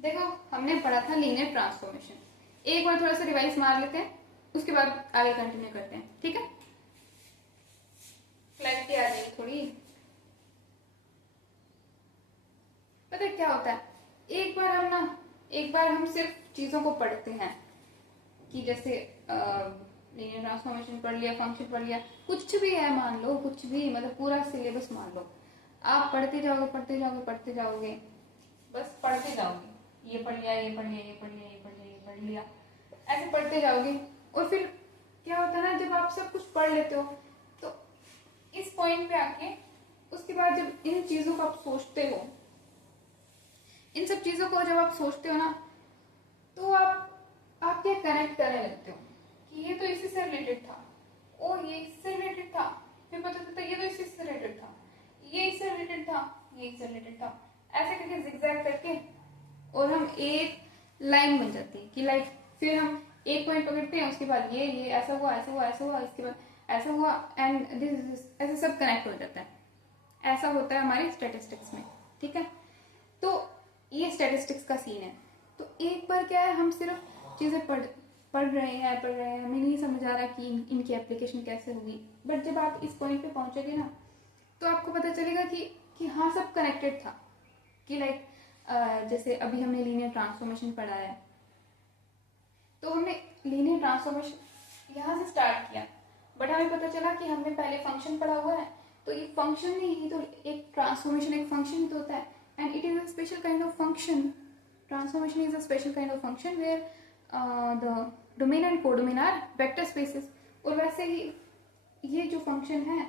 देखो हमने पढ़ा था लीनियर ट्रांसफॉर्मेशन, एक बार थोड़ा सा रिवाइज मार लेते हैं, उसके बाद आगे कंटिन्यू करते हैं, ठीक है। क्लैरिटी आ जाएगी थोड़ी। पता है क्या होता है, एक बार हम सिर्फ चीजों को पढ़ते हैं कि जैसे लीनियर ट्रांसफॉर्मेशन पढ़ लिया, फंक्शन पढ़ लिया, कुछ भी है मान लो, कुछ भी मतलब पूरा सिलेबस मान लो, आप पढ़ते जाओगे पढ़ते जाओगे पढ़ते जाओगे, बस पढ़ते जाओगे, ये पढ़ लिया ये पढ़ लिया ये पढ़ लिया ये पढ़ लिया ये पढ़ लिया, ऐसे पढ़ते जाओगे। और फिर क्या होता है ना, जब आप सब कुछ पढ़ लेते हो तो इस पॉइंट पे आके उसके बाद जब इन चीजों को आप सोचते हो, इन सब चीजों को जब आप सोचते हो ना, तो आप क्या कनेक्ट करने लगते हो कि ये तो इसी से रिलेटेड था, ओ ये इससे रिलेटेड था, फिर पता चलता ये तो इसी से रिलेटेड था, ये इससे रिलेटेड था, ये इससे रिलेटेड था, ऐसे करके जिगजैग करके और हम एक लाइन बन जाती है कि लाइक फिर हम एक पॉइंट पकड़ते हैं, उसके बाद ये ऐसा हुआ ऐसा हुआ ऐसा हुआ, इसके बाद ऐसा हुआ, एंड दिस ऐसे सब कनेक्ट हो जाता है। ऐसा होता है हमारे स्टैटिस्टिक्स में, ठीक है। तो ये स्टैटिस्टिक्स का सीन है। तो एक बार क्या है, हम सिर्फ चीजें पढ़ रहे हैं, हमें नहीं समझ आ रहा कि इनकी एप्लीकेशन कैसे होगी, बट जब आप इस पॉइंट पे पहुंचोगे ना, तो आपको पता चलेगा कि हाँ सब कनेक्टेड था। कि लाइक जैसे अभी हमने लीनियर ट्रांसफॉर्मेशन पढ़ा है, तो हमने लीनियर ट्रांसफॉर्मेशन यहाँ से स्टार्ट किया, बट हमें पता चला कि हमने पहले फंक्शन पढ़ा हुआ है, तो ये फंक्शन नहीं, ये तो एक ट्रांसफॉर्मेशन एक फंक्शन ही तो होता है, and it is a special kind of function. Transformation is a special kind of function where the domain and codomain are vector spaces. और वैसे ही ये जो फंक्शन है,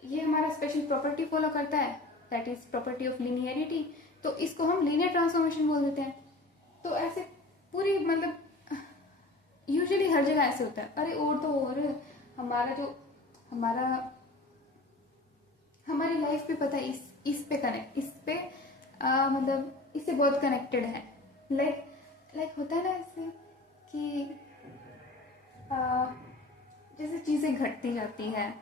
ये हमारा स्पेशल प्रॉपर्टी फॉलो करता है, that is property of linearity, तो इसको हम लीनियर ट्रांसफॉर्मेशन बोल देते हैं। तो ऐसे पूरी मतलब यूजुअली हर जगह ऐसे होता है। अरे और तो और हमारा जो हमारा हमारी लाइफ पे पता है, इस पे कनेक्ट, इस पे मतलब इससे बहुत कनेक्टेड है। लाइक होता है ना ऐसे कि जैसे चीज़ें घटती जाती हैं,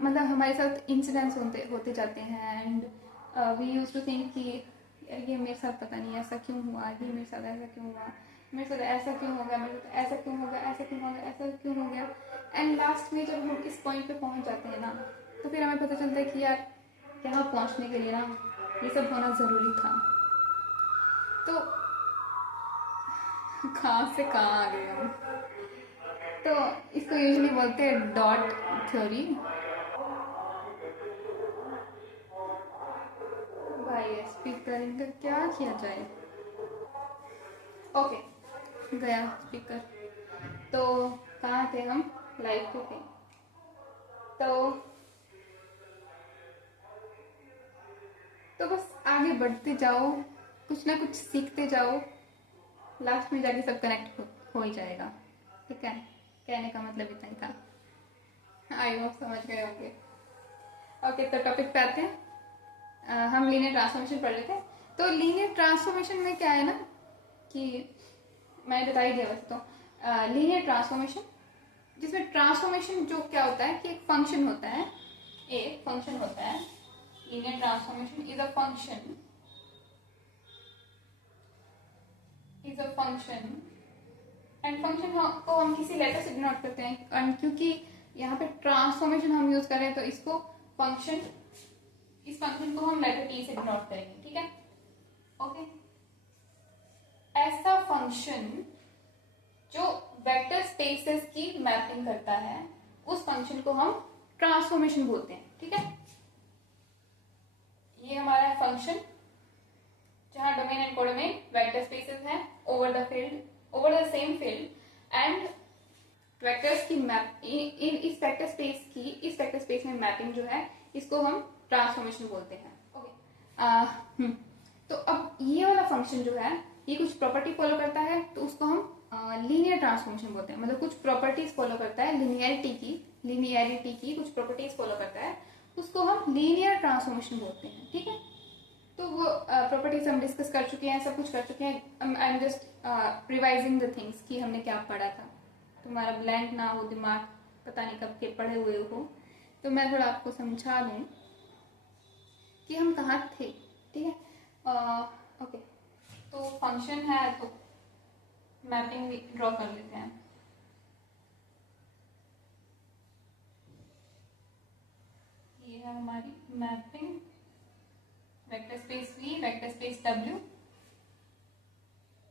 मतलब हमारे साथ इंसिडेंट्स होते जाते हैं, and we use to think कि यार ये मेरे साथ पता नहीं ऐसा क्यों हुआ, ये मेरे साथ ऐसा क्यों हुआ, मेरे साथ ऐसा क्यों हो गया, मेरे साथ ऐसा क्यों हो गया, ऐसा क्यों हो गया, ऐसा क्यों हो गया। एंड लास्ट में जब हम इस पॉइंट पे पहुंच जाते हैं ना, तो फिर हमें पता चलता है कि यार यहाँ पहुंचने के लिए ना ये सब होना ज़रूरी था। तो कहाँ से कहाँ आ गए हम। तो इसको यूजुअली बोलते हैं डॉट थ्योरी। भाई स्पीकर इनका क्या किया जाए। ओके गया स्पीकर। तो कहाँ थे हम, लाइफ पे थे। तो बस आगे बढ़ते जाओ, कुछ ना कुछ सीखते जाओ, लास्ट में जाके सब कनेक्ट हो ही जाएगा, ठीक है। कहने का मतलब इतना ही था, आई होप समझ गए होंगे। ओके तो टॉपिक पे आते हैं। हम लीनियर ट्रांसफॉर्मेशन पढ़ लेते हैं। तो लीनियर ट्रांसफॉर्मेशन में क्या है ना कि मैंने बता ही दिया वैसे तो, लीनियर ट्रांसफॉर्मेशन जिसमें ट्रांसफॉर्मेशन जो क्या होता है कि एक फंक्शन होता है, एक फंक्शन होता है। Linear transformation is a function, and function को हम किसी लेटर से डिनोट करते हैं, एंड क्योंकि यहाँ पे ट्रांसफॉर्मेशन हम यूज कर रहे हैं तो इसको फंक्शन, इस फंक्शन को हम लेटर टी से डिनोट करेंगे, ठीक है। ओके ऐसा फंक्शन जो वेक्टर स्पेसेस की मैपिंग करता है, उस फंक्शन को हम ट्रांसफॉर्मेशन बोलते हैं, ठीक है। ये हमारा फंक्शन जहां domain and codomain vector spaces हैं over the field, over the same field, and vectors की मैप इस वेक्टर स्पेस में मैपिंग जो है, इसको हम ट्रांसफॉर्मेशन बोलते हैं। ओके तो अब ये वाला फंक्शन जो है, ये कुछ प्रॉपर्टी फॉलो करता है, तो उसको हम लीनियर ट्रांसफॉर्मेशन बोलते हैं। मतलब कुछ प्रॉपर्टीज फॉलो करता है, लिनियरिटी की कुछ प्रॉपर्टीज फॉलो करता है, उसको हम लीनियर ट्रांसफॉर्मेशन बोलते हैं, ठीक है। तो वो प्रॉपर्टीज हम डिस्कस कर चुके हैं, सब कुछ कर चुके हैं। I am just revising the things कि हमने क्या पढ़ा था, तुम्हारा ब्लैंक ना हो दिमाग, पता नहीं कब के पढ़े हुए हो, तो मैं थोड़ा आपको समझा दूं कि हम कहाँ थे, ठीक है। ओके तो फंक्शन है तो मैपिंग भी ड्रॉ कर लेते हैं। ये है हमारी mapping vector space V, vector space W।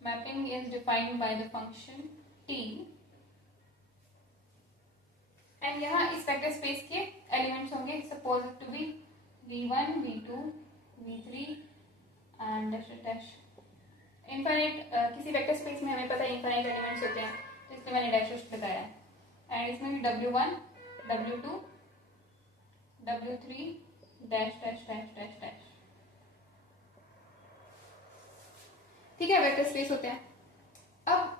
Mapping is defined by the function T and यहाँ इस वेक्टर स्पेस के एलिमेंट्स होंगे suppose to be V1, V2, V3 and dash dash. Infinite किसी वेक्टर स्पेस में हमें पता है इनफाइनाइट एलिमेंट्स होते हैं, तो इसलिए मैंने डैश डैश बताया है। एंड इसमें भी W1, W2, W3 dash dash dash dash dash. ठीक है, वेक्टर स्पेस होते हैं। अब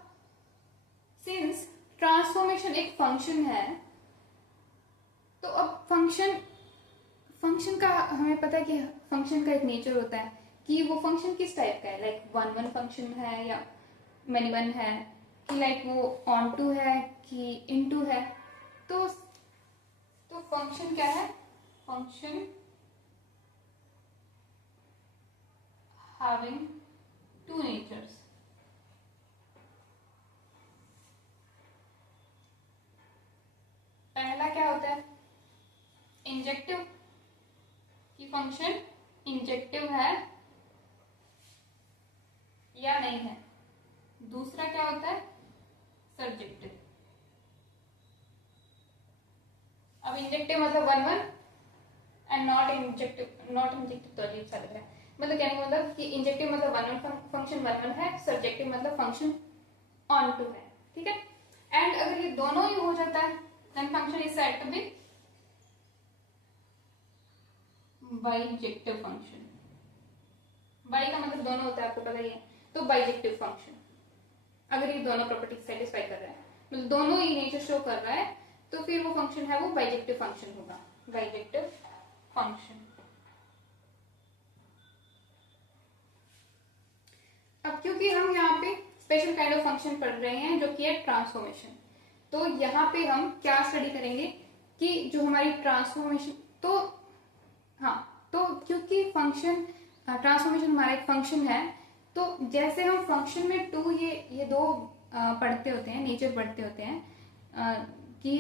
सिंस ट्रांसफॉर्मेशन एक फंक्शन है, तो अब फंक्शन का हमें पता है कि फंक्शन का एक नेचर होता है कि वो फंक्शन किस टाइप का है, लाइक वन वन फंक्शन है या मैनी वन है, कि लाइक वो ऑन टू है कि इन टू है। तो फंक्शन क्या है, फंक्शन having two natures। पहला क्या होता है, इंजेक्टिव, कि फंक्शन इंजेक्टिव है या नहीं है। दूसरा क्या होता है, सर्जेक्टिव। अब इंजेक्टिव मतलब one one and not injective तो अजीब सा लग रहा है। मतलब क्या मतलब कि इंजेक्टिव मतलब one one function one one है, सर्जेक्टिव मतलब फंक्शन ऑन टू है। ठीक है, एंड अगर ये दोनों ही हो जाता है then function is said to be bijective function. Bi का मतलब दोनों होता है, आपको पता ही है, तो बाइजेक्टिव फंक्शन अगर ये दोनों प्रॉपर्टी सेटिस्फाई कर रहा है, मतलब दोनों ही नेचर शो कर रहा है, तो फिर वो फंक्शन है वो बाइजेक्टिव फंक्शन होगा, बाइजेक्टिव फंक्शन। अब क्योंकि हम यहाँ पे स्पेशल काइंड ऑफ फंक्शन पढ़ रहे हैं जो कि है ट्रांसफॉर्मेशन, तो यहाँ पे हम क्या स्टडी करेंगे कि जो हमारी ट्रांसफॉर्मेशन, तो हाँ, तो क्योंकि फंक्शन ट्रांसफॉर्मेशन हमारा एक फंक्शन है, तो जैसे हम फंक्शन में टू ये दो पढ़ते होते हैं, नेचर पढ़ते होते हैं कि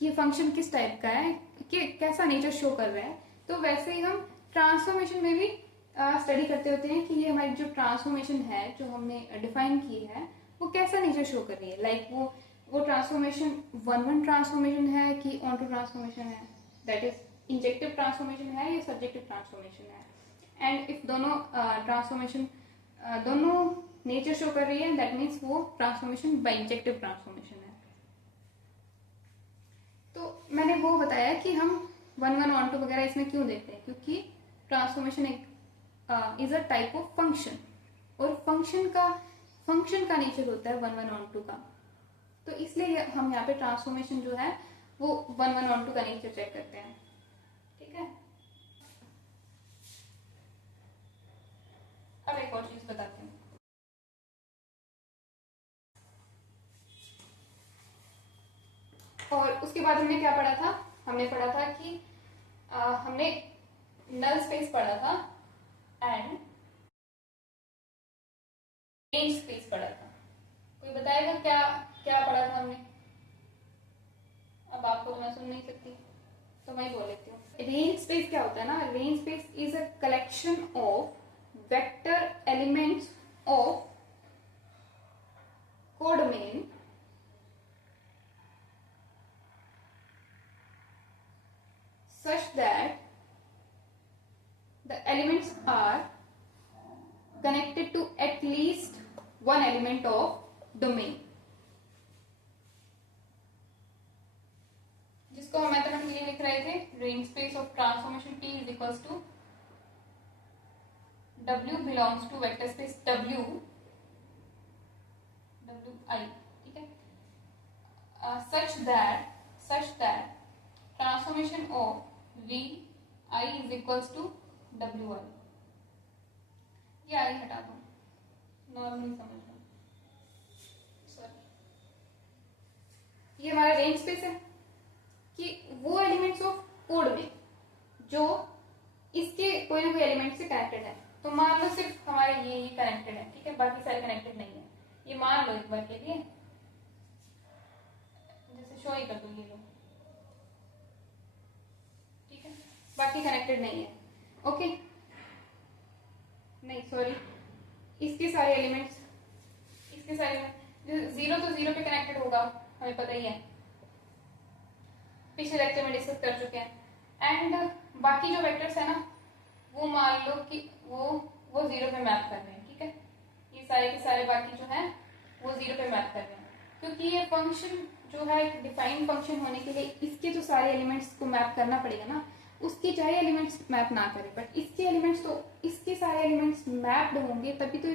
ये फंक्शन किस टाइप का है, कि कैसा नेचर शो कर रहा है, तो वैसे ही हम ट्रांसफॉर्मेशन में भी स्टडी करते होते हैं कि ये हमारी जो ट्रांसफॉर्मेशन है जो हमने डिफाइन की है वो कैसा नेचर शो कर रही है। लाइक वो ट्रांसफॉर्मेशन वन वन ट्रांसफॉर्मेशन है कि ऑन टू ट्रांसफॉर्मेशन है, दैट इज इंजेक्टिव ट्रांसफॉर्मेशन है या सब्जेक्टिव ट्रांसफॉर्मेशन है। एंड इफ दोनों ट्रांसफॉर्मेशन दोनों नेचर शो कर रही है दैट मीन्स वो ट्रांसफॉर्मेशन बाइजेक्टिव ट्रांसफॉर्मेशन है। तो मैंने वो बताया कि हम वन वन ऑन टू वगैरह इसमें क्यों देखते हैं, क्योंकि ट्रांसफॉर्मेशन एक is a type of function, और फंक्शन का नेचर होता है वन वन ऑन टू का, तो इसलिए हम यहाँ पे ट्रांसफॉर्मेशन जो है वो वन वन ऑन टू का नेचर चेक करते हैं। ठीक है, अब एक और चीज बताती हूँ। और उसके बाद हमने क्या पढ़ा था, हमने पढ़ा था कि हमने नल स्पेस पढ़ा था एंड रेंज स्पेस पढ़ा था। कोई बताएगा क्या क्या पढ़ा था हमने? अब आपको तो मैं सुन नहीं सकती तो मैं बोल लेती हूँ। रेंज स्पेस क्या होता है ना, range space is a collection of vector elements of codomain such that the elements are connected to at least one element of domain, जिसको हम मैथमेटिकली लिख रहे थे, range space of transformation T is equals to W belongs to vector space W I, ठीक है, such that transformation of V I is equals to W I। ये आई हटा दो, नॉर्मली समझ लो, सॉरी। ये हमारा रेंज स्पेस है कि वो एलिमेंट्स ऑफ कोड में जो इसके कोई ना कोई एलिमेंट से कनेक्टेड है, तो तो मान लो सिर्फ हमारे ये कनेक्टेड है, ठीक है, बाकी सारे कनेक्टेड नहीं है। ये मान लो एक बार के लिए, जैसे शो ही कर दो, ये लो, ठीक है, बाकी कनेक्टेड नहीं है। ओके, नहीं सॉरी, इसके सारे एलिमेंट्स, इसके सारे जीरो तो जीरो पे कनेक्टेड होगा, हमें पता ही है, पिछले लेक्चर में डिस्कस कर चुके हैं। एंड बाकी जो वेक्टर्स है ना, वो मान लो कि वो जीरो पे मैप कर रहे हैं, ठीक है, ये सारे के सारे बाकी जो है वो जीरो पे मैप कर रहे हैं, क्योंकि ये फंक्शन जो है एक डिफाइंड फंक्शन होने के लिए इसके जो सारे एलिमेंट्स को मैप करना पड़ेगा ना, उसके चाहे एलिमेंट्स मैप ना करें, बट इसके एलिमेंट्स तो इसके सारे एलिमेंट्स मैप्ड होंगे, तभी तो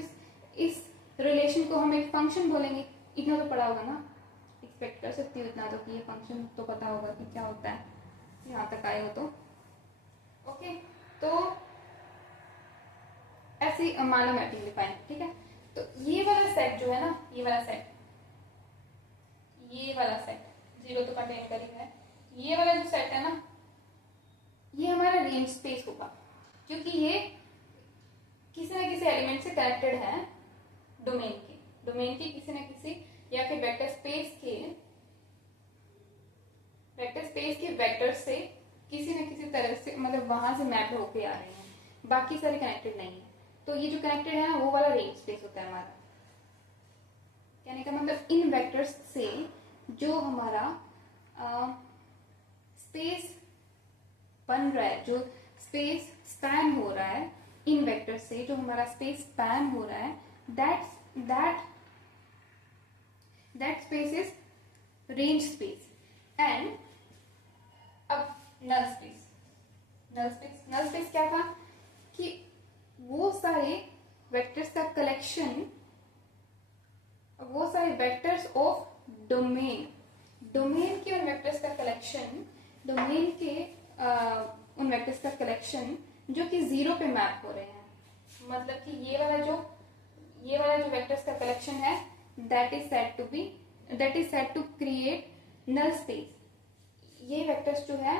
इस रिलेशन को हम एक फंक्शन बोलेंगे। इतना तो पढ़ा होगा ना, एक्सपेक्ट कर सकती हूँ इतना तो, कि ये फंक्शन तो पता होगा कि क्या होता है, यहाँ तक आए हो तो। ओके, तो ऐसी मानो मैपिंग डिफाइन, ठीक है। तो ये वाला सेट जो है ना, ये वाला सेट जीरो तो कंटेन करेगा है, ये वाला जो सेट है ना, ये हमारा रेंज स्पेस होगा, क्योंकि ये किसी ना किसी एलिमेंट से कनेक्टेड है, डोमेन के किसी न किसी, या फिर वेक्टर स्पेस के वेक्टर से किसी न किसी तरह से, मतलब वहां से मैप होके आ रहे हैं, बाकी सारे कनेक्टेड नहीं है। तो ये जो कनेक्टेड है ना, वो वाला रेंज स्पेस होता है हमारा। कहने का मतलब इन वेक्टर्स से जो हमारा स्पेस बन रहा है, जो स्पेस स्पैन हो रहा है, इन वेक्टर से जो हमारा स्पेस स्पैन हो रहा है, that space is range space. And अब नल स्पेस क्या था कि वो सारे वेक्टर्स का कलेक्शन, वो सारे वेक्टर्स ऑफ डोमेन के उन वेक्टर्स का कलेक्शन, डोमेन के उन वेक्टर्स का कलेक्शन जो कि जीरो पे मैप हो रहे हैं। मतलब कि ये वाला जो वेक्टर्स का कलेक्शन है, that is said to create null space. ये वेक्टर्स जो है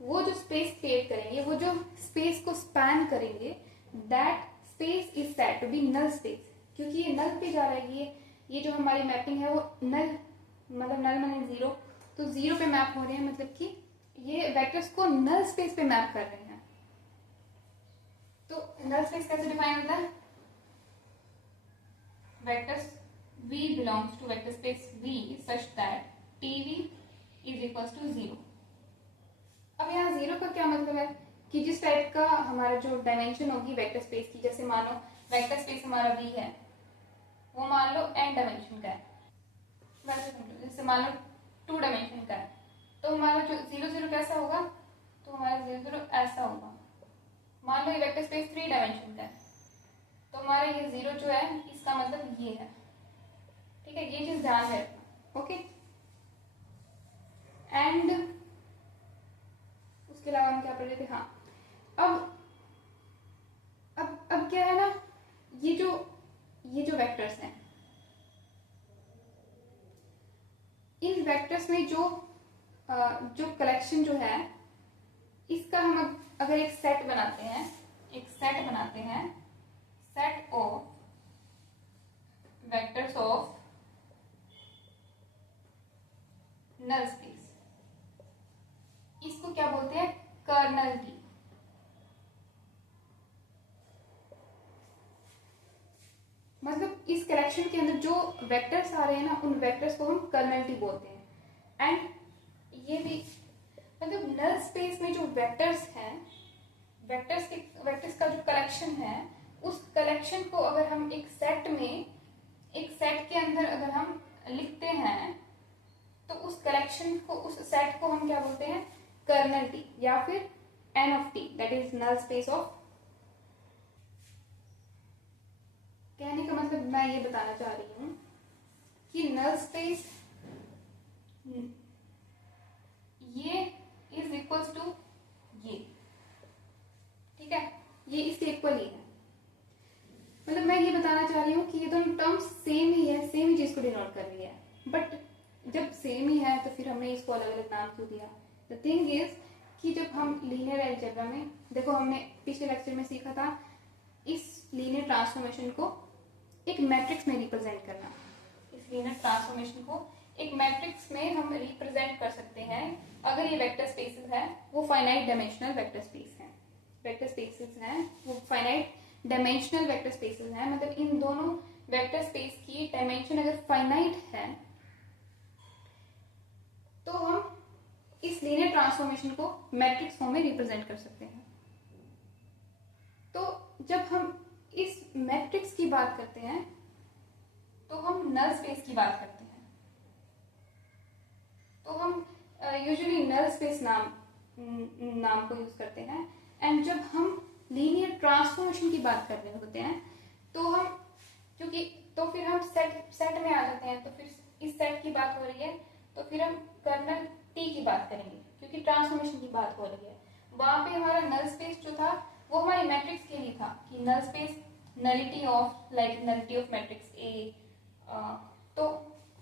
वो जो स्पेस क्रिएट करेंगे, वो जो स्पेस को स्पैन करेंगे, that space is said to be null space. क्योंकि ये नल पे जा रहा है, ये जो हमारी मैपिंग है वो नल, मतलब नल माने जीरो, तो जीरो पे मैप हो रहे हैं, मतलब कि ये वेक्टर्स को नल स्पेस पे मैप कर रहे हैं। तो नल स्पेस कैसे डिफाइन होता है? Vectors V belongs to vector space V such that TV is equals to 0। अब यहाँ जीरो का क्या मतलब है कि जिस टाइप का हमारा जो डायमेंशन होगी वेक्टर स्पेस की, जैसे मानो वेक्टर स्पेस हमारा V है, वो मान लो n डायमेंशन का है, जैसे मान लो 2 डायमेंशन का है, तो हमारा जो 0 0 कैसा होगा, तो हमारा 0 0 ऐसा होगा। मान लो ये वेक्टर स्पेस 3 डायमेंशन का है, तो हमारा ये 0 जो है, इसका मतलब ये है, ठीक है, ये चीज ध्यान है। ओके, एंड उसके अलावा हम क्या पढ़ रहे थे, हाँ, अब क्या है ना, ये जो वेक्टर्स हैं, इन वेक्टर्स में जो कलेक्शन जो है, इसका हम अगर एक सेट बनाते हैं, set of vectors of null space, इसको क्या बोलते हैं? Kernel T. मतलब इस कलेक्शन के अंदर जो वेक्टर्स आ रहे हैं ना, उन वेक्टर्स को हम कर्नल टी बोलते हैं। एंड ये भी मतलब नल स्पेस में जो वेक्टर्स हैं, वेक्टर्स का जो कलेक्शन है, उस कलेक्शन को अगर हम एक सेट के अंदर अगर हम लिखते हैं, तो उस कलेक्शन को, उस सेट को हम क्या बोलते हैं? कर्नल टी, या फिर n of t, that is null space of. कहने का मतलब मैं ये बताना चाह रही हूं कि नल स्पेस ये इज इक्वल्स टू ये, ठीक है, ये इसके इक्वल ही है। मतलब मैं ये बताना चाह रही हूँ कि ये दोनों टर्म्स सेम ही है, सेम ही चीज को डिनोट कर रही है, बट जब सेम ही है तो फिर हमने इसको अलग अलग नाम क्यों दिया? द थिंग इज कि जब हम लीनियर अलजेब्रा में, देखो हमने पिछले लेक्चर में सीखा था इस लीनियर ट्रांसफॉर्मेशन को एक मैट्रिक्स में रिप्रेजेंट करना। इस लीनियर ट्रांसफॉर्मेशन को एक मैट्रिक्स में हम रिप्रेजेंट कर सकते हैं अगर ये वेक्टर स्पेसेस है वो फाइनाइट डायमेंशनल वेक्टर स्पेस है। वेक्टर स्पेसेस हैं वो फाइनाइट डायमेंशनल वेक्टर स्पेसेस हैं, मतलब इन दोनों वेक्टर स्पेस की डायमेंशन अगर फाइनाइट है तो हम इस लीनियर ट्रांसफॉर्मेशन को मैट्रिक्स फॉर्म में रिप्रेजेंट कर सकते हैं। तो जब हम इस मैट्रिक्स की बात करते हैं तो हम नल स्पेस की बात करते हैं। तो हम यूजुअली नल स्पेस नाम को यूज करते हैं। एंड जब हम लीनियर ट्रांसफॉर्मेशन की बात कर रहे होते हैं तो हम क्योंकि तो फिर हम सेट में आ जाते हैं। तो फिर इस सेट की बात हो रही है तो फिर हम कर्नल टी की बात करेंगे क्योंकि ट्रांसफॉर्मेशन की बात हो रही है। वहां पे हमारा नल स्पेस जो था वो हमारी मैट्रिक्स के लिए था कि null space nullity of like nullity of matrix A, तो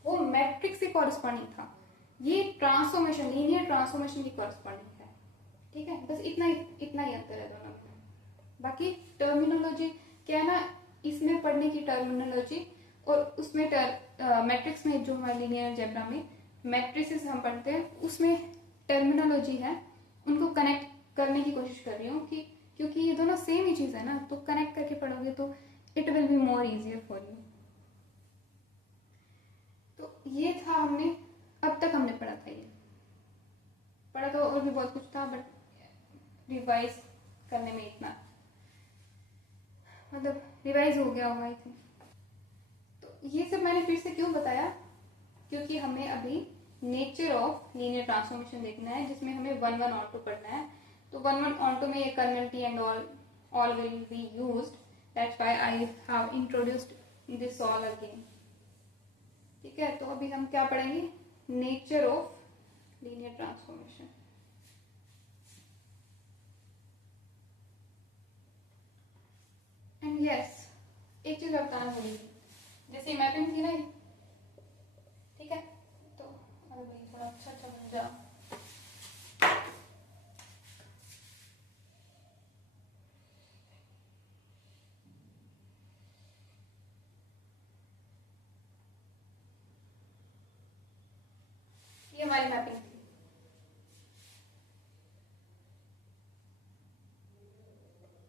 वो मैट्रिक्स से कॉरेस्पॉन्डिंग था। ये ट्रांसफॉर्मेशन लीनियर ट्रांसफॉर्मेशन की कॉरेस्पॉन्डिंग है। ठीक है, बस इतना ही अंतर है दोनों में। बाकी टर्मिनोलॉजी क्या है ना, इसमें पढ़ने की टर्मिनोलॉजी और उसमें मैट्रिक्स में जो हमारे लीनियर अलजेब्रा में मैट्रिसेस हम पढ़ते हैं उसमें टर्मिनोलॉजी है, उनको कनेक्ट करने की कोशिश कर रही हूँ कि क्योंकि ये दोनों सेम ही चीज है ना, तो कनेक्ट करके पढ़ोगे तो it will be more easier for you. तो ये था अब तक हमने पढ़ा था, ये पढ़ा तो और भी बहुत कुछ था बट रिवाइज करने में इतना मतलब रिवाइज हो गया होगा आई थिंक। तो ये सब मैंने फिर से क्यों बताया, क्योंकि हमें अभी नेचर ऑफ लीनियर ट्रांसफॉर्मेशन देखना है जिसमें हमें 1-1 ऑटो पढ़ना है। तो 1-1 ऑटो में ये kernel T and all will be used, that's why I have introduced this all again. ठीक है, तो अभी हम क्या पढ़ेंगे, nature of linear transformation. And yes, एक चीज बताना भूली, जैसे मैपिंग थी ना, ठीक है, तो अभी थोड़ा अच्छा बन जाओ। ये हमारी मैपिंग थी,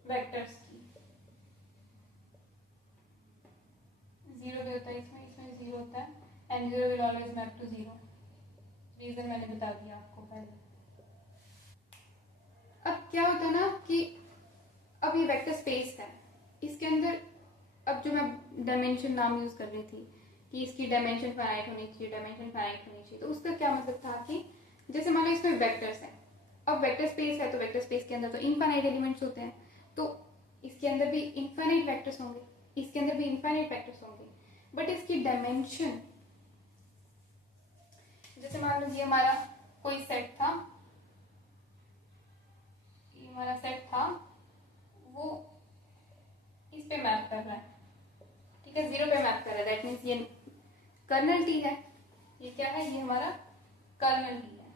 वेक्टर्स की। 0 भी होता है इसमें 0 होता है and 0 will always map to 0। Reason मैंने बता दिया आपको पहले। अब क्या होता है ना कि अब ये वेक्टर स्पेस है, इसके अंदर अब जो मैं डायमेंशन नाम यूज कर रही थी कि इसकी डायमेंशन फाइनाइट होनी चाहिए, डायमेंशन फाइनाइट होनी चाहिए, तो उसका क्या मतलब था कि जैसे मान लो इसमें वेक्टर्स हैं, अब वेक्टर स्पेस है तो वेक्टर स्पेस के अंदर तो इनफाइनाइट एलिमेंट्स होते हैं, तो इसके अंदर भी इनफाइनाइट वेक्टर्स होंगे, इसके अंदर भी इनफाइनाइट वेक्टर्स होंगे, बट इसकी डायमेंशन, जैसे मान लो ये हमारा कोई सेट था, ये हमारा सेट था, वो इस पे मैप कर रहा है, ठीक है, 0 पे मैप कर रहा है, दैट मीन्स ये कर्नल टी है। ये क्या है, ये हमारा कर्नल टी है,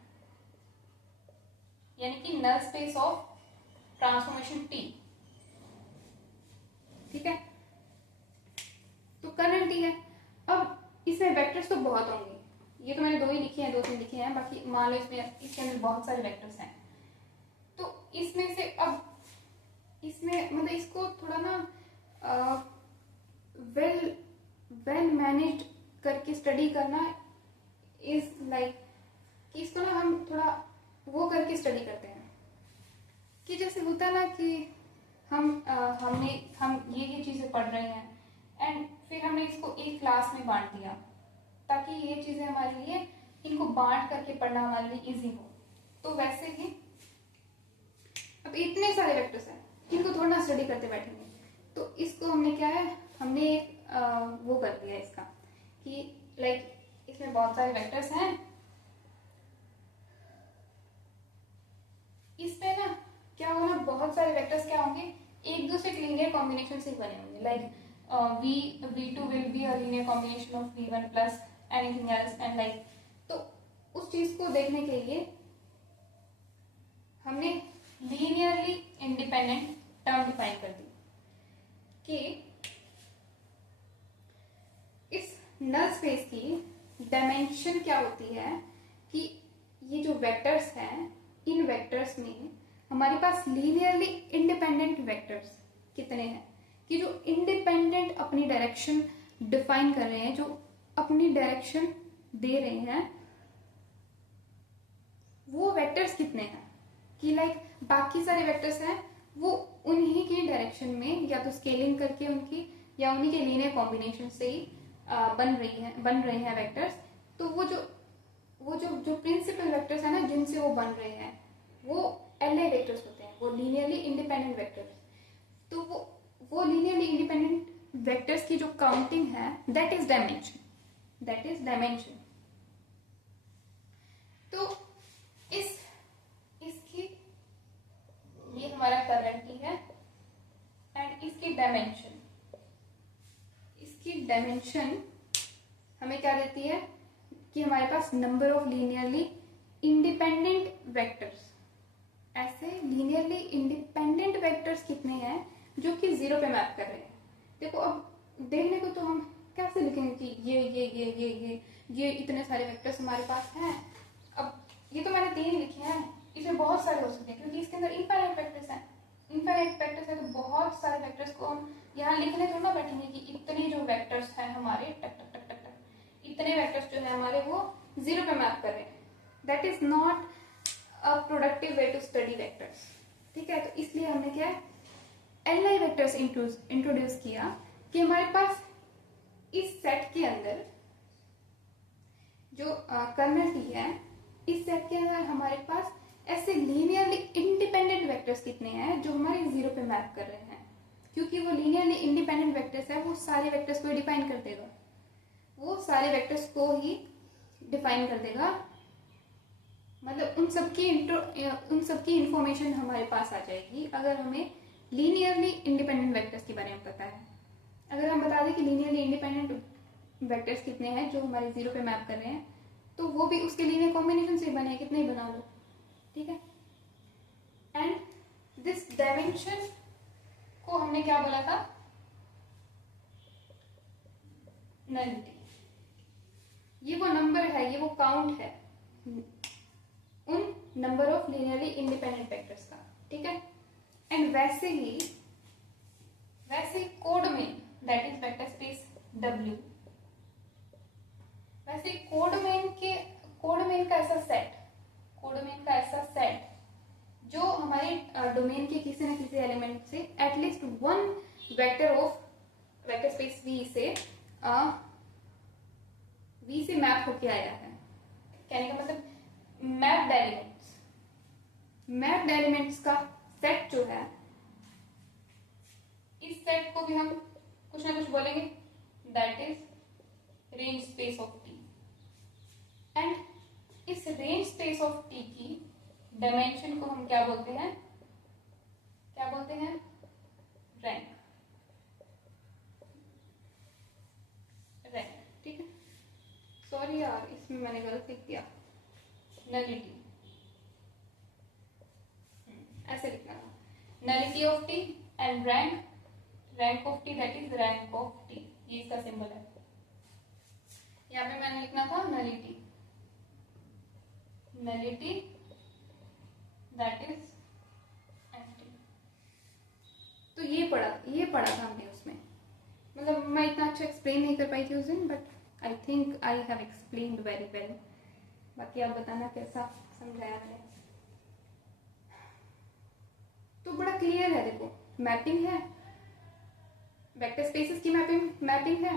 यानी कि null space of transformation T. ठीक है, तो कर्नल टी है। अब इसमें वेक्टर्स तो बहुत होंगे, ये तो मैंने 2 ही लिखे हैं, 2-3 लिखे हैं, बाकी मान लो इसमें इसके अंदर बहुत सारे वेक्टर्स हैं। तो इसमें से अब इसमें मतलब इसको थोड़ा ना वेल मैनेज्ड करके स्टडी करना इज लाइक कि इसको ना हम थोड़ा वो करके स्टडी करते हैं कि जैसे होता है ना कि हम ये चीजें पढ़ रहे हैं एंड फिर हमने इसको एक क्लास में बांट दिया ताकि ये चीजें हमारे लिए इनको बांट करके पढ़ना हमारे लिए इजी हो। तो वैसे ही अब इतने सारे वेक्टर्स हैं, इनको थोड़ा ना स्टडी करते बैठेंगे, तो इसको हमने क्या है, हमने एक वो कर दिया इसका कि लाइक इसमें बहुत सारे वेक्टर्स हैं, इस पे ना क्या होगा, बहुत सारे वेक्टर्स क्या होंगे, एक दूसरे के लीनियर कॉम्बिनेशन से बने होंगे, like v2 will be a linear combination of v1 plus anything else and like. तो उस चीज को देखने के लिए हमने लीनियरली इंडिपेंडेंट टर्म डिफाइन कर दी। कि इस नल स्पेस की डायमेंशन क्या होती है कि ये जो वेक्टर्स हैं, इन वेक्टर्स में हमारे पास लीनियरली इंडिपेंडेंट वेक्टर्स कितने हैं, कि जो इंडिपेंडेंट अपनी डायरेक्शन डिफाइन कर रहे हैं, जो अपनी डायरेक्शन दे रहे हैं, वो वेक्टर्स कितने हैं, कि लाइक बाकी सारे वेक्टर्स हैं वो उन्हीं की डायरेक्शन में या तो स्केलिंग करके उनकी या उन्हीं के लीनियर कॉम्बिनेशन से ही बन रहे हैं वेक्टर्स। तो वो जो प्रिंसिपल वेक्टर्स है ना जिनसे वो बन रहे हैं वो एलआई वेक्टर्स होते हैं, वो लीनियरली इंडिपेंडेंट वेक्टर्स। तो वो लीनियरली इंडिपेंडेंट वेक्टर्स की जो काउंटिंग है दैट इज डायमेंशन। तो इसकी ये हमारा करंट है एंड इसकी डायमेंशन हमें क्या देती है कि हमारे पास number of linearly independent vectors, ऐसे लीनियरली इंडिपेंडेंट वेक्टर्स कितने हैं जो कि जीरो पे मैप कर रहे हैं। देखो अब देखने को तो हम कैसे लिखेंगे कि ये इतने सारे वेक्टर्स हमारे पास हैं। अब ये तो मैंने 3 लिखे हैं, इसमें बहुत सारे हो सकते हैं क्योंकि इसके अंदर इनफाइनाइट वेक्टर्स हैं। इनफाइनाइट वेक्टर्स है तो बहुत सारे वेक्टर्स को हम यहाँ लिखने थोड़ा बैठेंगे कि इतने जो वेक्टर्स हैं हमारे टक टक टक टक टक इतने वेक्टर्स जो है हमारे वो जीरो पे मैप कर रहे हैं। That is not a productive way to study vectors. ठीक है, तो इसलिए हमने क्या है एलआई वेक्टर्स इंट्रोड्यूस किया कि हमारे पास इस सेट के अंदर जो कर्नल टी है, इस सेट के अंदर हमारे पास ऐसे लीनियरली इंडिपेंडेंट वेक्टर्स कितने हैं जो हमारे जीरो पे मैप कर रहे हैं। क्योंकि वो लीनियरली इंडिपेंडेंट वेक्टर्स है, वो सारे वेक्टर्स को डिफाइन कर देगा, वो सारे वेक्टर्स को ही डिफाइन कर देगा। मतलब उन सबकी इंफॉर्मेशन हमारे पास आ जाएगी अगर हमें लीनियरली इंडिपेंडेंट वेक्टर्स के बारे में पता है। अगर हम बता दें कि लीनियरली इंडिपेंडेंट वेक्टर्स कितने हैं जो हमारे जीरो पे मैप कर रहे हैं, तो वो भी उसके लीनियर कॉम्बिनेशन से बने, कितने ही बना लो। ठीक है, एंड दिस डायमेंशन को हमने क्या बोला था, नलिटी। ये वो नंबर है, ये वो काउंट है उन number of linearly independent vectors का। ठीक है, एंड वैसे कोड में that is vector space W, वैसे कोड में का ऐसा सेट जो हमारे डोमेन के किसी न किसी एलिमेंट से at least one vector of vector space V से मैप होके आया है। कहने का मतलब मैप्ड एलिमेंट्स का सेट जो है, इस सेट को भी हम कुछ ना कुछ बोलेंगे, that is range space of T। And इस रेंज स्पेस ऑफ T की डायमेंशन को हम क्या बोलते हैं, रैंक। ठीक है, सॉरी यार इसमें मैंने गलत लिख दिया, नलिटी ऐसे लिखना था, nullity of T and rank of T that is rank of T, ये इसका सिंबल है। यहाँ पे मैंने लिखना था नलिटी दैट इज एम्प्टी। तो ये पढ़ा था हमने उसमें। मतलब मैं इतना अच्छा एक्सप्लेन नहीं कर पाई थी उस दिन, but I think I have explained very well. बाकी आप बताना कैसा समझाया मैंने। तो बड़ा क्लियर है, देखो मैपिंग है, वेक्टर स्पेसेस की मैपिंग है,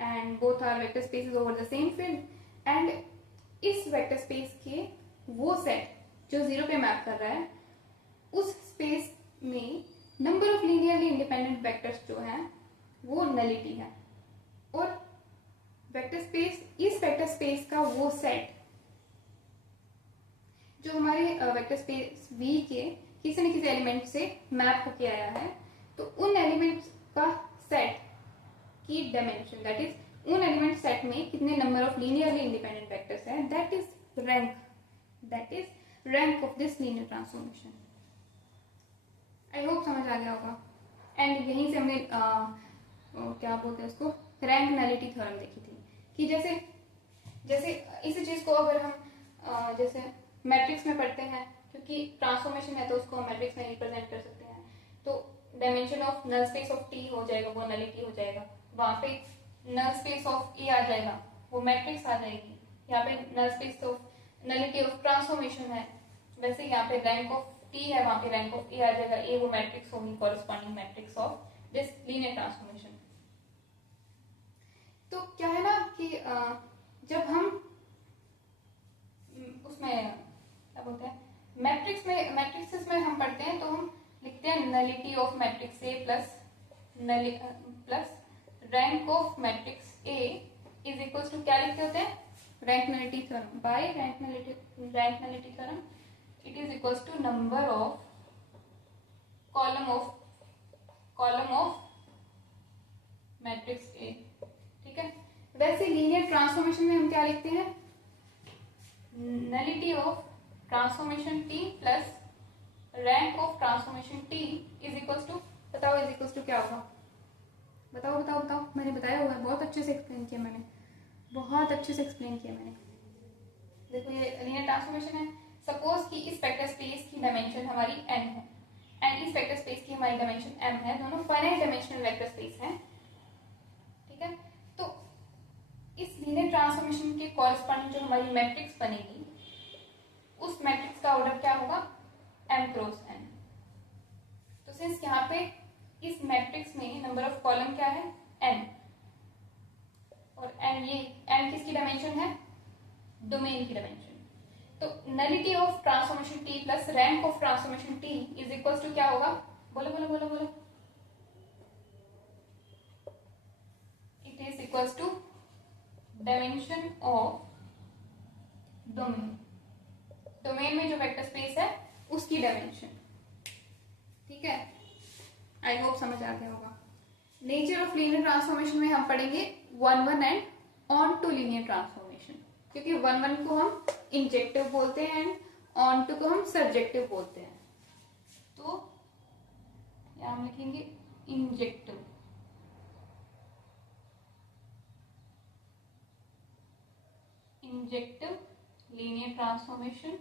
and both are vector spaces over the same field. And इस वेक्टर स्पेस के वो सेट जो जीरो पे मैप कर रहा है, उस स्पेस में number of linearly independent vectors जो हैं वो नलिटी है। और इस वेक्टर स्पेस का वो सेट जो हमारे वेक्टर स्पेस V के किसी न किसी एलिमेंट से मैप होके आया है, तो उन एलिमेंट्स का सेट की डायमेंशन, दैट इज उन एलिमेंट सेट में कितने number of linearly independent vectors हैं, that is rank of this linear transformation. I hope समझ आ गया होगा। एंड यहीं से हमने क्या बोलते हैं उसको, रैंक नलिटी थ्योरम देखी थी कि जैसे जैसे इसी चीज को अगर हम जैसे मैट्रिक्स में पढ़ते हैं, क्योंकि ट्रांसफॉर्मेशन है तो उसको हम मैट्रिक्स में रिप्रेजेंट कर सकते हैं, तो dimension of null space of T हो जाएगा, वो नलिटी हो जाएगा, वहां पे नल स्पेस ऑफ ए आ जाएगा, वो मैट्रिक्स आ जाएगी, यहाँ पे null space of nullity of transformation है, वैसे यहाँ पे रैंक ऑफ टी है, वहां पे रैंक ऑफ ए आ जाएगा, ए वो मैट्रिक्स होगी corresponding matrix of this linear transformation. तो क्या है ना कि जब हम उसमें क्या बोलते हैं मैट्रिक्स में हम पढ़ते हैं, तो हम लिखते हैं nullity of matrix A plus rank of matrix A is equal to, क्या लिखते होते हैं, rank nullity theorem, by rank nullity theorem it is equal to number of column of matrix A. ठीक है, वैसे लीनियर ट्रांसफॉर्मेशन में हम क्या लिखते हैं, nullity of transformation T plus rank of transformation T is equal to, बताओ is equal to क्या होगा, बताओ बताओ बताओ, मैंने बताया हुआ है, बहुत अच्छे से एक्सप्लेन किया मैंने, बहुत अच्छे से एक्सप्लेन किया मैंने। देखो ये लीनियर ट्रांसफॉर्मेशन है, सपोज कि इस वेक्टर स्पेस की डायमेंशन हमारी n है एंड इस वेक्टर स्पेस की हमारी डायमेंशन m है, दोनों फाइनाइट डायमेंशनल वेक्टर स्पेस हैं। ठीक है, तो इस लीनियर ट्रांसफॉर्मेशन के कॉरेस्पॉन्डिंग जो हमारी मैट्रिक्स बनेगी, उस मैट्रिक्स का ऑर्डर क्या होगा, m क्रॉस n। तो सिंस यहाँ पे इस मैट्रिक्स में नंबर ऑफ कॉलम क्या है, n, और n ये n किसकी डायमेंशन है, डोमेन की डायमेंशन। तो nullity of transformation t plus rank of transformation t is equal to क्या होगा, बोलो बोलो बोलो बोलो, it is equal to dimension of domain में जो वेक्टर स्पेस है उसकी डायमेंशन। ठीक है, आई होप समझ आ गया होगा। नेचर ऑफ लीनियर ट्रांसफॉर्मेशन में हम पढ़ेंगे 1 and onto linear transformation, क्योंकि 1 को हम इंजेक्टिव बोलते हैं एंड ऑन टू को हम सब्जेक्टिव बोलते हैं। तो यहां हम लिखेंगे injective, linear transformation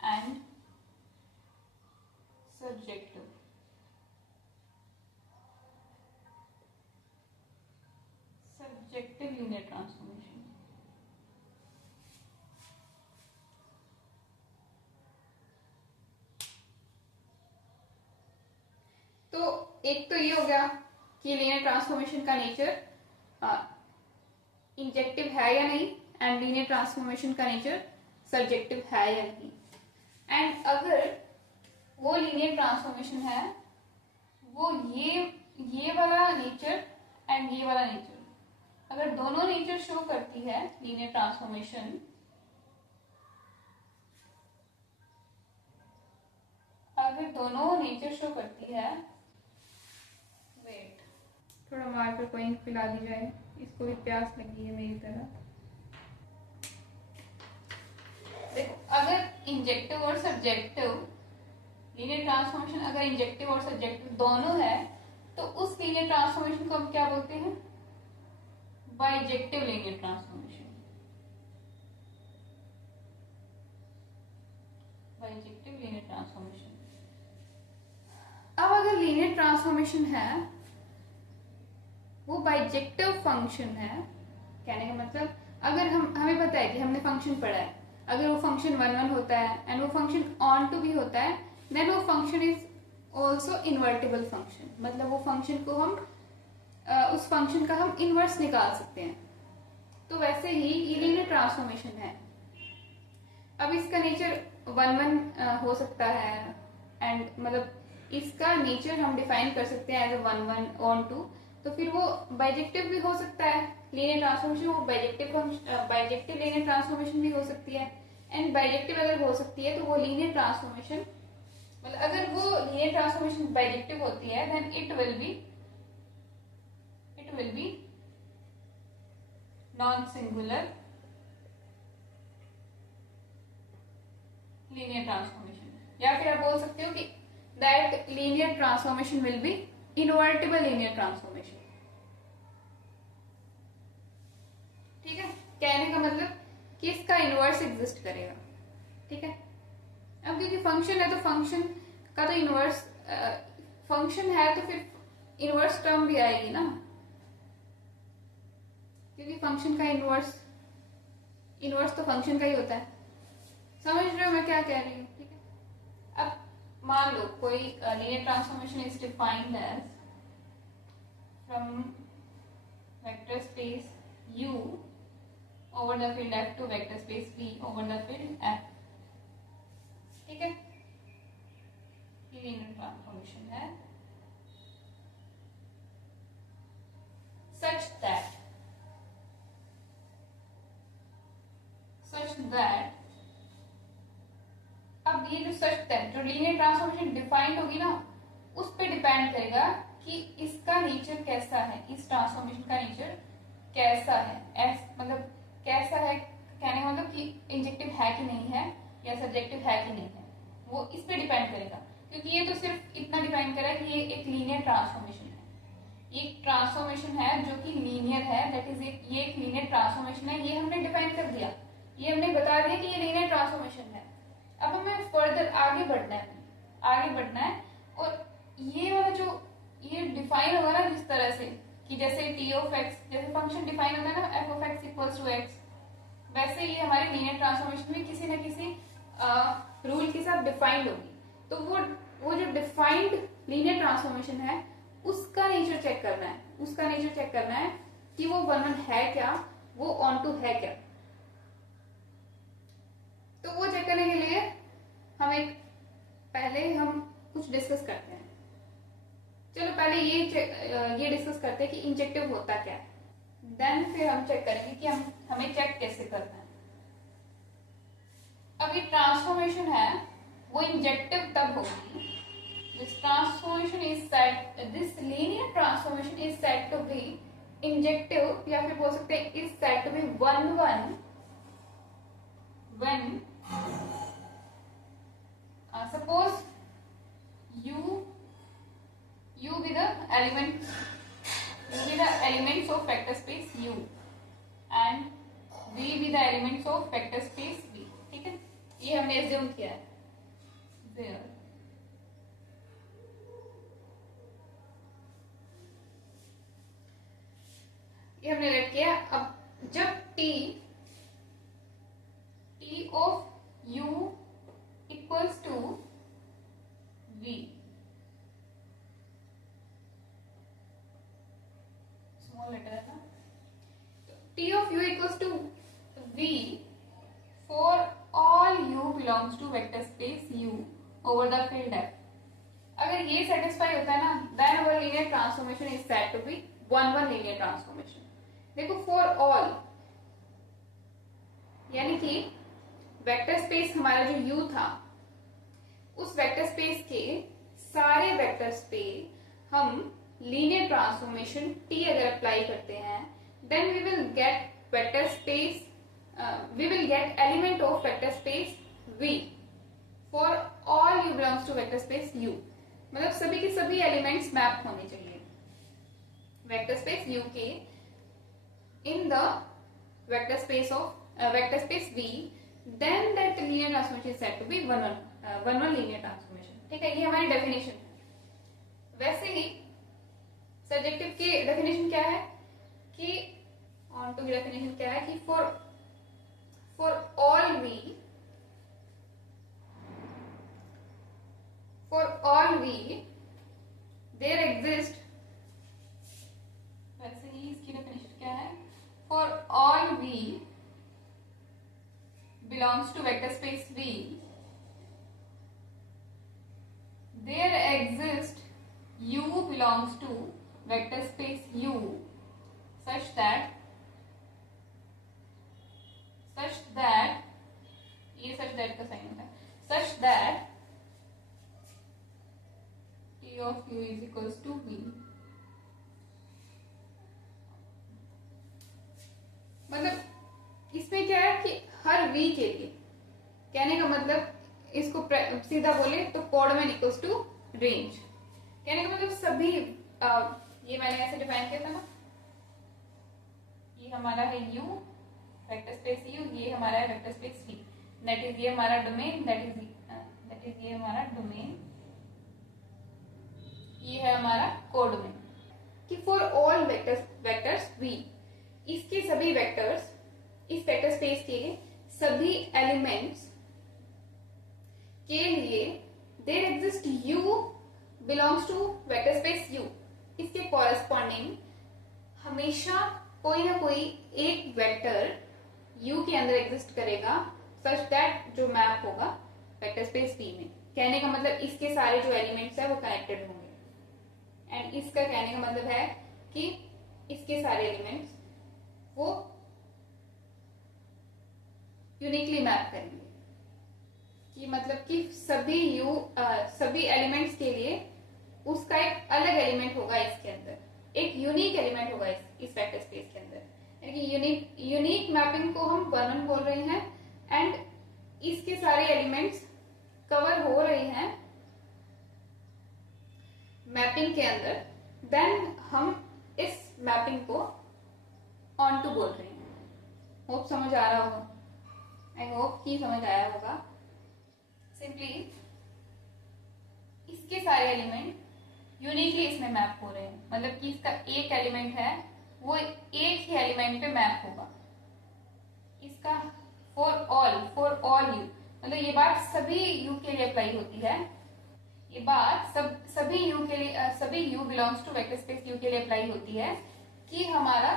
and subjective linear transformation. तो एक तो ये हो गया कि लीनियर ट्रांसफॉर्मेशन का नेचर इंजेक्टिव है या नहीं, एंड लीनियर ट्रांसफॉर्मेशन का नेचर सब्जेक्टिव है या नहीं। एंड अगर वो लीनियर ट्रांसफॉर्मेशन है, वो ये वाला नेचर एंड ये वाला नेचर, अगर दोनों नेचर शो करती है लीनियर ट्रांसफॉर्मेशन, अगर दोनों नेचर शो करती है, वेट थोड़ा मार्कर कोइन पिला दी जाए, इसको भी प्यास लगी है मेरी तरह। देखो अगर इंजेक्टिव और सब्जेक्टिव लीनियर ट्रांसफॉर्मेशन, अगर इंजेक्टिव और सब्जेक्टिव दोनों है, तो उस लीनियर ट्रांसफॉर्मेशन को हम क्या बोलते हैं, bijective linear transformation. Bijective linear transformation. अब अगर लीनियर ट्रांसफॉर्मेशन है वो बाइजेक्टिव फंक्शन है, कहने का मतलब अगर हमें पता है कि हमने फंक्शन पढ़ा है, अगर वो फंक्शन 1 होता है एंड वो फंक्शन ऑन टू भी होता है, देन वो function is also invertible function, मतलब वो फंक्शन को हम उस फंक्शन का हम इनवर्स निकाल सकते हैं। तो वैसे ही ये लीनियर ट्रांसफॉर्मेशन है। अब इसका नेचर 1 हो सकता है, एंड मतलब इसका नेचर हम डिफाइन कर सकते हैं एज 1 ऑन टू, तो फिर वो बाइजेक्टिव भी हो सकता है लीनियर ट्रांसफॉर्मेशन, वो बाइजेक्टिव लीनियर ट्रांसफॉर्मेशन भी हो सकती है। एंड बाइजेक्टिव अगर हो सकती है तो वो लीनियर ट्रांसफॉर्मेशन, मतलब अगर वो लीनियर ट्रांसफॉर्मेशन बाइजेक्टिव होती है, then it will be non singular linear transformation, या फिर आप बोल सकते हो कि that linear transformation will be invertible linear transformation. ठीक है, कहने का मतलब कि इसका इनवर्स एग्जिस्ट करेगा। ठीक है, अब क्योंकि फंक्शन है तो फंक्शन का तो इनवर्स, फंक्शन है तो फिर इनवर्स टर्म भी आएगी ना, क्योंकि फंक्शन का इनवर्स, इनवर्स तो फंक्शन का ही होता है। समझ रहे हो मैं क्या कह रही हूँ? ठीक है, अब मान लो कोई linear transformation is defined as from vector space U over the field F to vector space V over the field F। ठीक है, ये लीनियर ट्रांसफॉर्मेशन है such that अब ये जो सच दैट जो लीनियर ट्रांसफॉर्मेशन डिफाइंड होगी ना, उस पे डिपेंड करेगा कि इसका नेचर कैसा है, इस ट्रांसफॉर्मेशन का नेचर कैसा है। मतलब कैसा है कहने का मतलब कि इंजेक्टिव है कि नहीं है या सब्जेक्टिव है कि नहीं है, वो इस पे डिपेंड करेगा। क्योंकि ये तो सिर्फ इतना डिफाइन करा कि ये एक लीनियर ट्रांसफॉर्मेशन है, ये एक ट्रांसफॉर्मेशन है जो कि लीनियर है, दैट इज ये एक लीनियर ट्रांसफॉर्मेशन है, ये हमने डिफाइन कर दिया, ये हमने बता दिया कि ये लीनियर ट्रांसफॉर्मेशन है। अब हमें फर्दर आगे बढ़ना है, और ये वाला जो ये डिफाइन होगा ना जिस तरह से कि जैसे टी ऑफ एक्स, जैसे फंक्शन डिफाइन होता है ना F of X equals to X, वैसे ये हमारे लीनियर ट्रांसफॉर्मेशन में किसी न किसी रूल के साथ डिफाइंड होगी। तो वो जो डिफाइंड लीनियर ट्रांसफॉर्मेशन है उसका नेचर चेक करना है, कि वो वन वन है क्या, वो ऑन टू है क्या। तो वो चेक करने के लिए पहले हम कुछ डिस्कस करते हैं। चलो पहले ये डिस्कस करते हैं कि इंजेक्टिव होता क्या है, देन फिर हम चेक करेंगे कि हमें चेक कैसे करना है। अब ये ट्रांसफॉर्मेशन है वो इंजेक्टिव तब होगी this linear transformation is said to be injective, या फिर बोल सकते हैं is said to be one one when suppose u be the elements of vector space U and V be the elements of vector space V। ठीक है, ये हमने assume किया है there ये हमने रेड किया। अब जब T of U equals to V, small letter है ना, तो T of U equals to V for all U belongs to vector space U over the field F। अगर ये सेटिस्फाई होता है ना, then our linear transformation is said to be one linear transformation। देखो for all यानी कि vector space हमारा जो U था, उस वेक्टर स्पेस के सारे वेक्टर्स पे हम लीनियर ट्रांसफॉर्मेशन T अगर अप्लाई करते हैं, then we will get vector space, we will get element of vector space V for all U belongs to vector space U। मतलब सभी के सभी एलिमेंट्स मैप होने चाहिए वेक्टर स्पेस U के in the vector space of vector space V, then that linear transformation is said to be one linear transformation। ठीक है, ये हमारी डेफिनेशन है। वैसे ही सब्जेक्टिव की डेफिनेशन क्या है कि ऑन टू की डेफिनेशन क्या है कि for all V there exist, वैसे ही इसकी डेफिनेशन क्या है, for all V belongs to vector space V, there exists U belongs to vector space U such that ये such that का साइन होता है, such that T of U is equals to V। मतलब इसमें क्या है कि हर V के लिए, कहने का मतलब इसको सीधा बोले तो कोडमैन इक्वल्स टू रेंज, कहने का मतलब सभी ये मैंने ऐसे डिफाइन किया था ना, ये हमारा है U वेक्टर स्पेस U, ये हमारा है vector space V, that is ये हमारा डोमेन, दैट इज ये हमारा डोमेन, ये है हमारा कोडोमेन। कि फॉर ऑल वेक्टर्स V, इसके सभी वेक्टर्स, इस वेक्टर स्पेस के सभी एलिमेंट्स के लिए there exist U belongs to vector space U, इसके कॉरेस्पॉन्डिंग हमेशा कोई ना कोई एक वेक्टर U के अंदर एग्जिस्ट करेगा, सच दैट जो मैप होगा वेक्टर स्पेस V में। कहने का मतलब इसके सारे जो एलिमेंट्स है वो कनेक्टेड होंगे, एंड इसका कहने का मतलब है कि इसके सारे एलिमेंट्स वो यूनिकली मैप करेंगे, कि मतलब कि सभी एलिमेंट्स के लिए उसका एक अलग एलिमेंट होगा, इसके अंदर एक यूनिक एलिमेंट होगा इस वेक्टर स्पेस के अंदर, यानी यूनिक मैपिंग को हम वर्णन बोल रहे हैं, एंड इसके सारे एलिमेंट्स कवर हो रहे हैं मैपिंग के अंदर, देन हम इस मैपिंग को ऑन टू बोल रहे हैं। होप समझ आ रहा होगा, आई होप कि समझ आया होगा। सिंपली इसके सारे एलिमेंट यूनिकली इसमें मैप हो रहे हैं, मतलब कि इसका एक एलिमेंट है वो एक ही एलिमेंट पे मैप होगा, इसका फॉर ऑल यू, मतलब ये बात सभी यू के लिए अप्लाई होती है, ये बात सभी यू के लिए, सभी U belongs to vector space U के लिए अप्लाई होती है, कि हमारा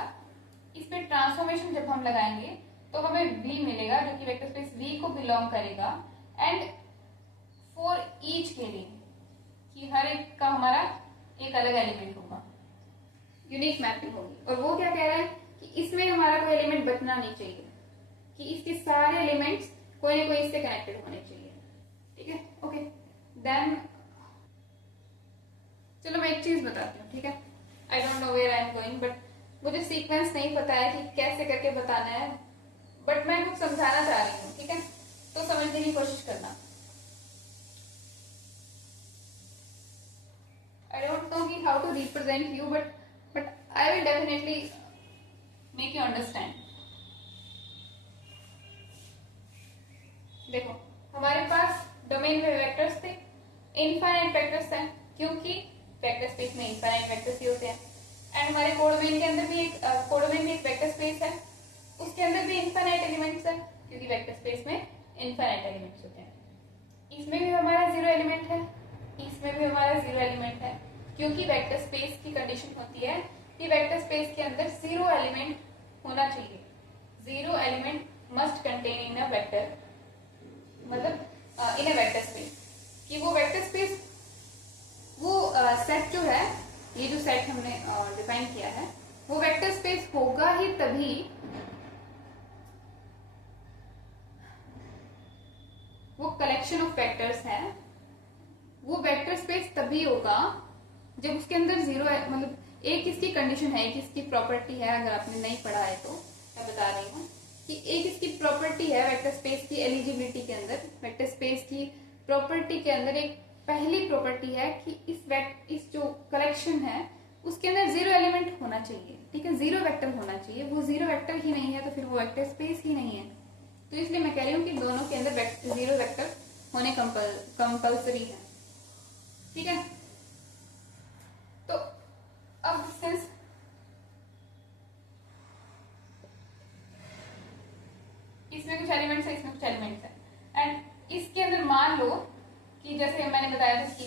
इस पे ट्रांसफॉर्मेशन जब हम लगाएंगे तो हमें V मिलेगा जो कि वेक्टर स्पेस V को बिलोंग करेगा, एंड फॉर ईच के लिए कि हर एक का हमारा एक अलग एलिमेंट होगा, यूनिक मैपिंग होगी। और वो क्या कह रहा है कि इसमें हमारा कोई एलिमेंट बचना नहीं चाहिए, कि इसके सारे एलिमेंट्स कोई ना कोई इससे कनेक्टेड होने चाहिए, ठीक है। ओके, देन चलो मैं एक चीज बताती हूँ, ठीक है। I don't know where I am going, but मुझे सीक्वेंस नहीं पता है कि कैसे करके बताना है, बट मैं कुछ समझाना चाह रही हूँ, ठीक है, तो समझने की कोशिश करना। I don't know how to represent you, but I will definitely make you understand. देखो, हमारे पास डोमेन में वेक्टर्स थे, इनफाइनाइट वेक्टर्स हैं, क्योंकि वेक्टर स्पेस में इनफाइनाइट वेक्टर्स ही होते हैं, एंड हमारे कोडोमेन के अंदर भी एक वेक्टर स्पेस है, उसके अंदर भी इनफाइनाइट एलिमेंट्स है, क्योंकि वेक्टर स्पेस में इनफाइनाइट एलिमेंट्स होते हैं। इसमें भी हमारा जीरो एलिमेंट है, इसमें भी हमारा जीरो एलिमेंट है, क्योंकि वेक्टर स्पेस की कंडीशन होती है कि वेक्टर स्पेस के अंदर जीरो एलिमेंट होना चाहिए, zero element must contain in a vector, मतलब इन अ वेक्टर स्पेस, कि वो वेक्टर स्पेस, वो सेट जो है, ये जो सेट हमने डिफाइन किया है, वो वेक्टर स्पेस होगा ही तभी वो कलेक्शन ऑफ वेक्टर्स है, वो वेक्टर स्पेस तभी होगा जब उसके अंदर जीरो है, मतलब एक इसकी कंडीशन है, एक इसकी प्रॉपर्टी है, अगर आपने नहीं पढ़ा है तो मैं बता रही हूँ कि एक इसकी प्रॉपर्टी है वेक्टर स्पेस की एलिजिबिलिटी के अंदर, वेक्टर स्पेस की प्रॉपर्टी के अंदर एक पहली प्रॉपर्टी है कि इस जो कलेक्शन है उसके अंदर जीरो एलिमेंट होना चाहिए, ठीक है, जीरो वेक्टर होना चाहिए। वो जीरो वेक्टर ही नहीं है तो फिर वो वेक्टर स्पेस ही नहीं है, तो इसलिए मैं कह रही हूँ कि दोनों के अंदर जीरो वेक्टर होने कंपल्सरी है, ठीक है। तो अब सिंस इसमें कुछ एलिमेंट्स है, इसमें कुछ एलिमेंट्स है, एंड इसके अंदर मान लो कि जैसे मैंने बताया था कि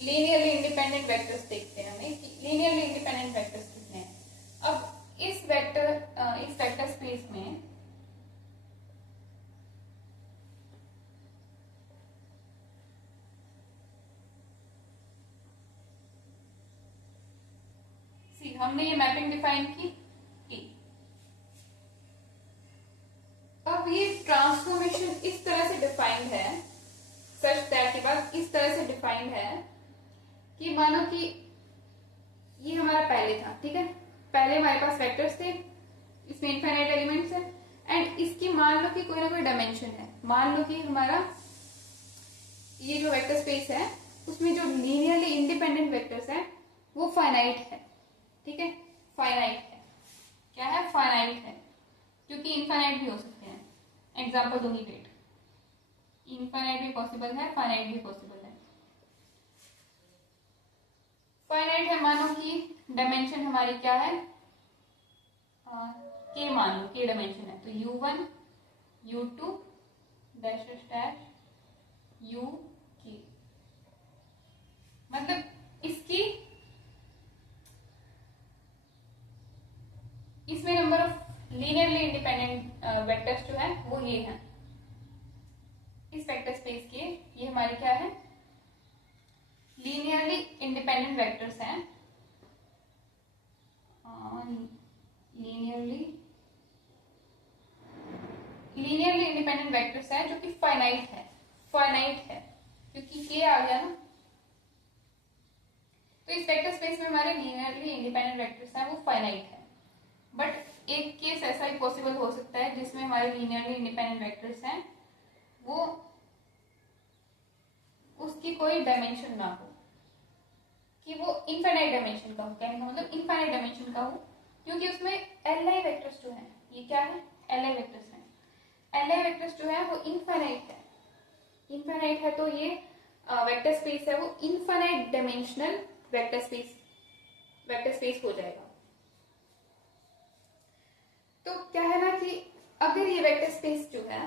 लीनियरली इंडिपेंडेंट वेक्टर्स देखते हैं हमें कि लीनियरली इंडिपेंडेंट वेक्टर्स कितने हैं। अब इस वेक्टर स्पेस में हमने ये मैपिंग डिफाइन की। अब ये ट्रांसफॉर्मेशन इस तरह से डिफाइंड है, सच दैट के बाद इस तरह से डिफाइंड है कि मानो कि ये हमारा पहले था, ठीक है, पहले हमारे पास वेक्टर्स थे, इसमें इनफाइनाइट एलिमेंट्स है, एंड इसकी मान लो कि कोई ना कोई डायमेंशन है, मान लो कि हमारा ये जो वेक्टर स्पेस है उसमें जो लीनियरली इंडिपेंडेंट वेक्टर्स है वो फाइनाइट है, ठीक है, फाइनाइट है। क्या है? फाइनाइट है, क्योंकि इनफाइनाइट भी हो सकते हैं। एग्जाम्पल दूंगी, वेट, इनफाइनाइट भी पॉसिबल है, फाइनाइट भी पॉसिबल है। फाइनाइट है, मानो कि डायमेंशन हमारी क्या है, के मान लो, के डायमेंशन है, तो u1 u2 dash dash u k, मतलब इसमें number of linearly independent vectors जो है वो ये हैं। इस वेक्टर स्पेस के ये हमारे क्या है, लीनियरली इंडिपेंडेंट वेक्टर्स हैं, लीनियरली इंडिपेंडेंट वेक्टर्स हैं जो कि फाइनाइट है, फाइनाइट है क्योंकि के आ गया ना। तो इस वेक्टर स्पेस में हमारे लीनियरली इंडिपेंडेंट वेक्टर्स हैं वो फाइनाइट है। बट एक केस ऐसा ही पॉसिबल हो सकता है जिसमें हमारे लीनियरली इंडिपेंडेंट वेक्टर्स हैं वो उसकी कोई डायमेंशन ना हो, कि वो इनफाइनाइट डायमेंशन का हो, कहने का मतलब इनफाइनाइट डायमेंशन का हो, क्योंकि उसमें एल आई वेक्टर्स जो है, ये क्या है, एल आई वेक्टर्स हैं। एल आई वेक्टर्स जो है वो इनफाइनाइट है, इनफाइनाइट है, तो ये वेक्टर स्पेस है वो इनफाइनाइट डायमेंशनल वेक्टर स्पेस हो जाएगा। तो क्या है ना कि अगर ये वेक्टर स्पेस जो है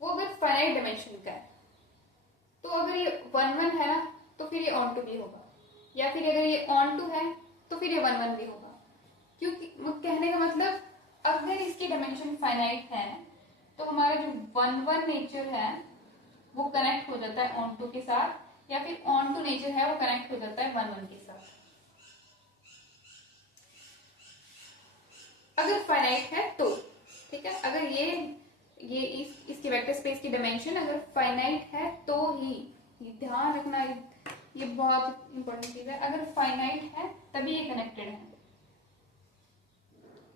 वो अगर फाइनाइट डायमेंशन का है, तो अगर ये 1 1 है ना, तो फिर ये ऑन टू भी होगा, या फिर अगर ये ऑन टू है तो फिर ये 1 1 भी होगा। क्योंकि कहने का मतलब अगर इसकी डायमेंशन फाइनाइट है तो हमारा जो 1 1 नेचर है वो कनेक्ट हो जाता है ऑन टू के साथ, या फिर ऑन टू नेचर है वो कनेक्ट हो जाता है 1 1 के साथ। अगर फाइनाइट है तो, ठीक है, अगर ये इसकी वेक्टर स्पेस की डायमेंशन अगर फाइनाइट है तो ही, ये ध्यान रखना, ये बहुत इंपॉर्टेंट चीज है, अगर फाइनाइट है तभी ये कनेक्टेड है,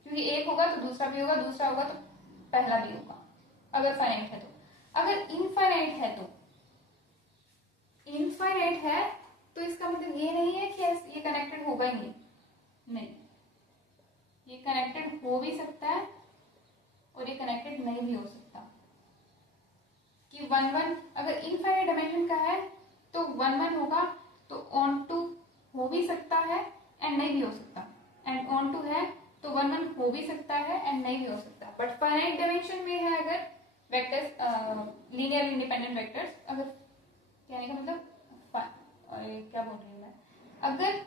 क्योंकि एक होगा तो दूसरा भी होगा, दूसरा होगा तो पहला भी होगा, अगर फाइनाइट है तो। अगर इनफाइनाइट है तो, इनफाइनाइट है तो इसका मतलब ये नहीं है कि ये कनेक्टेड होगा ही नहीं, ये कनेक्टेड हो भी सकता है और ये कनेक्टेड नहीं भी हो सकता। कि 1 1 अगर इनफाइनाइट डायमेंशन का है तो 1 1 होगा तो ऑन टू हो भी सकता है एंड नहीं भी हो सकता, एंड ऑन टू है तो 1 1 हो भी सकता है एंड नहीं भी हो सकता। बट फाइनाइट डायमेंशन में है अगर वेक्टर्स लीनियर इंडिपेंडेंट वेक्टर्स, अगर कहने का मतलब क्या बोल रही हूँ मैं, अगर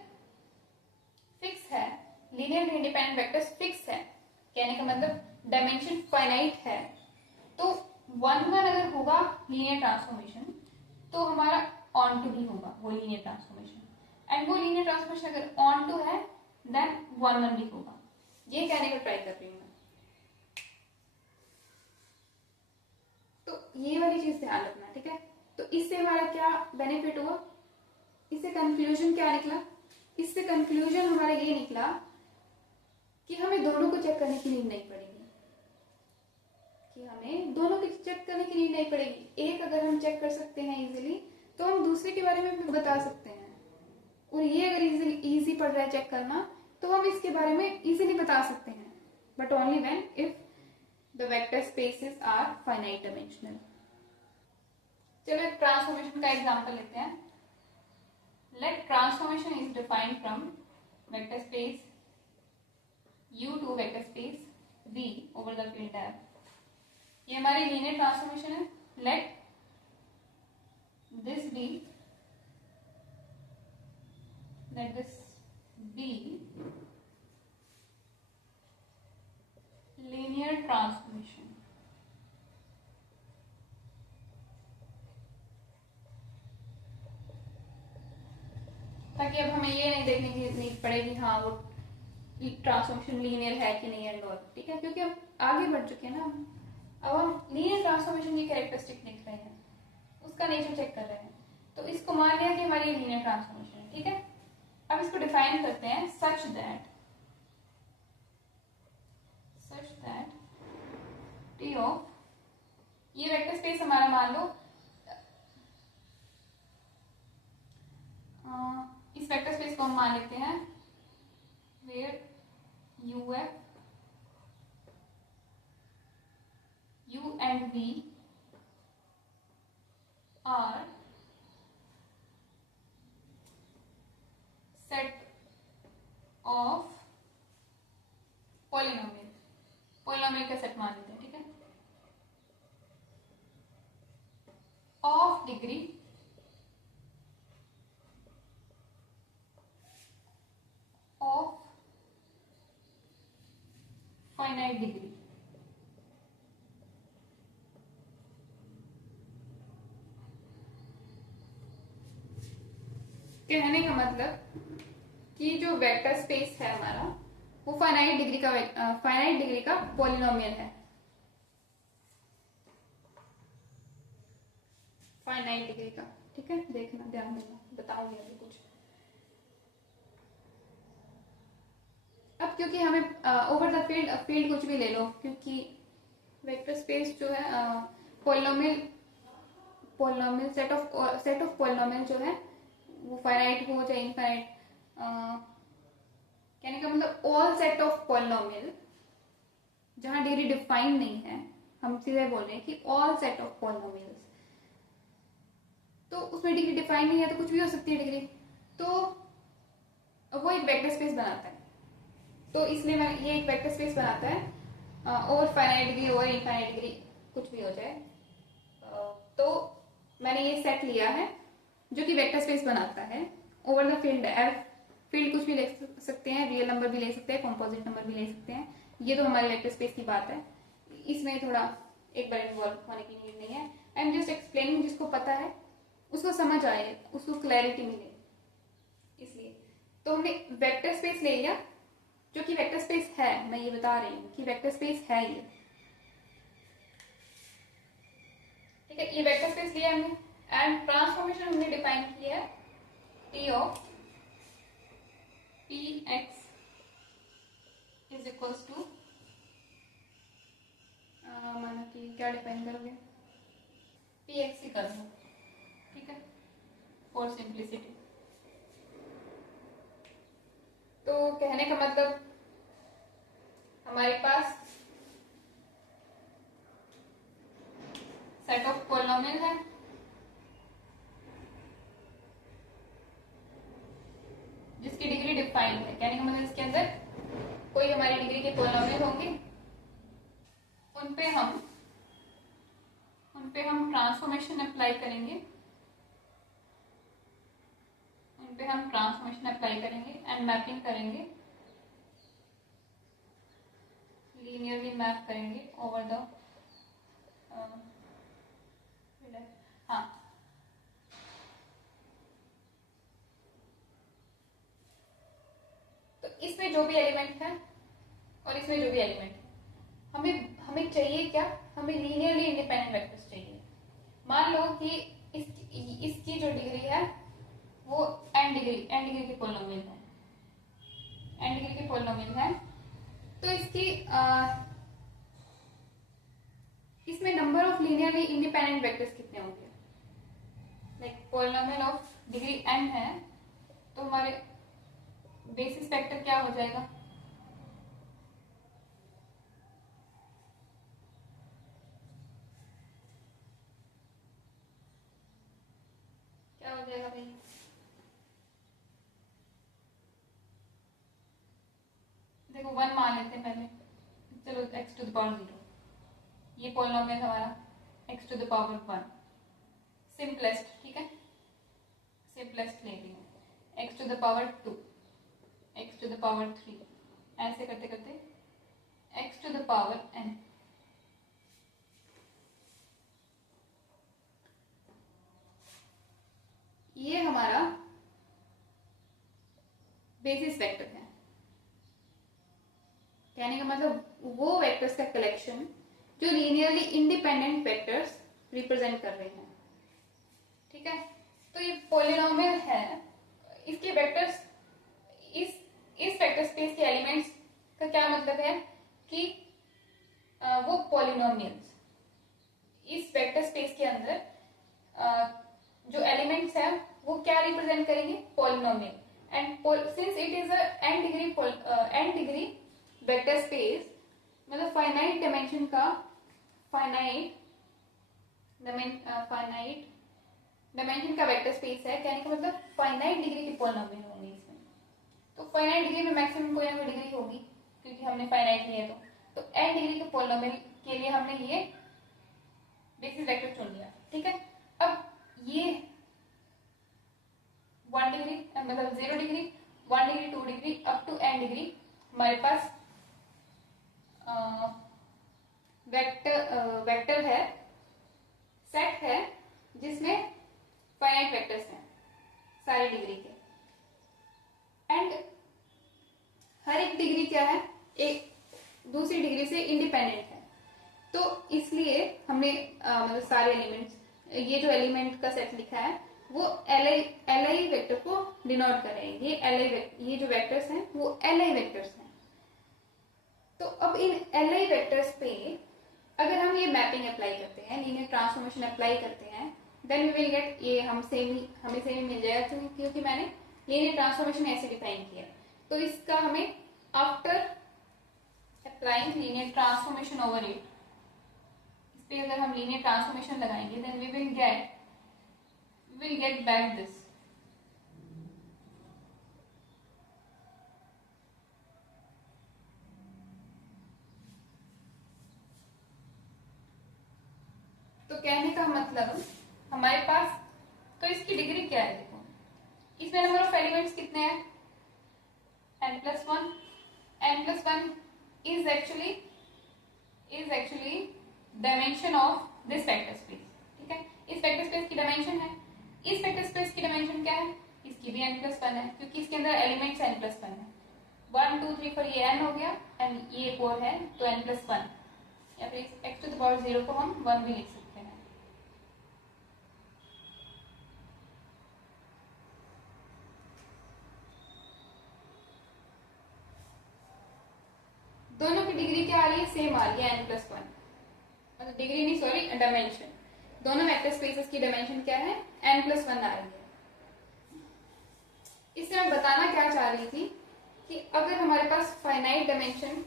फिक्स है, लीनियर इंडिपेंडेंट वेक्टर्स फिक्स है, कहने का मतलब डायमेंशन फाइनाइट है, तो 1 1 अगर होगा लीनियर ट्रांसफॉर्मेशन तो हमारा ऑन टू भी होगा वो लीनियर ट्रांसफॉर्मेशन, एंड वो लीनियर ट्रांसफॉर्मेशन अगर ऑन टू है देन 1 1 भी होगा। ये कहने का ट्राई कर रही हूँ मैं। तो ये वाली चीज ध्यान रखना, ठीक है। तो इससे हमारा क्या बेनिफिट हुआ, इससे कंक्लूजन क्या निकला, इससे कंक्लूजन हमारा ये निकला कि हमें दोनों को चेक करने की नीड नहीं पड़ेगी, कि हमें दोनों को चेक करने की नीड नहीं पड़ेगी। एक अगर हम चेक कर सकते हैं इजीली तो हम दूसरे के बारे में भी बता सकते हैं, और ये अगर इजी पड़ रहा है चेक करना तो हम इसके बारे में इजीली बता सकते हैं, but only when if the vector spaces are finite dimensional. चलो एक ट्रांसफॉर्मेशन का एग्जांपल लेते हैं। Let transformation is defined from vector space U to vector space V over the field टैब। ये हमारी लीनियर ट्रांसफॉर्मेशन है। Let this be linear transformation. ताकि अब हमें ये नहीं देखने की नीड पड़ेगी हाँ वो ट्रांसफॉर्मेशन लीनियर है कि नहीं एंड ऑल, ठीक है, क्योंकि हम आगे बढ़ चुके हैं ना। अब हम लीनियर ट्रांसफॉर्मेशन की कैरेक्टरिस्टिक देख रहे हैं, उसका नेचर चेक कर रहे हैं, तो इसको मान लिया कि हमारी लीनियर ट्रांसफॉर्मेशन है, ठीक है। अब इसको डिफाइन करते हैं सच दैट टी ऑफ, ये वेक्टर स्पेस हमारा मान लो UF, U and V are set of polynomial, polynomial का सेट मान लेते हैं, ठीक है, of degree of finite degree. कहने का मतलब कि जो वेक्टर स्पेस है हमारा वो फाइनाइट डिग्री का पॉलिनोमियल है, फाइनाइट डिग्री का, ठीक है, देखना, ध्यान देना, बताऊंगी अभी कुछ। अब क्योंकि हमें ओवर द फील्ड कुछ भी ले लो, क्योंकि वेक्टर स्पेस जो है पॉलिनोमियल सेट ऑफ पॉलिनोमियल जो है वो फाइनाइट हो चाहे इनफाइनाइट, कहने का मतलब ऑल सेट ऑफ पॉलिनोमियल जहां डिग्री डिफाइन नहीं है, हम सीधे बोल रहे हैं कि ऑल सेट ऑफ पॉलिनोमियल्स, तो उसमें डिग्री डिफाइन नहीं है तो कुछ भी हो सकती है डिग्री, तो वो एक वेक्टर स्पेस बनाता है। तो इसलिए मैं ये एक वेक्टर स्पेस बनाता है, और फाइनाइट डिग्री और इनफाइनाइट डिग्री कुछ भी हो जाए, तो मैंने ये सेट लिया है जो कि वेक्टर स्पेस बनाता है over the field F. Field कुछ भी ले सकते हैं, रियल नंबर भी ले सकते हैं, कॉम्पोजिट नंबर भी ले सकते हैं, ये तो हमारे वेक्टर स्पेस की बात है, इसमें थोड़ा एक बार इन्वॉल्व होने की नीड नहीं है। आई एम जस्ट एक्सप्लेनिंग, जिसको पता है उसको समझ आए, उसको क्लैरिटी मिले, इसलिए। तो हमने वेक्टर स्पेस ले लिया जो कि वेक्टर स्पेस है, मैं ये बता रही हूँ कि वेक्टर स्पेस है ये, ठीक है, ये वेक्टर स्पेस लिया हमने, एंड ट्रांसफॉर्मेशन हमने डिफाइन किया है T of P X is equals to, माना कि क्या डिफाइन करोगे, पी एक्स ही कर दो, ठीक है, फॉर सिंप्लिसिटी। तो कहने का मतलब हमारे पास सेट ऑफ पॉलिनोमियल है जिसकी डिग्री डिफाइंड है, कहने का मतलब इसके अंदर कोई हमारी डिग्री के पॉलिनोमियल होंगे, उन पे हम ट्रांसफॉर्मेशन अप्लाई करेंगे, एंड मैपिंग करेंगे, लीनियरली मैप करेंगे ओवर द हाँ, तो इसमें जो भी एलिमेंट है और इसमें जो भी एलिमेंट है, हमें चाहिए क्या, हमें लीनियरली इंडिपेंडेंट वेक्टर्स चाहिए। मान लो कि इसकी जो डिग्री है वो एन डिग्री के पॉलिनोमियल है, तो इसमें number of linearly independent vectors कितने होंगे, like polynomial of degree n है, तो हमारे बेसिस वेक्टर क्या हो जाएगा, क्या हो जाएगा भाई, देखो 1 मान लेते हैं पहले, चलो x टू द पावर 0, ये पॉलिनोमियल हमारा x to the power 1, simplest, ठीक है, सिंपलेस्ट ले रही हूँ, x to the power 2, x to the power 3, ऐसे करते करते x to the power n। ये हमारा बेसिस वेक्टर है, कहने का मतलब वो वेक्टर्स का कलेक्शन जो लीनियरली इंडिपेंडेंट वेक्टर्स रिप्रेजेंट कर रहे हैं, ठीक है। तो ये पॉलिनोमियल है, इसके वेक्टर्स, इस वेक्टर स्पेस के एलिमेंट्स का क्या मतलब है कि वो पॉलिनोमियल्स इस वेक्टर स्पेस के अंदर जो एलिमेंट्स हैं वो क्या रिप्रेजेंट करेंगे, polynomial, and since it is an degree vector space मतलब फाइनाइट डायमेंशन का फाइनाइट डायमेंशन का वेक्टर स्पेस है, कहने का मतलब फाइनाइट डिग्री के पॉलिनोमियल होंगे इसमें। तो फाइनाइट डिग्री में मैक्सिमम कोई ना कोई डिग्री होगी क्योंकि हमने फाइनाइट लिया है। तो n डिग्री के पॉलिनोमियल के लिए हमने ये बेसिस वेक्टर चुन लिया, ठीक है। अब ये 1 डिग्री मतलब 0 degree 1 degree 2 degree up to n degree हमारे पास वेक्टर है, सेट है जिसमें फाइनाइट वेक्टर्स हैं सारी डिग्री के। एंड हर एक डिग्री क्या है, एक दूसरी डिग्री से इंडिपेंडेंट है। तो इसलिए हमने मतलब सारे एलिमेंट्स, ये जो एलिमेंट का सेट लिखा है वो एल वेक्टर को डिनोट कर रहे हैं। ये जो वेक्टर्स हैं वो एल वेक्टर्स हैं। तो अब इन एल वेक्टर्स पे अगर हम ये मैपिंग अप्लाई करते हैं, लीनियर ट्रांसफॉर्मेशन अप्लाई करते हैं, देन वी विल गेट ये हमें सेम ही मिल जाएगा क्योंकि मैंने लीनियर ट्रांसफॉर्मेशन ऐसे डिफाइन किया। तो इसका हमें after applying linear transformation over it, इस पे अगर हम लीनियर ट्रांसफॉर्मेशन लगाएंगे then we will get back this. तो कहने का मतलब हमारे पास, तो इसकी डिग्री क्या है, देखो इसमें नंबर ऑफ एलिमेंट्स कितने हैं, n+1। n+1 is actually dimension of this vector space, ठीक है। इस वेक्टर स्पेस की डायमेंशन है। इस वेक्टर स्पेस की डायमेंशन क्या है, इसकी भी n+1 है क्योंकि इसके अंदर एलिमेंट्स n+1 है। 1 2 3 4 ये n हो गया एंड ये 4 है तो n+1, या फिर x⁴ को हम 1 भी लिख सकते हैं। दोनों की डिग्री क्या आ रही है, सेम आ रही है n+1, मतलब डिग्री नहीं सॉरी डायमेंशन। दोनों वेक्टर स्पेसेस की डायमेंशन क्या है, n+1 आ रही है। इससे मैं बताना क्या चाह रही थी कि अगर हमारे पास फाइनाइट डायमेंशन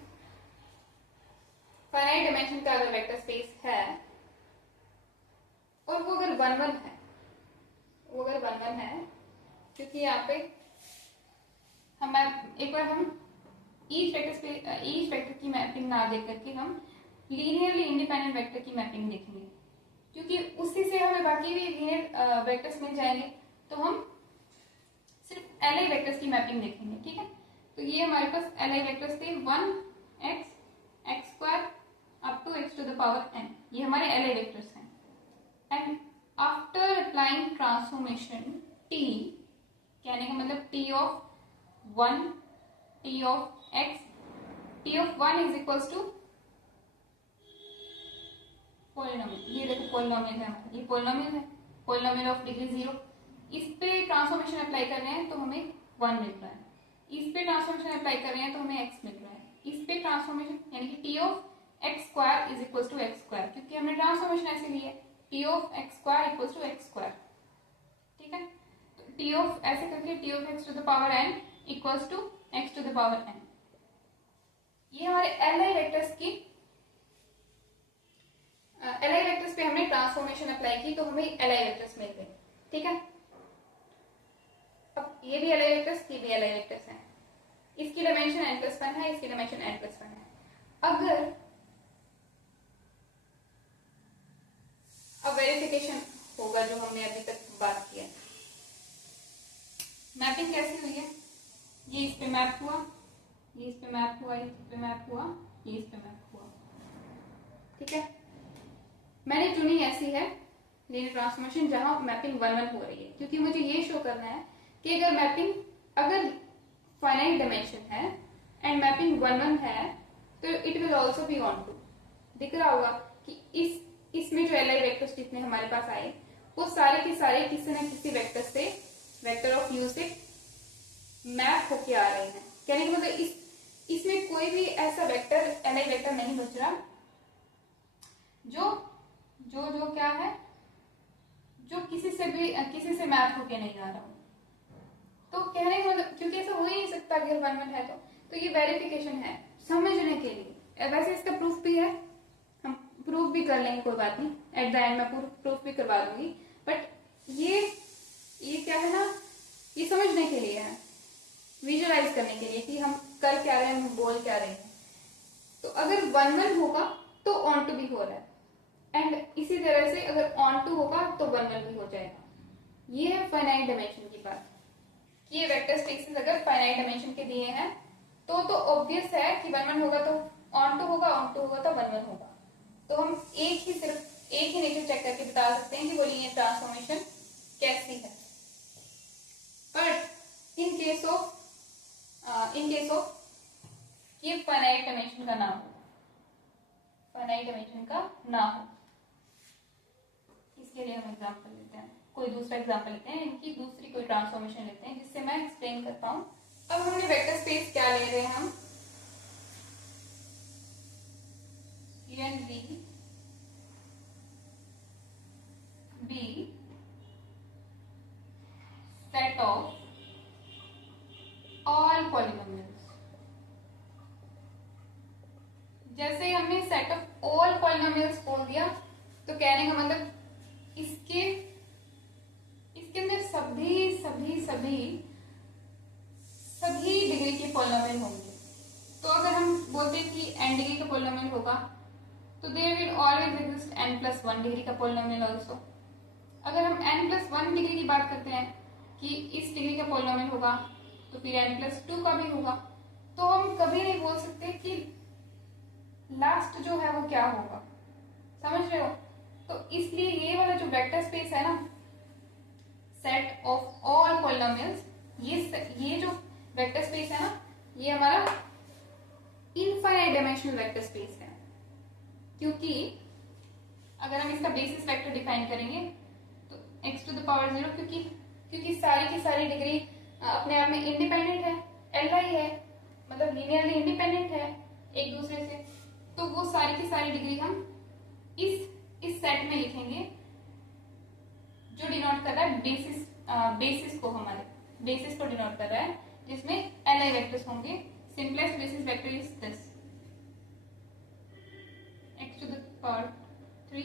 का अगर वेक्टर स्पेस है और वो अगर 1 1 है, क्योंकि यहाँ पे हम एक बार हम ईच वेक्टर की मैपिंग ना देख करके हम लीनियरली इंडिपेंडेंट वेक्टर की मैपिंग देखेंगे, क्योंकि उसी से हमें बाकी भी लीनियर वेक्टर्स मिल जाएंगे। तो हम सिर्फ एल वेक्टर्स की मैपिंग देखेंगे, ठीक है। तो ये हमारे पास एल वेक्टर्स थे 1 x² अप टू x⁴n, ये हमारे एल वेक्टर्स हैं। And after applying transformation t, कहने का मतलब t of 1 t of x, t of 1 is equals to polynomial. ये देखो पॉलिनोमियल है, ये पॉलिनोमियल है, पॉलिनोमियल ऑफ डिग्री 0। इस पे ट्रांसफॉर्मेशन अप्लाई कर रहे हैं तो हमें 1 मिल रहा है, इस पे ट्रांसफॉर्मेशन अप्लाई कर रहे हैं तो हमें x मिल रहा है, इस पे ट्रांसफॉर्मेशन यानी कि t of x² is equals to x², क्योंकि हमने ट्रांसफॉर्मेशन ऐसे लिया t of x² equals to x², ठीक है। तो t ऑफ ऐसे करके t of x⁴n equals to x⁴n। ये हमारे एल वेक्टर्स की एल वेक्टर्स पे हमने ट्रांसफॉर्मेशन अप्लाई की तो हमें एल वेक्टर्स मिल गए, ठीक है। अब ये भी एल वेक्टर्स, ये भी एल वेक्टर्स हैं, इसकी डायमेंशन n+1 है, इसकी डायमेंशन n+1 है। अगर अब वेरिफिकेशन होगा जो हमने अभी तक बात किया, मैपिंग कैसी हुई है, ये इस पे मैप हुआ, ये इस पे मैप हुआ, इस पे मैप हुआ, ये इस पे मैप हुआ, ठीक है। मैंने चुनी ऐसी है लीनियर ट्रांसफॉर्मेशन जहां मैपिंग 1 1 हो रही है, क्योंकि मुझे ये शो करना है कि अगर मैपिंग अगर फाइनाइट डायमेंशन है एंड मैपिंग 1 1 है तो it will also be onto. दिख रहा होगा कि इसमें जो एल वेक्टर्स जितने हमारे पास आए वो सारे के सारे किसी न किसी वेक्टर से, वेक्टर ऑफ u से मैप होके आ रहे हैं। कहने का मतलब इसमें कोई भी ऐसा वेक्टर एल वेक्टर नहीं बच रहा जो क्या है, जो किसी से मैप होके नहीं आ रहा हो। तो कहने का मतलब क्योंकि ऐसा हो ही नहीं सकता अगर 1 1 है तो ये वेरिफिकेशन है, समझने के लिए। वैसे इसका प्रूफ भी है, हम प्रूफ भी कर लेंगे, कोई बात नहीं, एट द एंड मैं प्रूफ भी करवा दूंगी। बट ये क्या है ना, ये समझने के लिए है, विजुअलाइज करने के लिए कि हम कर क्या रहे हैं, हम बोल क्या रहे हैं। तो अगर 1 1 होगा तो ऑन टू भी हो रहा है, एंड इसी तरह से अगर ऑन टू होगा तो 1 1 भी हो जाएगा। ये है फाइनाइट डायमेंशन की बात। ये वेक्टर स्पेसेस अगर फाइनाइट डायमेंशन के दिए हैं तो ऑब्वियस है कि 1 1 होगा तो ऑन टू होगा, ऑन टू होगा तो 1 1 होगा। तो हम सिर्फ एक ही नेचर चेक करके बता सकते हैं कि वो लीनियर ट्रांसफॉर्मेशन कैसी है। बट इन केस ऑफ ये फाइनाइट डायमेंशन का ना हो, फाइनाइट डायमेंशन का ना हो, इसके लिए हम एग्जांपल लेते हैं, कोई दूसरा एग्जांपल लेते हैं, इनकी दूसरी कोई ट्रांसफॉर्मेशन लेते हैं जिससे मैं एक्सप्लेन कर पाऊं। अब हमने वेक्टर स्पेस क्या ले रहे हैं हम, V B set of all polynomials। जैसे हमने सेट ऑफ ऑल पॉलिनोमियल्स बोल दिया तो कहने का मतलब इसके अंदर सभी डिग्री के पॉलिनोमियल होंगे। तो अगर हम बोलते हैं कि n डिग्री का पॉलिनोमियल होगा तो there will always exist n+1 degree का पॉलिनोमियल आल्सो। अगर हम n+1 डिग्री की बात करते हैं कि इस डिग्री का पॉलिनोमियल होगा तो फिर n+2 का भी होगा। तो हम कभी नहीं बोल सकते कि लास्ट जो है वो क्या होगा, समझ रहे हो? तो इसलिए ये वाला जो वेक्टर स्पेस है ना, सेट ऑफ ऑल पॉलिनोमियल्स, ये जो वेक्टर स्पेस है ना, ये हमारा इनफाइनाइट डायमेंशनल वेक्टर स्पेस है। क्योंकि अगर हम इसका बेसिस वेक्टर डिफाइन करेंगे तो x⁻0, क्योंकि सारी की सारी डिग्री अपने आप में इंडिपेंडेंट है, Li है, मतलब लीनियरली इंडिपेंडेंट है एक दूसरे से, तो वो सारी की सारी डिग्री हम इस सेट में लिखेंगे जो डिनोट कर रहा है बेसिस को, हमारे बेसिस को डिनोट कर रहा है, जिसमें Li वेक्टर्स होंगे। Simplest basis vector is this x⁻3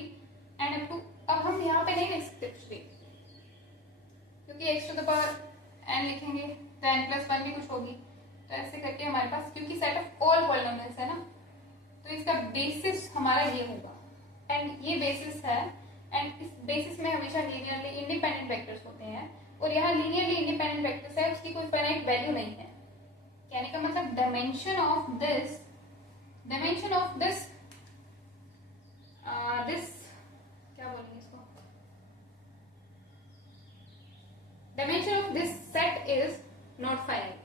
and up to, अब हम यहाँ पे नहीं लिख सकते कुछ भी, क्योंकि x⁻n लिखेंगे तो n+1 भी कुछ होगी। तो ऐसे करके हमारे पास, क्योंकि सेट ऑफ ऑल पॉलिनोमियल्स है ना, तो इसका बेसिस हमारा ये होगा, एंड ये बेसिस है, एंड इस बेसिस में हमेशा लीनियरली इंडिपेंडेंट वेक्टर्स होते हैं, और यहाँ लीनियरली इंडिपेंडेंट वेक्टर्स है, उसकी कोई फाइनाइट वैल्यू नहीं है। कहने का मतलब डायमेंशन ऑफ दिस क्या बोलेंगे इसको, dimension of this set is not finite,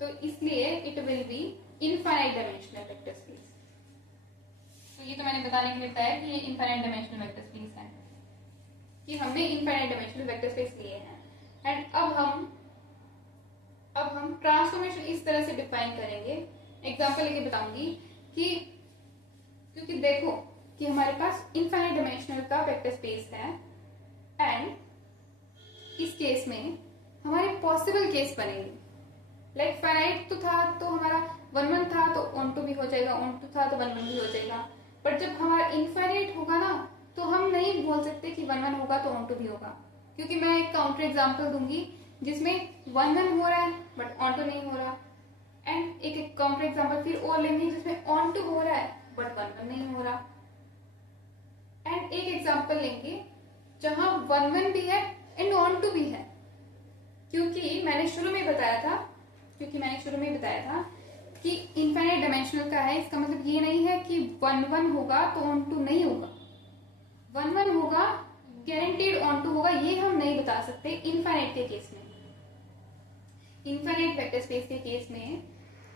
तो इसलिए it will B infinite dimensional vector space. तो ये तो मैंने बताने के लिए बताया कि ये इनफाइनाइट डायमेंशनल वेक्टर स्पेस है, कि हमने इनफाइनाइट डायमेंशनल वेक्टर स्पेस लिए हैं। एंड अब हम ट्रांसफॉर्मेशन इस तरह से डिफाइन करेंगे, एग्जांपल लेके बताऊंगी कि, क्योंकि देखो कि हमारे पास इनफाइनाइट डायमेंशनल का वेक्टर स्पेस है, एंड इस केस में हमारे पॉसिबल केस बनेंगे। लाइक फाइनाइट तो था तो हमारा 1 1 था तो ऑन टू भी हो जाएगा, ऑन टू था तो 1 1 भी हो जाएगा। बट जब हमारा इनफाइनाइट होगा ना, तो हम नहीं बोल सकते कि 1 1 होगा तो ऑन टू भी होगा, क्योंकि मैं एक काउंटर एग्जांपल दूंगी जिसमें 1 1 हो रहा है बट ऑन टू नहीं हो रहा, एंड एक काउंटर एग्जांपल फिर और लेंगे जिसमें ऑन टू हो रहा है बट 1 1 नहीं हो रहा, एंड एक एग्जांपल लेंगे जहां 1 1 भी है एंड ऑन टू भी है। क्योंकि मैंने शुरू में बताया था कि इनफाइनाइट डायमेंशनल का है, इसका मतलब ये नहीं है कि 1 1 होगा तो ऑन टू नहीं होगा, 1 1 होगा गारंटीड ऑन टू होगा, ये हम नहीं बता सकते इनफाइनाइट के केस में। इनफाइनाइट वेक्टर स्पेस के केस में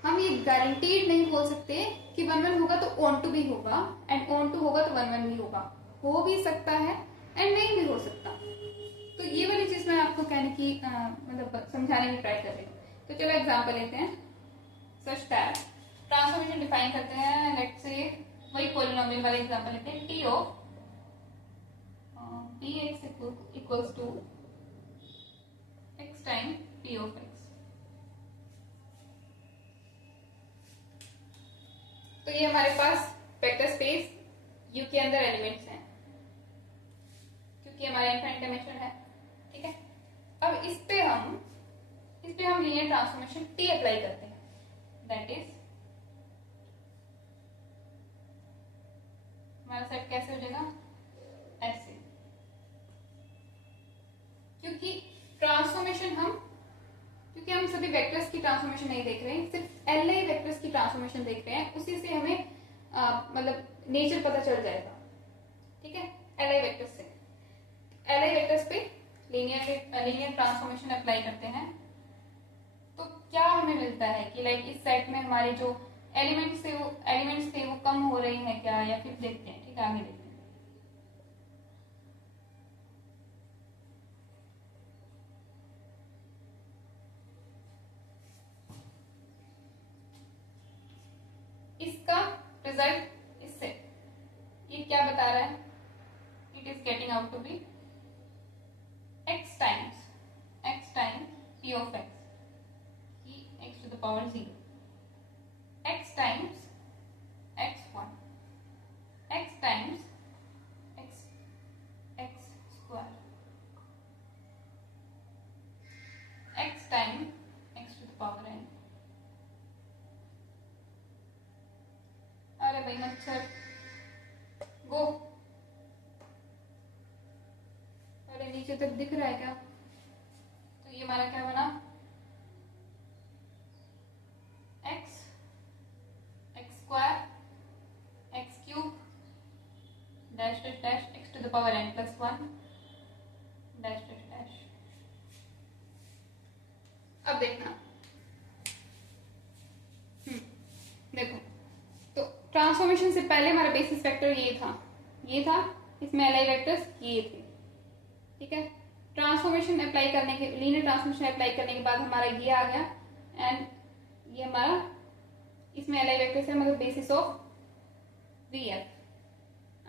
हम ये गारंटीड नहीं बोल सकते कि 1 1 होगा तो ऑन टू भी होगा, एंड ऑन टू होगा तो 1 1 भी होगा, हो भी सकता है एंड नहीं भी हो सकता। तो ये वाली चीज मैं आपको कहने की मतलब समझाने की ट्राई कर रही हूँ। तो चलो एग्जांपल लेते हैं, सच दैट ट्रांसफॉर्मेशन डिफाइन करते हैं, लेट्स से वही पॉलिनोमियल वाले एग्जांपल लेते हैं, t of dx equals to x time p of x। तो ये हमारे पास वेक्टर स्पेस यू के अंदर एलिमेंट्स हैं, क्योंकि हमारा इनफाइनाइट डायमेंशन है। ठीक है, अब इस पे हम लीनियर ट्रांसफॉर्मेशन टी अप्लाई करते हैं, दैट इज हमारा सेट कैसे हो जाएगा, ऐसे। क्योंकि हम सभी वेक्टर्स की ट्रांसफॉर्मेशन नहीं देख रहे हैं, सिर्फ एलआई वेक्टर्स की ट्रांसफॉर्मेशन देख रहे हैं, उसी से हमें मतलब नेचर पता चल जाएगा। ठीक है, एलआई वेक्टर्स से एलआई वेक्टर्स पे लीनियर ट्रांसफॉर्मेशन अप्लाई करते हैं, तो क्या हमें मिलता है कि लाइक इस सेट में हमारे जो एलिमेंट्स थे वो कम हो रही हैं क्या, या फिर देखते हैं। ठीक है, आगे देखते हैं। इसका रिजल्ट इससे ये क्या बता रहा है, it is getting out to be x times p of x, कि x to the power 0, x times x1, x times x square, x time x to the power n। अरे भाई मच्छर गो, अरे नीचे तक दिख रहा है क्या? तो ये हमारा क्या बना, x square x cube dash dash dash x to the power n plus 1 dash dash dash. अब देखना, देखो, तो ट्रांसफॉर्मेशन से पहले हमारा बेसिस वेक्टर ये था, इसमें एलआई वेक्टर्स ये थे। ठीक है, ट्रांसफॉर्मेशन अप्लाई करने के लीनियर ट्रांसफॉर्मेशन अप्लाई करने के बाद हमारा ये आ गया, एंड ये हमारा इसमें एलआई वेक्टर्स है, मतलब basis of VF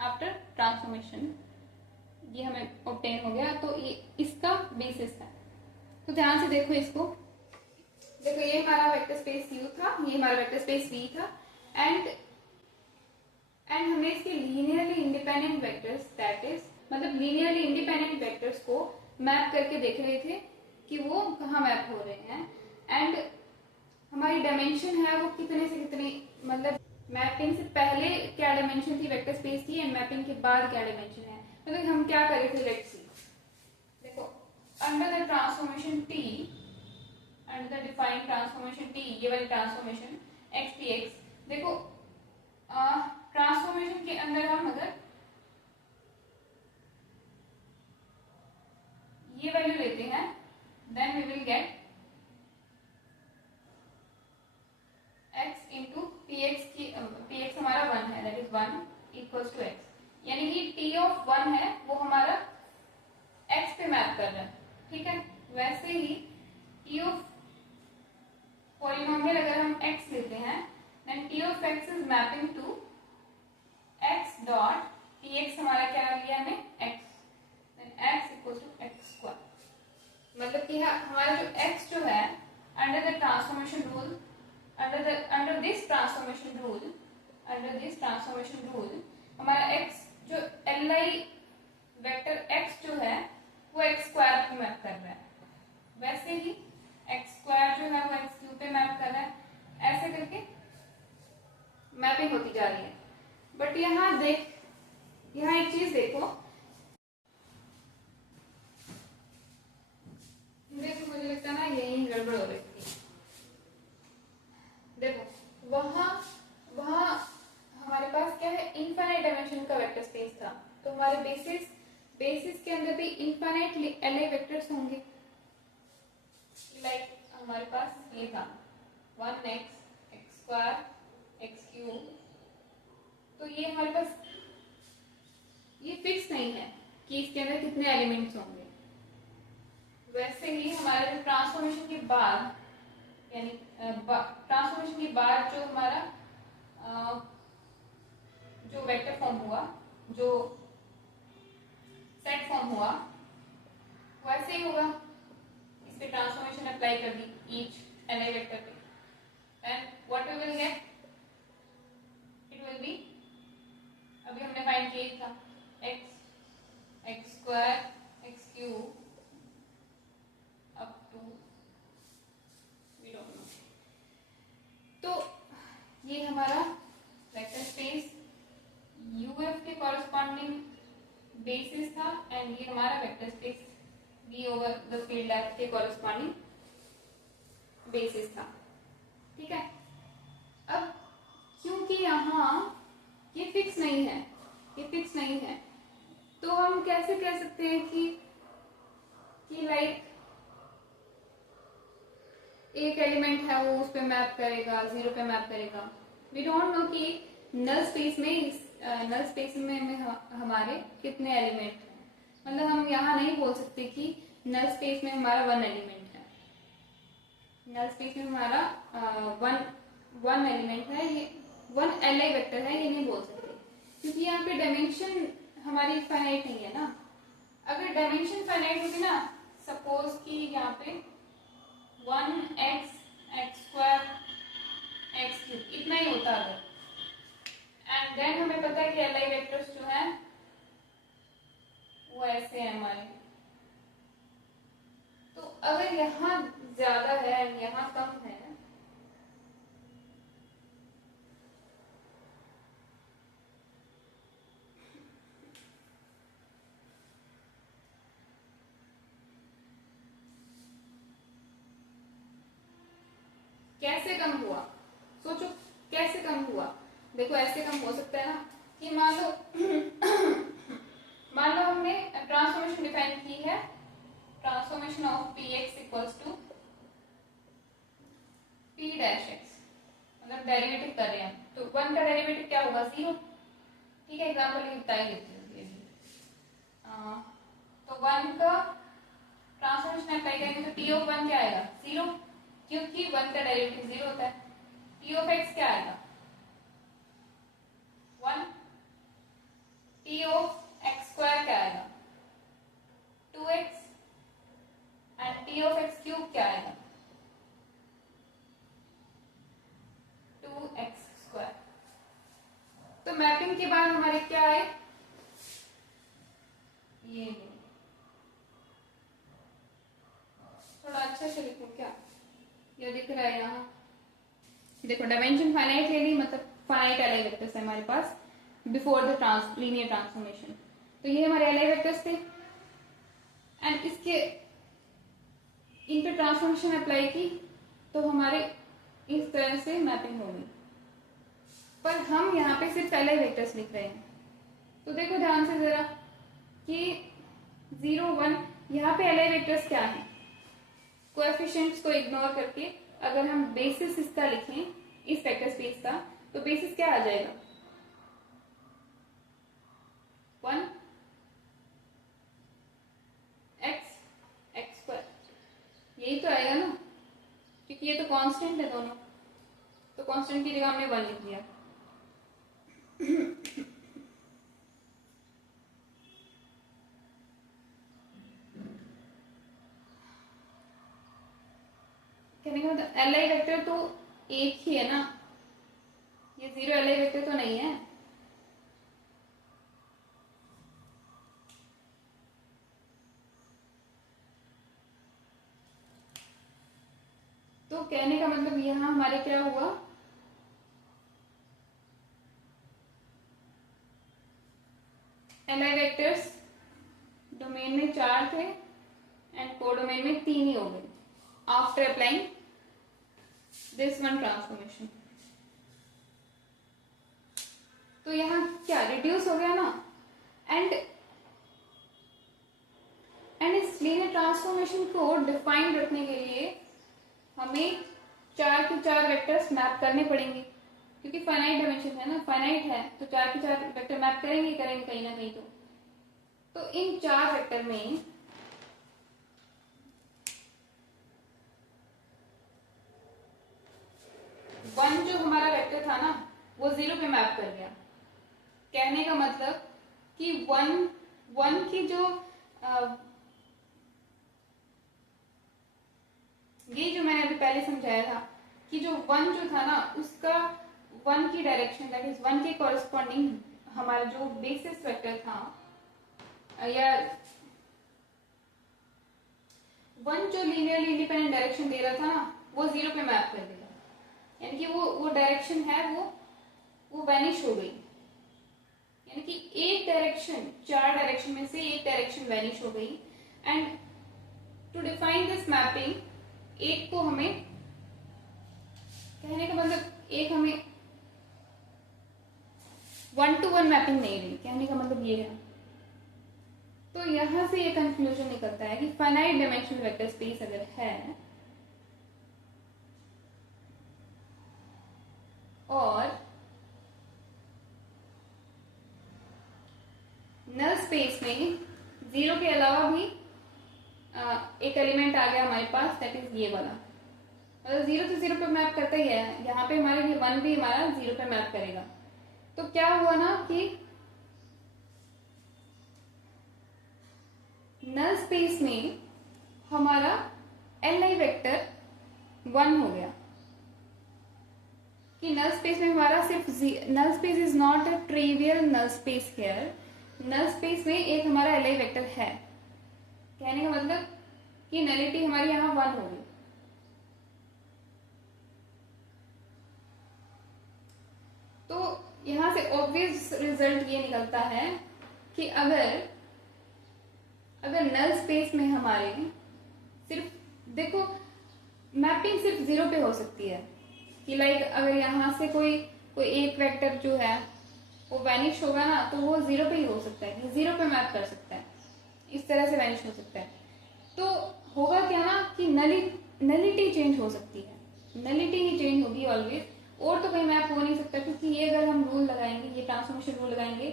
after transformation ये हमें ऑब्टेन हो गया। तो ये इसका बेसिस है। तो ध्यान से देखो इसको, देखो ये हमारा वेक्टर स्पेस U था, ये हमारा वेक्टर स्पेस V था, एंड हमने इसके linearly independent vectors, that is मतलब लीनियरली इंडिपेंडेंट वेक्टर्स को मैप करके देख रहे थे कि वो कहाँ मैप हो रहे हैं, एंड हमारी डायमेंशन है वो कितने से कितनी, मतलब मैपिंग से पहले क्या डायमेंशन थी वेक्टर स्पेस की, एंड मैपिंग के बाद क्या डायमेंशन है। मतलब हम क्या कर रहे थे, लेट्स सी, देखो under the transformation T, under the defined transformation T, ये वाली ट्रांसफॉर्मेशन x dx, देखो ट्रांसफॉर्मेशन के अंदर हम अगर ये वैल्यू लेते हैं, then we will get x into px हमारा 1 है, that is 1 equals to x, यानी कि t ऑफ 1 है वो हमारा x पे मैप कर रहा है। ठीक है, वैसे ही t ऑफ पॉलिनोमियल अगर हम x लेते हैं, then t of x is mapping to x dot px हमारा क्या आ गया हमें x, then x equals to x square. मतलब कि हमारा जो x जो है under the transformation rule, under this transformation rule हमारा x जो li वेक्टर x जो है वो x स्क्वायर पे मैप कर रहा है, वैसे ही x स्क्वायर जो है वो x क्यूब पे मैप कर रहा है, ऐसे करके मैपिंग होती जा रही है। बट यहाँ एक चीज देखो, मुझे लगता है ना यही गड़बड़ हो रही थी। देखो वहां हमारे पास क्या है, इनफाइनाइट डायमेंशन का वेक्टर स्पेस था, तो हमारे बेसिस के अंदर भी इनफाइनाइट एलआई वेक्टर्स होंगे। लाइक हमारे पास ये था 1x x square x cube, तो ये हमारे पास ये फिक्स नहीं है कि इसके अंदर कितने एलिमेंट्स होंगे। वैसे ही हमारा जो ट्रांसफॉर्मेशन के बाद, यानी ट्रांसफॉर्मेशन के बाद जो हमारा जो वेक्टर फॉर्म हुआ, जो सेट फॉर्म हुआ, वैसे ही होगा। इस पे ट्रांसफॉर्मेशन अप्लाई कर दी ईच एलआई वेक्टर पे, and what we will get, हमारा वेक्टर स्पेस यूएफ के कॉरेस्पॉन्डिंग बेसिस था एंड ये हमारा vector space B over the field F के कॉरेस्पॉन्डिंग बेसिस था। ठीक है, अब क्योंकि यहाँ ये फिक्स नहीं है, ये फिक्स नहीं है, तो हम कैसे कह सकते हैं कि लाइक एक एलिमेंट है वो उस पे मैप करेगा, जीरो पे मैप करेगा। वी डोंट नो कि नल स्पेस में हमारे कितने एलिमेंट हैं। मतलब हम यहाँ नहीं बोल सकते कि नल स्पेस में हमारा वन एलिमेंट है, नल स्पेस में हमारा वन एलिमेंट है, ये वन एलआई वेक्टर है, ये नहीं बोल सकते क्योंकि यहाँ पे डायमेंशन हमारी फाइनाइट नहीं है ना। अगर डायमेंशन फाइनाइट होगी ना, सपोज कि यहाँ पे 1x x² x³ इतना ही होता अगर, एंड देन हमें पता है कि एलआई वेक्टर्स जो है वो ऐसे हैं हमारे। तो अगर यहाँ ज्यादा है यहाँ कम है, कैसे कम हुआ, सोचो कैसे कम हुआ। देखो ऐसे कम हो सकता है ना कि मान लो हमने ट्रांसफॉर्मेशन डिफाइन की है, transformation of px equals to p dash x, मतलब डेरिवेटिव कर रहे हैं तो वन का डेरिवेटिव क्या होगा, 0। ठीक है, एग्जाम्पल ये बता ही देते हैं। तो वन का ट्रांसफॉर्मेशन अप्लाई करेंगे तो p ऑफ 1 क्या आएगा, 0, क्योंकि 1 का डेरिवेटिव 0 होता है। p ऑफ x क्या आएगा, 1। p ऑफ x² क्या आएगा, 2x, and p of x³ क्या आएगा, 2x²। तो मैपिंग के बाद हमारे क्या आए, ये थोड़ा अच्छा से लिखूं क्या, ये दिख रहा है यहाँ। देखो डायमेंशन फाइनाइट ले ली, मतलब फाइनाइट एलआई वेक्टर्स है हमारे पास बिफोर द लीनियर ट्रांसफॉर्मेशन। तो ये हमारे एलआई वेक्टर्स थे एंड इसके इन पे ट्रांसफॉर्मेशन अप्लाई की तो हमारे इस तरह से मैपिंग होगी। पर हम यहाँ पे सिर्फ एलआई वेक्टर्स लिख रहे हैं, तो देखो ध्यान से जरा कि 0 1 यहाँ पे एलआई वेक्टर्स क्या है, कोएफिशिएंट्स को इग्नोर करके अगर हम बेसिस इसका लिखें इस वेक्टर स्पेस का, तो बेसिस क्या आ जाएगा, 1 x x², यही तो आएगा ना, क्योंकि ये तो कांस्टेंट है दोनों, तो कांस्टेंट की जगह हमने 1 लिख दिया। कहने का मतलब एलआई वेक्टर तो एक ही है ना, ये 0 एलआई वेक्टर तो नहीं है। तो कहने का मतलब यहाँ हमारे क्या हुआ, एलआई वेक्टर्स डोमेन में 4 थे एंड कोडोमेन में 3 ही हो गए after applying this one transformation. तो यहाँ क्या रिड्यूस हो गया ना, एंड इस लीनियर ट्रांसफॉर्मेशन को डिफाइन रखने के लिए हमें 4 के 4 वेक्टर्स मैप करने पड़ेंगे, क्योंकि फाइनाइट डायमेंशन है ना, फाइनाइट है तो 4 के 4 वेक्टर मैप करेंगे कहीं ना कहीं। तो इन 4 वेक्टर में वन जो हमारा वेक्टर था ना वो 0 पे मैप कर गया। कहने का मतलब कि वन की जो ये जो मैंने अभी पहले समझाया था कि जो 1 जो था ना उसका 1 की डायरेक्शन दैट इज 1 के कॉरेस्पॉन्डिंग हमारा जो बेसिस वेक्टर था, या 1 जो लीनियरली इंडिपेंडेंट डायरेक्शन दे रहा था ना वो 0 पे मैप कर देगा, यानी कि वो डायरेक्शन है वो वो वैनिश हो गई, यानी कि एक डायरेक्शन, 4 डायरेक्शन में से एक डायरेक्शन वैनिश हो गई। And to define this mapping, एक को हमें कहने का मतलब, एक हमें 1-to-1 मैपिंग नहीं रही, कहने का मतलब ये है। तो यहां से ये कंक्लूजन निकलता है कि फाइनाइट डायमेंशनल वेक्टर स्पेस अगर है और नल स्पेस में जीरो के अलावा भी एक एलिमेंट आ गया हमारे पास, दैट इज ये वाला, मतलब जीरो तो जीरो पे मैप करता ही है, यहाँ पे हमारे लिए वन भी हमारा जीरो पे मैप करेगा। तो क्या हुआ ना कि नल स्पेस में हमारा Li वेक्टर 1 हो गया, कि नल स्पेस में हमारा सिर्फ null space is not a trivial null space here, null space में एक हमारा Li वेक्टर है, कहने का मतलब कि नलिटी हमारी यहाँ 1 होगी। तो यहां से ऑब्वियस रिजल्ट ये निकलता है कि अगर नल स्पेस में हमारे सिर्फ, देखो मैपिंग सिर्फ जीरो पे हो सकती है, कि लाइक अगर यहाँ से कोई एक वेक्टर जो है वो वैनिश होगा ना, तो वो जीरो पे ही हो सकता है, जीरो पे मैप कर सकता है, इस तरह से वैनिश हो सकता है। तो होगा क्या ना कि नलिटी चेंज हो सकती है, नलिटी ही चेंज होगी ऑलवेज, और तो कोई मैप हो नहीं सकता, क्योंकि ये अगर हम रूल लगाएंगे, ये ट्रांसफॉर्मेशन रूल लगाएंगे,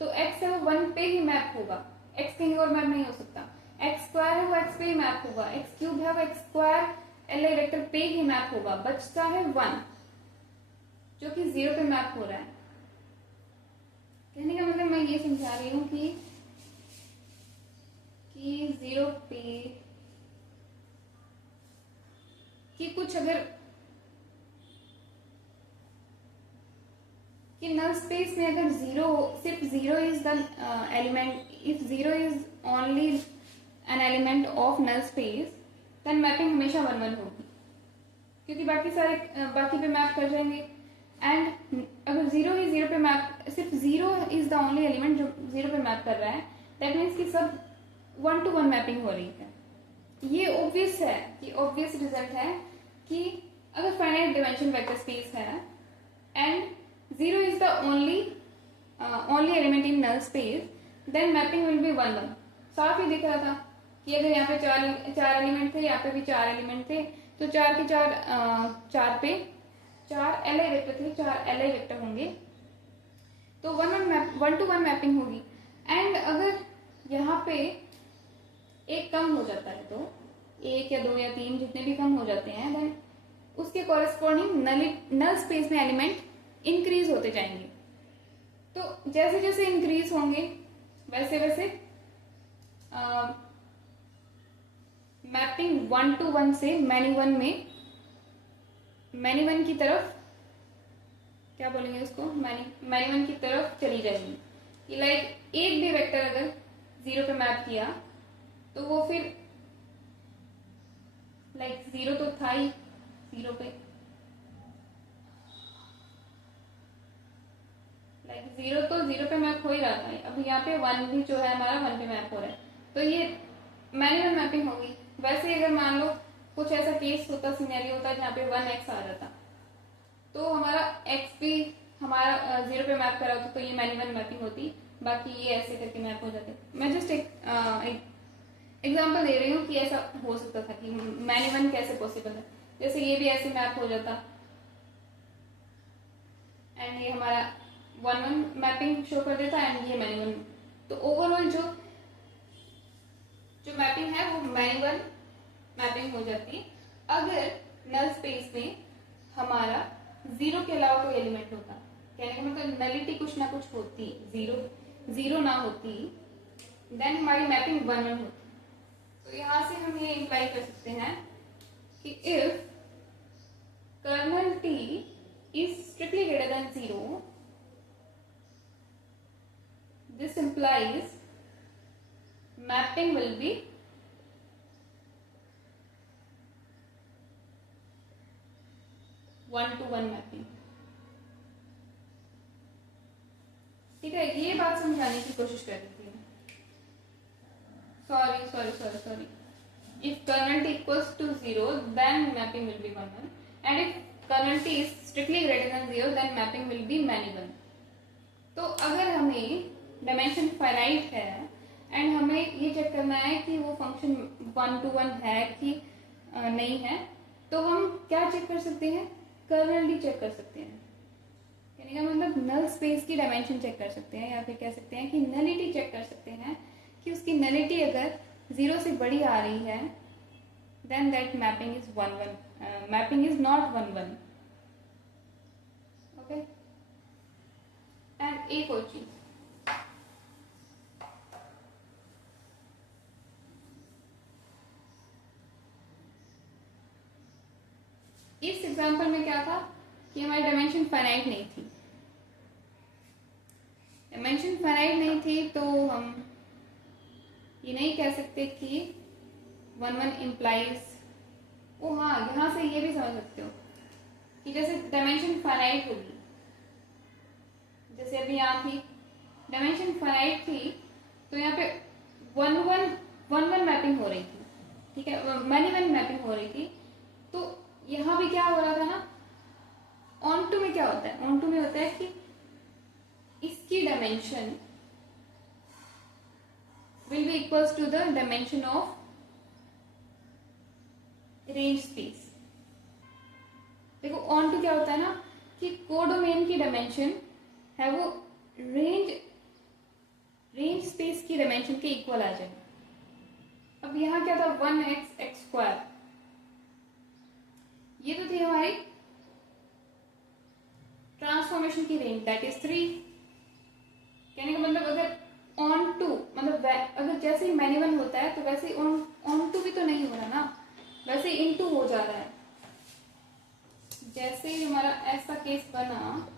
तो एक्स है वो 1 पे ही मैप होगा, एक्स कहीं और मैप नहीं हो सकता। एक्स स्क्वायर है वो एक्स पे ही मैप होगा, एक्स क्यूब है वो एक्स स्क्वायर Li वेक्टर पे ही मैप होगा, बचता है 1 जो कि जीरो पे मैप हो रहा है। कहने का मतलब मैं ये समझा रही हूँ कि जीरो पे कि कुछ अगर कि नल स्पेस में अगर जीरो, सिर्फ zero is the element, if zero is only an element of null space, then mapping हमेशा 1-1 होगी, क्योंकि बाकी पे मैप कर जाएंगे। एंड अगर जीरो ही जीरो पे मैप, सिर्फ zero is the only element जो जीरो पे मैप कर रहा है, दैट मीन्स कि सब 1-to-1 मैपिंग हो रही है। ये ऑब्वियस है, कि ऑब्वियस रिजल्ट है कि अगर फाइनाइट डायमेंशन वेक्टर स्पेस है and zero is the only element in null space, then mapping will be 1-1। साफ ही दिख रहा था कि अगर यहाँ पे चार एलिमेंट थे, यहाँ पे भी 4 एलिमेंट थे, तो 4 के 4 पे 4 Li वेक्टर थे, 4 Li वेक्टर होंगे, तो 1-to-1 मैपिंग होगी। एंड अगर यहाँ पे एक कम हो जाता है, तो 1 या 2 या 3 जितने भी कम हो जाते हैं, देन उसके कॉरेस्पॉन्डिंग नल स्पेस में एलिमेंट इंक्रीज होते जाएंगे। तो जैसे जैसे इंक्रीज होंगे वैसे वैसे मैपिंग 1-to-1 से मैनी वन की तरफ, क्या बोलेंगे उसको, मैनी वन की तरफ चली जाएगी। कि लाइक एक भी वेक्टर अगर जीरो पे मैप किया, तो वो फिर लाइक जीरो तो था ही, जीरो पे लाइक जीरो पे मैप हो ही रहा था, अब यहाँ पे 1 भी जो है हमारा 1 पे मैप हो रहा है, तो ये मैन्युअल मैपिंग होगी। वैसे अगर मान लो कुछ ऐसा केस होता, सिनेरियो होता जहाँ पे 1x आ जाता, तो हमारा x भी हमारा जीरो पे मैप करा होता, तो ये मैन्युअल मैपिंग होती, बाकी ये ऐसे करके मैप हो जाते। मैं जस्ट एक एग्जाम्पल दे रही हूँ कि ऐसा हो सकता था कि मैन्युअल कैसे पॉसिबल है, जैसे ये भी ऐसे मैप हो जाता एंड ये हमारा 1-1 मैपिंग शो कर देता एंड ये मैन्युअल। तो ओवरऑल जो मैपिंग है वो मैन्युअल मैपिंग हो जाती अगर नल स्पेस में हमारा जीरो के अलावा कोई एलिमेंट होता, कहने का मतलब नलिटी कुछ ना कुछ होती, जीरो ना होती, देन हमारी मैपिंग 1-1 होती। तो यहां से हम ये इंप्लाई कर सकते हैं कि if kernel T is strictly greater than 0, this implies mapping will be 1-to-1 mapping. ठीक है, ये बात समझाने की कोशिश कर रही थी। Sorry if kernel t equals to 0 then mapping will be 1 1, and if kernel t is strictly greater than 0 then mapping will be many 1। तो अगर हमें डायमेंशन फाइनाइट है एंड हमें ये चेक करना है कि वो फंक्शन 1 to 1 है कि नहीं है, तो हम क्या चेक कर सकते हैं, कर्नल डी चेक कर सकते हैं। कहने का मतलब नल स्पेस की डायमेंशन चेक कर सकते हैं, या फिर कह सकते हैं कि नलिटी चेक कर सकते हैं कि उसकी नलिटी अगर 0 से बड़ी आ रही है then that mapping is 1 1, mapping is not 1 1। okay, and एक और चीज, इस एग्जांपल में क्या था कि हमारी डायमेंशन फाइनाइट नहीं थी। डायमेंशन फाइनाइट नहीं थी तो हम ये नहीं कह सकते कि 1 1 इम्प्लाइज, ओ हाँ, यहां से ये भी समझ सकते हो कि जैसे डायमेंशन फाइनाइट होगी, जैसे अभी यहाँ थी डायमेंशन फाइनाइट थी तो यहाँ पे 1 1 मैपिंग हो रही थी, ठीक है, मैनी वन मैपिंग हो रही थी। तो यहाँ भी क्या हो रहा था ना, ऑन टू में क्या होता है, ऑन टू में होता है कि इसकी dimension will be equals to the dimension of range space. देखो ऑन टू क्या होता है ना कि कोडोमेन की डायमेंशन है वो रेंज स्पेस की डायमेंशन के इक्वल आ जाए। अब यहाँ क्या था, 1x x स्क्वायर, ये तो थी हमारी ट्रांसफॉर्मेशन की रेंज, दैट इज 3। कहने का मतलब अगर ऑन टू मतलब अगर जैसे ही मैनी वन होता है तो वैसे ही ऑन टू भी तो नहीं हो रहा ना, वैसे ही इनटू हो जा रहा है। जैसे ही हमारा ऐसा केस बना,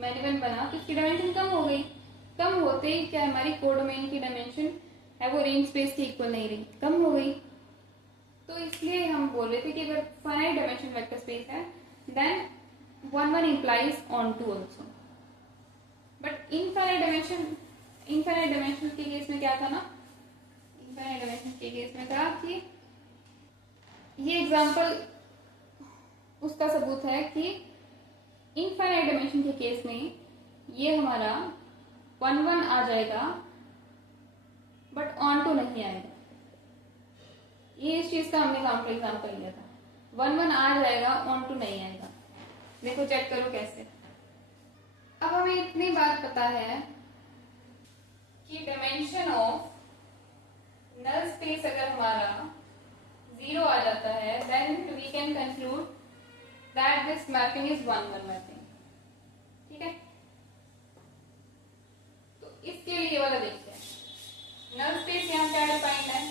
मैनी वन बना, तो इसकी डायमेंशन कम हो गई। कम होते ही क्या हमारी कोडोमेन की डायमेंशन है वो रेंज स्पेस की इक्वल नहीं रही, कम हो गई। तो इसलिए हम बोल रहे थे कि अगर फाइनाइट डायमेंशन वेक्टर स्पेस है then 1 1 implies on to also। But infinite dimension के केस में क्या था ना, इनफाइनाइट डायमेंशन के केस में था कि ये एग्जांपल उसका सबूत है कि इनफाइनाइट डायमेंशन के केस में ये हमारा 1 1 आ जाएगा बट ऑन टू नहीं आएगा। ये इस चीज का हमने काउंटर एग्जांपल लिया था, 1 1 आ जाएगा, ऑन टू नहीं आएगा। देखो चेक करो कैसे। अब हमें इतनी बात पता है कि डायमेंशन ऑफ नल स्पेस अगर हमारा 0 आ जाता है then we can conclude that this mapping is 1 1 mapping. ठीक है, तो इसके लिए वाला देखते हैं। नल स्पेस यहाँ क्या डिफाइंड है,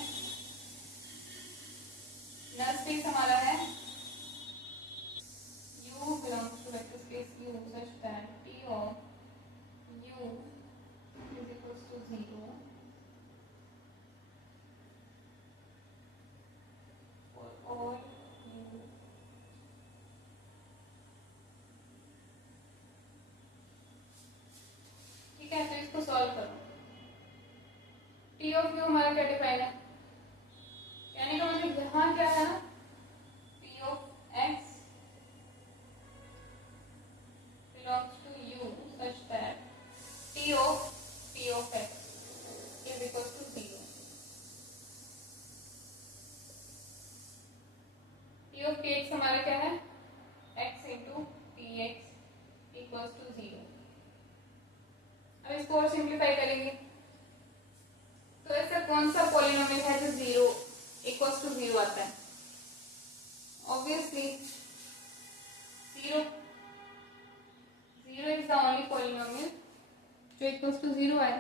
नल स्पेस हमारा है U belongs to vector space U such that T of U is equals to 0 for all U। ठीक है, तो इसको सॉल्व करो। T of U हमारा क्या डिफाइंड है, यानी कि मतलब यहाँ क्या है ना, P of X belongs to U such that T of X is equals to 0। T of Kx हमारा क्या है, x into Tx equals to 0। अब इसको और सिंप्लीफाई करेंगे तो ऐसा कौन सा पॉलिनोमियल है जो 0 इक्वल्स टू 0 आता है, obviously 0 is the only polynomial जो इक्वल्स टू 0 है।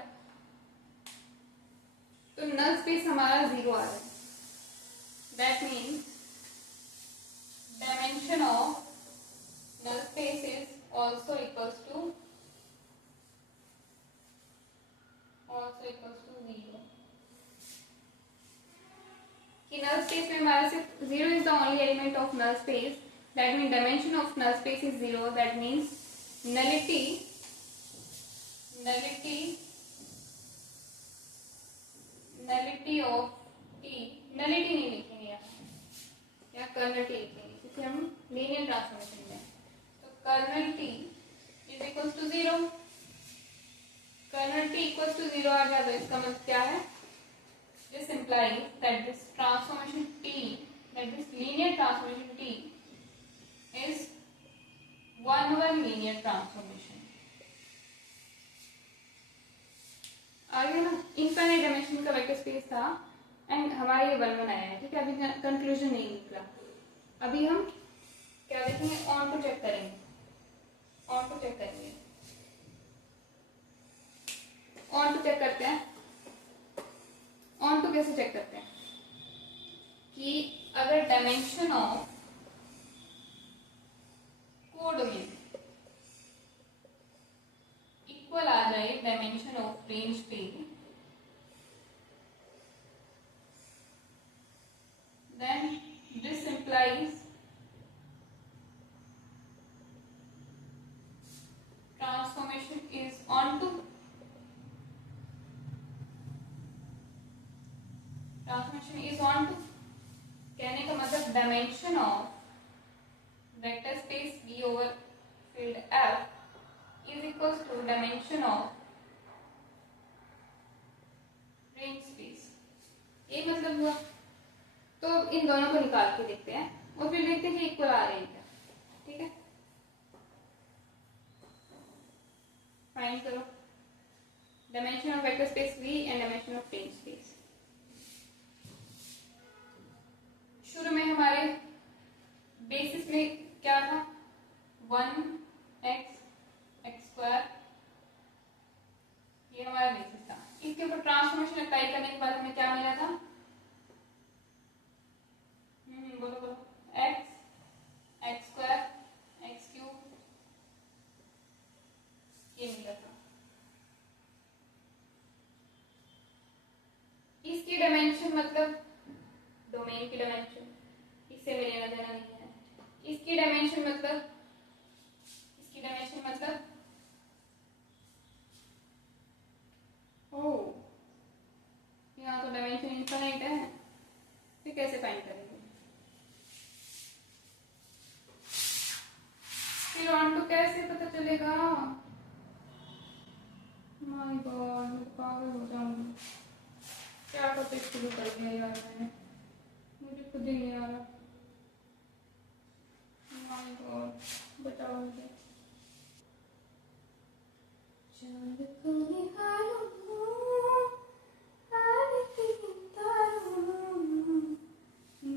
तो नल स्पेस हमारा 0 आ रहा है, that means dimension of null space is also equals to 0। कि नल स्पेस में हमारे सिर्फ 0 is the only element of null space, that mean dimension of null space is 0, that means nullity nullity nullity of T, nullity नहीं लिखेंगे यहाँ colonel T लिखेंगे क्योंकि हम लीनियर ट्रांसफॉर्मेशन में। तो kernel T is equal to 0, kernel T equal to 0 आ जाए तो इसका मतलब क्या है, this implies that this transformation T, that this linear transformation T is one linear transformation। आगे ना इनफाइनाइट डायमेंशन का वेक्टर स्पेस था एंड हमारा ये 1 1 आया है, ठीक है। अभी कंक्लूजन नहीं निकला, अभी हम क्या देखेंगे, ऑन टू चेक करेंगे, ऑन टू चेक करेंगे, ऑन टू चेक करते हैं। ऑन टू कैसे चेक करते हैं कि अगर डायमेंशन ऑफ कोडोमेन इक्वल आ जाए डायमेंशन ऑफ रेंज पे, then this implies transformation is onto, transformation is onto, कहने का मतलब dimension of vector space V over field F is equal to dimension of range space, ये मतलब हुआ। तो इन दोनों को निकाल के देखते हैं और फिर देखते हैं कि इक्वल आ रहे हैं क्या, ठीक है। फाइंड करो dimension of vector space V and dimension of range space. शुरू में हमारे बेसिस में क्या था, 1x² ये हमारा बेसिस था। इसके ऊपर ट्रांसफॉर्मेशन अप्लाई करने के बाद हमें क्या मिला था, बोलो बोलो, x² x³ ये मिला था। इसकी डायमेंशन मतलब डोमेन की डायमेंशन, इससे में लेना देना नहीं है। इसकी डायमेंशन मतलब, इसकी डायमेंशन मतलब ओ यहाँ तो डायमेंशन इनफाइनाइट है, फिर कैसे फाइंड करेंगे, फिर ऑन टू कैसे पता चलेगा, माय गॉड पागल हो जाऊंगी, क्या टॉपिक शुरू कर दिया यार मैंने, मुझे खुद ही नहीं आ रहा, माय गॉड बताओ मुझे। चांद को निहारूं, आरती उतारूं,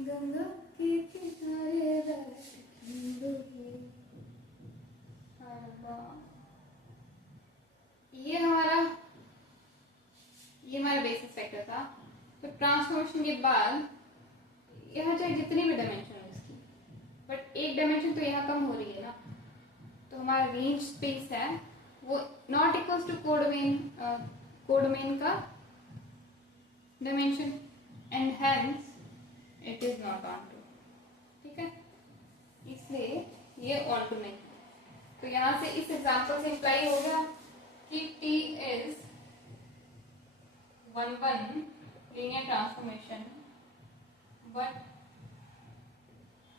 गंगा के किनारे बैठूंगी। ये हमारा बेसिस वेक्टर था। तो ट्रांसफॉर्मेशन के बाद यहाँ चाहे जितनी भी डायमेंशन हो इसकी, बट एक डायमेंशन तो यहाँ कम हो रही है ना, तो हमारा रेंज स्पेस है वो नॉट इक्वल्स टू कोडोमेन का dimension and hence it is not onto, ठीक है। इसलिए ये ऑन टू नहीं। तो यहाँ से इस एग्जांपल से इंप्लाई हो गया कि T is 1 linear transformation, but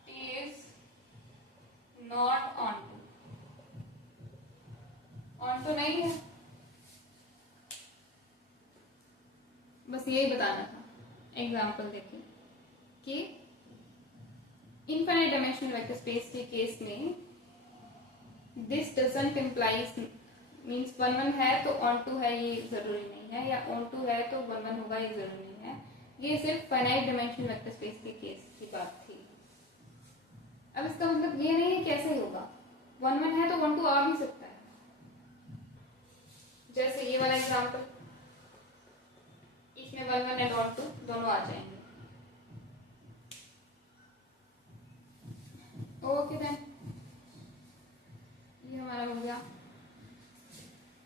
T is not onto, onto नहीं है, बस यही बताना था। एग्जाम्पल देखिए कि इनफाइनाइट डायमेंशनल वेक्टर स्पेस के केस में दिस डजंट इम्प्लाइज मीन्स 1 1 है तो ऑन टू है ये जरूरी नहीं है, या ऑन टू है तो 1 1 होगा ये जरूरी नहीं है। ये सिर्फ फाइनाइट डायमेंशनल वेक्टर स्पेस के केस की बात थी। अब इसका मतलब ये नहीं है कैसे होगा, 1 1 है तो 1 2 आ भी सकता है। जैसे ये वाला एग्जांपल, इसमें 1 1 एंड ऑन टू दोनों आ जाएंगे। ओके देन, ये हमारा हो गया।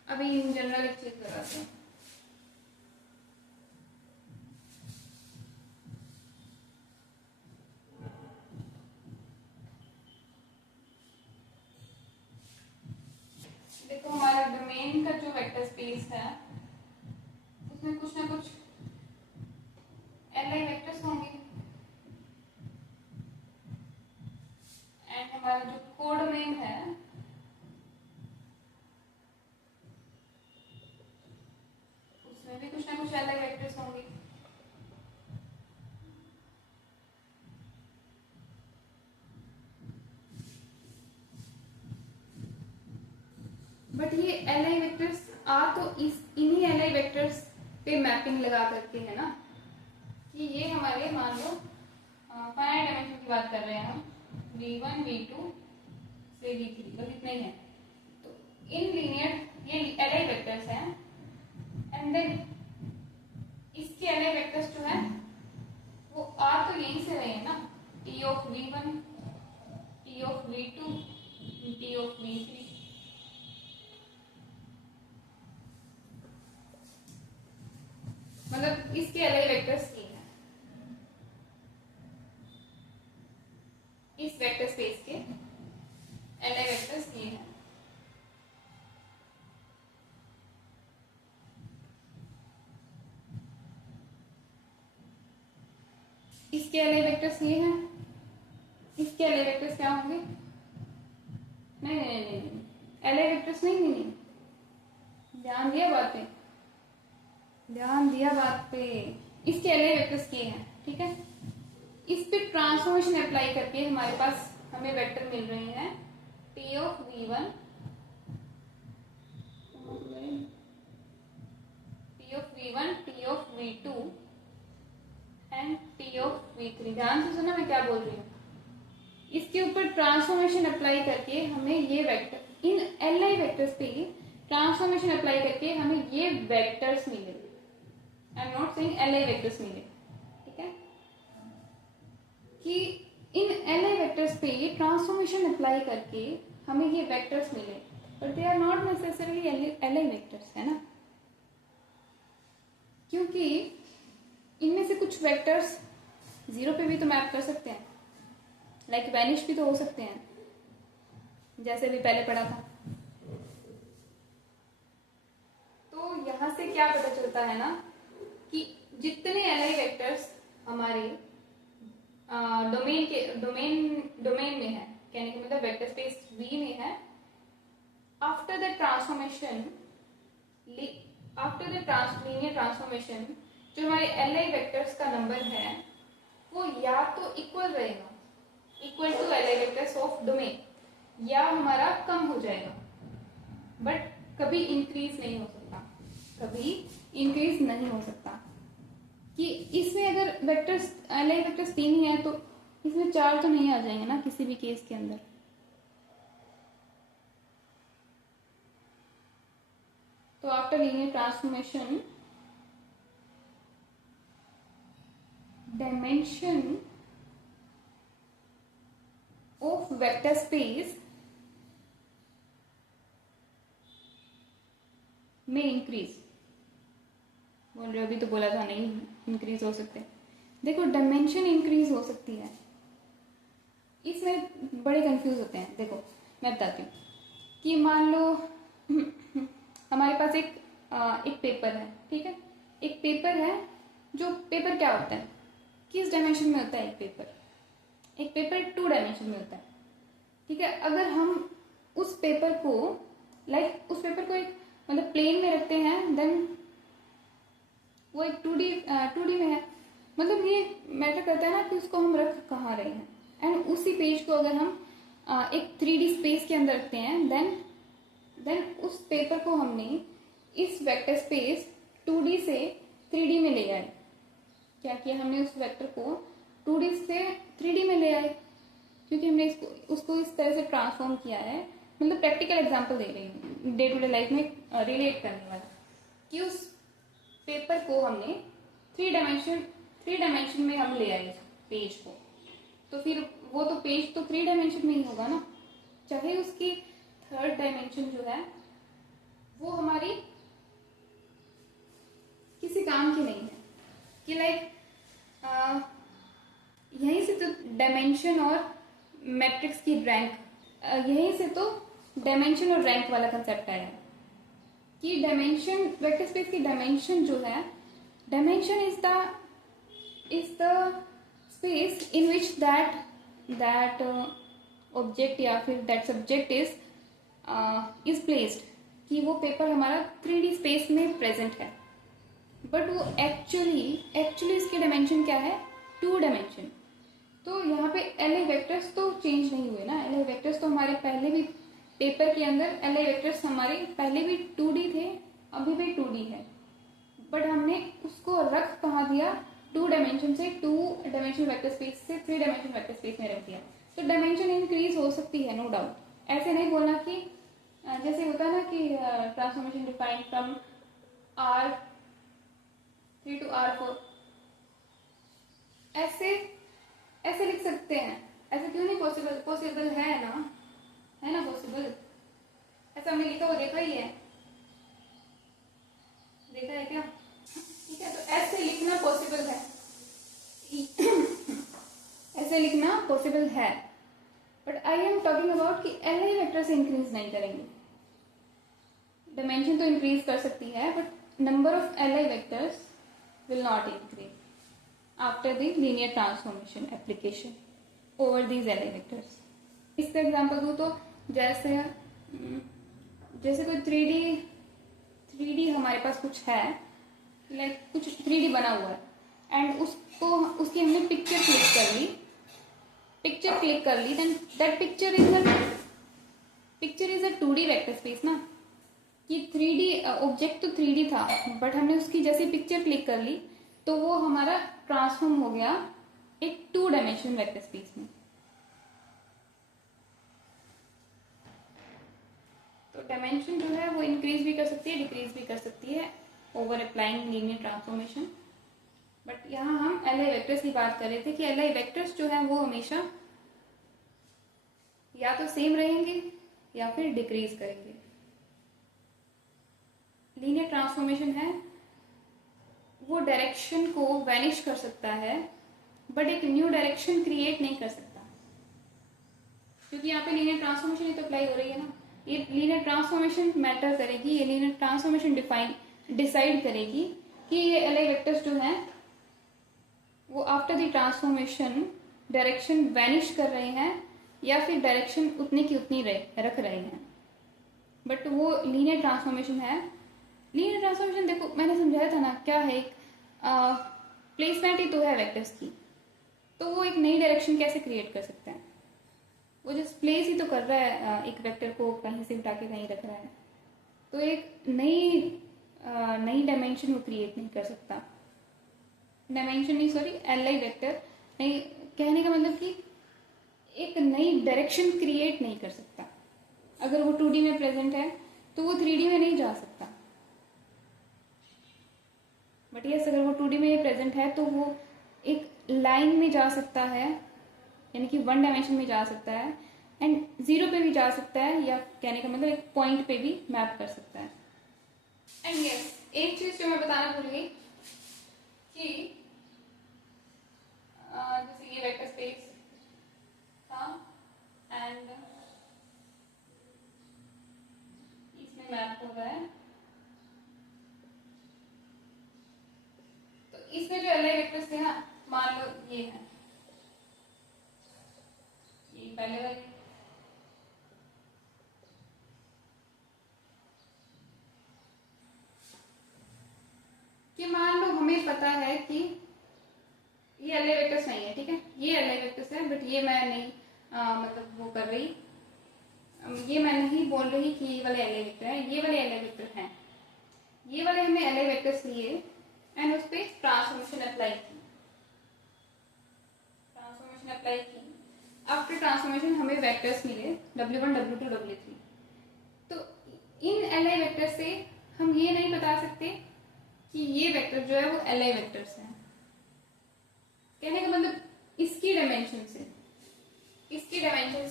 अभी इन जनरल एक चीज बताते हैं। देखो हमारा डोमेन डोमेन का जो वेक्टर स्पेस है उसमें कुछ ना कुछ एल आई वेक्टर्स होंगे, एंड हमारा जो कोडोमेन है उसमें भी कुछ ना कुछ एल आई वेक्टर्स होंगे। बट ये एल आई वेक्टर्स आ तो इन्हीं एल आई वेक्टर्स पे मैपिंग लगा करके है ना, कि ये हमारे मान लो फाइनाइट डायमेंशन की बात कर रहे हैं हम, v1 v2 से v3 बस इतने ही हैं। तो इन लीनियर ये एल आई वेक्टर्स हैं, एंड देन इसके एल आई वेक्टर्स जो है वो आ तो यहीं से रहे हैं ना, t of v1 t of v2 t of v3। मतलब इसके एल आई वेक्टर्स ये हैं, इस वेक्टर स्पेस के एल आई वेक्टर्स ये हैं। इसके एल आई वेक्टर्स ये हैं, इसके एल आई वेक्टर्स क्या होंगे? नहीं नहीं नहीं नहीं, एल आई वेक्टर्स नहीं नहीं नहीं, ध्यान दिया बात पे, ध्यान दिया बात पे। इसके एल आई वेक्टर्स ये हैं, ठीक है। इस पे ट्रांसफॉर्मेशन अप्लाई करके हमारे पास हमें वेक्टर मिल रहे हैं t of v1 t of v1 t of v2 and t of v3। ध्यान से सुना मैं क्या बोल रही हूँ। इसके ऊपर ट्रांसफॉर्मेशन अप्लाई करके हमें ये वेक्टर, इन एल आई वेक्टर्स पे ट्रांसफॉर्मेशन अप्लाई करके हमें ये वेक्टर्स मिले। I am not saying L I vectors मिले, ठीक है, कि इन एल आई वेक्टर्स पे ट्रांसफॉर्मेशन अप्लाई करके हमें ये वेक्टर्स मिले, but they are not necessarily L I vectors, है ना, क्योंकि इनमें से कुछ वेक्टर्स जीरो पे भी तो मैप कर सकते हैं, लाइक वैनिश भी तो हो सकते हैं, जैसे भी पहले पढ़ा था। तो यहां से क्या पता चलता है ना कि जितने एल आई वेक्टर्स हमारे डोमेन में है, कहने का मतलब वेक्टर स्पेस V में है, after the transformation, after the linear transformation जो हमारे एल आई वेक्टर्स का नंबर है वो या तो इक्वल रहेगा, equal to L I vectors of domain, या हमारा कम हो जाएगा, बट कभी इंक्रीज नहीं हो सकता, कभी इंक्रीज नहीं हो सकता। कि इसमें अगर वेक्टर्स एल आई वेक्टर्स 3 ही है तो इसमें 4 तो नहीं आ जाएंगे ना किसी भी केस के अंदर। तो after linear transformation dimension of vector space में इंक्रीज, बोल रहे हो अभी तो बोला था नहीं इंक्रीज हो सकते। देखो डायमेंशन इंक्रीज हो सकती है, इसमें बड़े कंफ्यूज होते हैं। देखो मैं बताती हूँ कि मान लो हमारे पास एक पेपर है, ठीक है, एक पेपर है, जो पेपर क्या होता है, किस डायमेंशन में होता है एक पेपर 2 डायमेंशन में होता है, ठीक है। अगर हम उस पेपर को उस पेपर को एक मतलब प्लेन में रखते हैं, देन वो एक 2D में है, मतलब ये मैटर करता है ना कि उसको हम रख कहाँ रहे हैं। एंड उसी पेज को अगर हम एक 3D स्पेस के अंदर रखते हैं, देन उस पेपर को हमने इस वेक्टर स्पेस 2D से 3D में ले आए। क्या किया हमने, उस वेक्टर को 2D से 3D में ले आए, क्योंकि हमने उसको इस तरह से ट्रांसफॉर्म किया है। मतलब प्रैक्टिकल एग्जांपल दे रही हूँ, डे टू डे लाइफ में रिलेट करने वाला, कि उस पेपर को हमने 3 डायमेंशन में हम ले आए पेज को, तो फिर वो तो पेज तो 3 डायमेंशन में ही होगा ना, चाहे उसकी 3rd डायमेंशन जो है वो हमारी किसी काम की नहीं है। कि यहीं से तो डायमेंशन और मैट्रिक्स की रैंक, यहीं से तो डायमेंशन और रैंक वाला कंसेप्ट आया। कि डायमेंशन, वेक्टर स्पेस की डायमेंशन जो है, dimension is the space in which that object या फिर दैट सब्जेक्ट इज प्लेस्ड, कि वो पेपर हमारा 3D स्पेस में प्रेजेंट है, बट वो एक्चुअली इसकी डायमेंशन क्या है, 2 डायमेंशन। तो यहाँ पे LI वेक्टर्स तो चेंज नहीं हुए ना, LI वेक्टर्स तो हमारे पहले भी पेपर के अंदर LI वेक्टर्स हमारे पहले भी 2D थे, अभी भी 2D है, बट हमने उसको रख कहाँ दिया, 2 डायमेंशन से 2 डायमेंशन वेक्टर स्पेस से 3 डायमेंशन वेक्टर स्पेस में रख दिया। तो डायमेंशन इंक्रीज हो सकती है, नो डाउट। ऐसे नहीं बोलना कि जैसे होता है ना कि transformation defined from R3 to R4, ऐसे लिख सकते हैं। ऐसे क्यों नहीं पॉसिबल, पॉसिबल है ना पॉसिबल। ऐसा हमने लिखा हुआ देखा ही है, देखा है क्या, ठीक है। तो ऐसे लिखना पॉसिबल है ऐसे लिखना पॉसिबल है, but I am talking about कि LI वेक्टर से इंक्रीज नहीं करेंगे। डायमेंशन तो इंक्रीज कर सकती है, but number of LI vectors will not increase after the linear transformation application over these LI vectors. इसका एग्जांपल दूँ तो जैसे कोई 3D हमारे पास कुछ है, लाइक कुछ 3D बना हुआ है, एंड उसकी हमने पिक्चर क्लिक कर ली, then that picture is a 2D vector space ना, कि 3D ऑब्जेक्ट तो 3D था, बट हमने उसकी जैसे पिक्चर क्लिक कर ली तो वो हमारा ट्रांसफॉर्म हो गया एक 2 डायमेंशन वेक्टर स्पेस में। तो डायमेंशन जो है वो इंक्रीज भी कर सकती है, डिक्रीज भी कर सकती है over applying linear transformation. But यहाँ हम LI वेक्टर्स की बात कर रहे थे कि LI वेक्टर्स जो है वो हमेशा या तो सेम रहेंगे या फिर डिक्रीज करेंगे। लीनियर ट्रांसफॉर्मेशन है वो डायरेक्शन को वैनिश कर सकता है, बट एक न्यू डायरेक्शन क्रिएट नहीं कर सकता, क्योंकि यहाँ पे लीनियर ट्रांसफॉर्मेशन ही तो अप्लाई हो रही है ना। ये लीनियर ट्रांसफॉर्मेशन मैटर करेगी, ये लीनियर ट्रांसफॉर्मेशन डिसाइड करेगी कि ये LI वेक्टर्स जो हैं वो after the transformation direction vanish कर रहे हैं या फिर डायरेक्शन उतनी की उतनी रख रहे हैं। बट वो लीनियर ट्रांसफॉर्मेशन है। लीनियर ट्रांसफॉर्मेशन देखो मैंने समझाया था ना, क्या है, एक प्लेसमेंट ही तो है वेक्टर्स की, तो वो एक नई डायरेक्शन कैसे क्रिएट कर सकते हैं, वो जस्ट प्लेस ही तो कर रहा है, एक वेक्टर को कहीं से उठा के कहीं रख रहा है, तो एक नई डायमेंशन वो क्रिएट नहीं कर सकता। डायमेंशन नहीं, सॉरी, LI वेक्टर नहीं, कहने का मतलब कि एक नई डायरेक्शन क्रिएट नहीं कर सकता। अगर वो 2D में प्रेजेंट है तो वो 3D में नहीं जा सकता, बट यस अगर वो 2D में प्रेजेंट है तो वो एक लाइन में जा सकता है, यानी कि 1 डायमेंशन में जा सकता है, एंड 0 पे भी जा सकता है, या कहने का मतलब एक पॉइंट पे भी मैप कर सकता है। एंड यस एक चीज जो मैं बताना भूल गई कि जैसे ये वेक्टर स्पेस था एंड इसमें मैप हो रहा है, तो इसमें जो LI वेक्टर्स थे ना, मान लो ये है, ये पहले वाली, कि मान लो हमें पता है कि ये LI वेक्टर्स नहीं है, ठीक है, ये LI वेक्टर्स है, बट ये मैं नहीं मतलब वो कर रही, ये मैं नहीं बोल रही कि ये वाले LI वेक्टर है, ये वाले LI वेक्टर हैं, ये वाले हमने LI वेक्टर्स लिए एंड उस पर ट्रांसफॉर्मेशन अप्लाई की। आफ्टर ट्रांसफॉर्मेशन हमें वेक्टर्स मिले W1 W2 W3। तो इन LI वेक्टर से हम ये नहीं बता सकते कि ये वेक्टर जो है वो LI वेक्टर्स हैं। कहने का मतलब इसकी डायमेंशन से इसकी डायमेंशन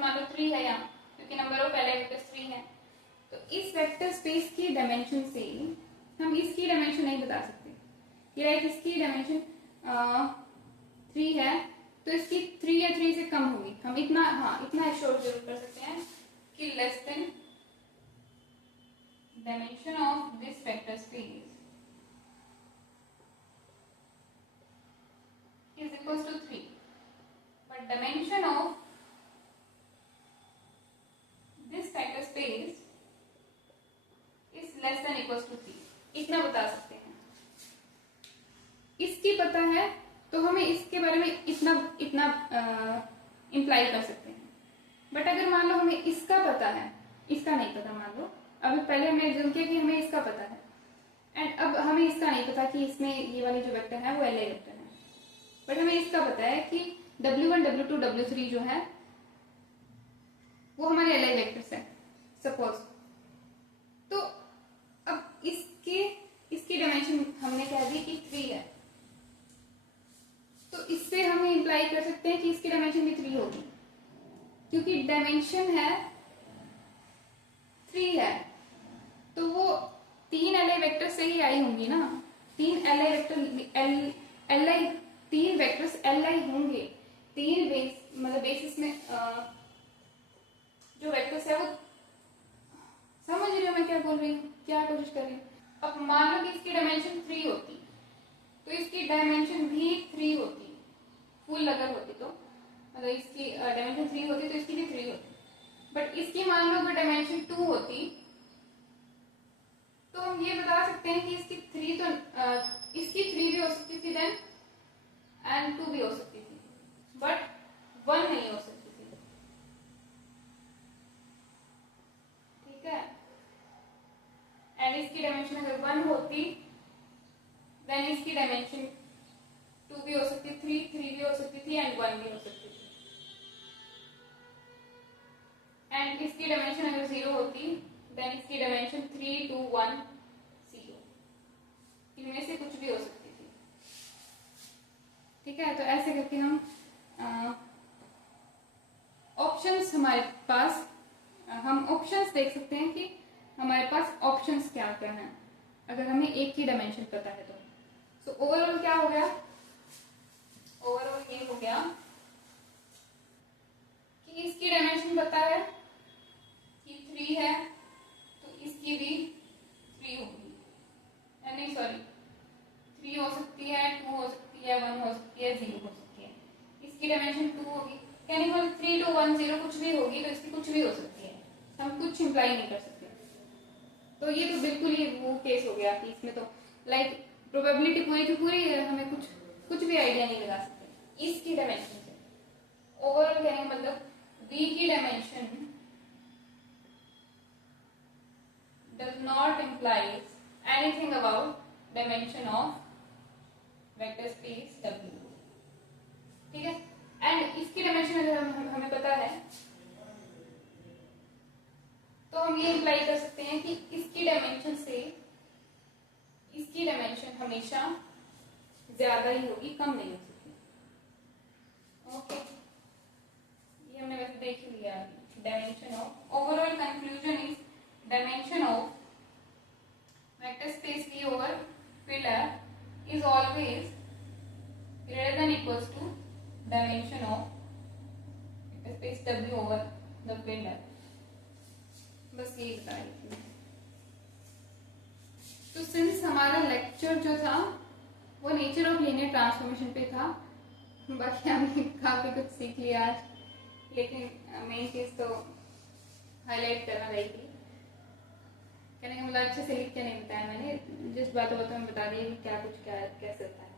मान लो 3 है यहाँ, क्योंकि नंबर ऑफ LI वेक्टर्स 3 है, तो इस वेक्टर स्पेस की डायमेंशन से हम इसकी डायमेंशन नहीं बता सकते। ये लाइक इसकी डायमेंशन 3 है तो इसकी 3 या 3 से कम होगी। हम इतना एश्योर जरूर कर सकते हैं कि less than dimension of this vector space is equals to 3, but dimension of this vector space is less than equals to 3. इतना बता सकते हैं. इसकी पता है तो हमें इसके बारे में इतना इतना इम्प्लाई कर सकते हैं. बट अगर मान लो हमें इसका पता है, इसका नहीं पता, मान लो अभी पहले हमने एज्यूम किया कि हमें इसका पता है, एंड अब हमें इसका नहीं पता कि इसमें ये वाली जो वेक्टर है वो एल आई वेक्टर है. बट हमें इसका पता है कि W1, W2, W3 जो है वो हमारे एल आई वेक्टर्स है सपोज. तो अब इसकी डायमेंशन हमने कह दी कि 3 है, तो इससे हम इंप्लाई कर सकते हैं कि इसकी डायमेंशन भी 3 होगी, क्योंकि डायमेंशन है 3 है, तो वो 3 एल आई वेक्टर से ही आई होंगी ना. 3 एल आई वेक्टर तीन वेक्टर्स एल आई होंगे. 3 मतलब बेसिस में जो वेक्टर्स है वो, समझ रही हो मैं क्या बोल रही हूँ, क्या कोशिश कर रही हूँ. अब मान लो कि इसकी डायमेंशन 3 होती तो इसकी डायमेंशन भी 3 होती, फुल अगर होती तो, मतलब इसकी डायमेंशन 3 होती तो इसकी भी 3 होती. बट इसकी मान लो अगर डायमेंशन 2 होती तो हम ये बता सकते हैं कि इसकी 3 तो इसकी 3 भी हो सकती थी देन, एंड 2 भी हो सकती थी, बट 1 नहीं हो सकती थी. ठीक है. एंड इसकी डायमेंशन अगर 1 होती देन इसकी डायमेंशन 2 भी हो सकती थी, 3 भी हो सकती थी, एंड 1 भी हो सकती थी. एंड इसकी डायमेंशन अगर 0 होती देन इसकी डायमेंशन 3, 2, 1, 0, इनमें से कुछ भी हो सकती थी. ठीक है. तो ऐसे करके हम ऑप्शंस हमारे पास, हम ऑप्शंस देख सकते हैं कि हमारे पास ऑप्शंस क्या क्या हैं अगर हमें एक ही डायमेंशन पता है तो. सो ओवरऑल क्या हो गया, ओवरऑल ये हो गया कि इसकी डायमेंशन पता है कि 3 है, तो इसकी भी 3 होगी, नहीं सॉरी 3 हो सकती है, 2 हो सकती है, 1 हो सकती है, 0 हो सकती है. इसकी डायमेंशन 2 होगी, यानी 3, 2, 1, 0 कुछ भी होगी, तो इसकी कुछ भी हो सकती है, हम कुछ इम्प्लाई नहीं कर सकते. तो ये तो बिल्कुल ही वो केस हो गया कि इसमें तो लाइक प्रोबेबिलिटी पूरी की पूरी, हमें कुछ भी आइडिया नहीं लगा सकते इसकी डायमेंशन से. ओवरऑल कहने का मतलब V की dimension does not implies anything about dimension of vector space W. ठीक है. एंड इसकी डायमेंशन अगर हमें पता है तो हम ये इम्प्लाई कर सकते हैं कि इसकी डायमेंशन से इसकी डायमेंशन हमेशा ज्यादा ही होगी, कम नहीं हो सकती. ओके. ये हमने वैसे देख ही लिया. Dimension of, overall conclusion is dimension of vector space V over pillar is always greater than equals to dimension of vector space W over the pillar. बस यही बता रही थी. तो सिंस हमारा लेक्चर जो था वो नेचर ऑफ लीनियर ट्रांसफॉर्मेशन पे था, बाकी हमने काफी कुछ सीख लिया आज, लेकिन मेन चीज तो हाईलाइट करना रही थी. कहने का मतलब अच्छे से लिख के नहीं बताया मैंने, जिस बातों में बता दिया कि क्या कुछ क्या कैसे होता है.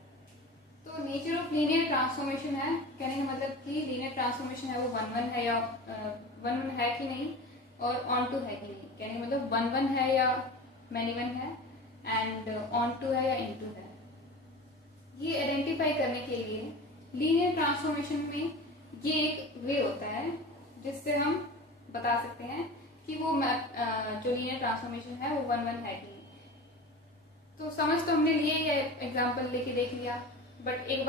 तो नेचर ऑफ लीनियर ट्रांसफॉर्मेशन है, कहने का मतलब कि लीनियर ट्रांसफॉर्मेशन है वो 1-1 है या 1-1 है कि नहीं, और ऑन टू है कि नहीं. कहने का मतलब 1-1 है या मैनी वन है, एंड ऑन टू है या इन टू है. ये आइडेंटिफाई करने के लिए लीनियर ट्रांसफॉर्मेशन में ये एक वे होता है जिससे हम बता सकते हैं कि वो जो लीनियर ट्रांसफॉर्मेशन है वो 1-1 है कि नहीं. तो समझ तो हमने लिए, या एग्जांपल लेके देख लिया, बट एक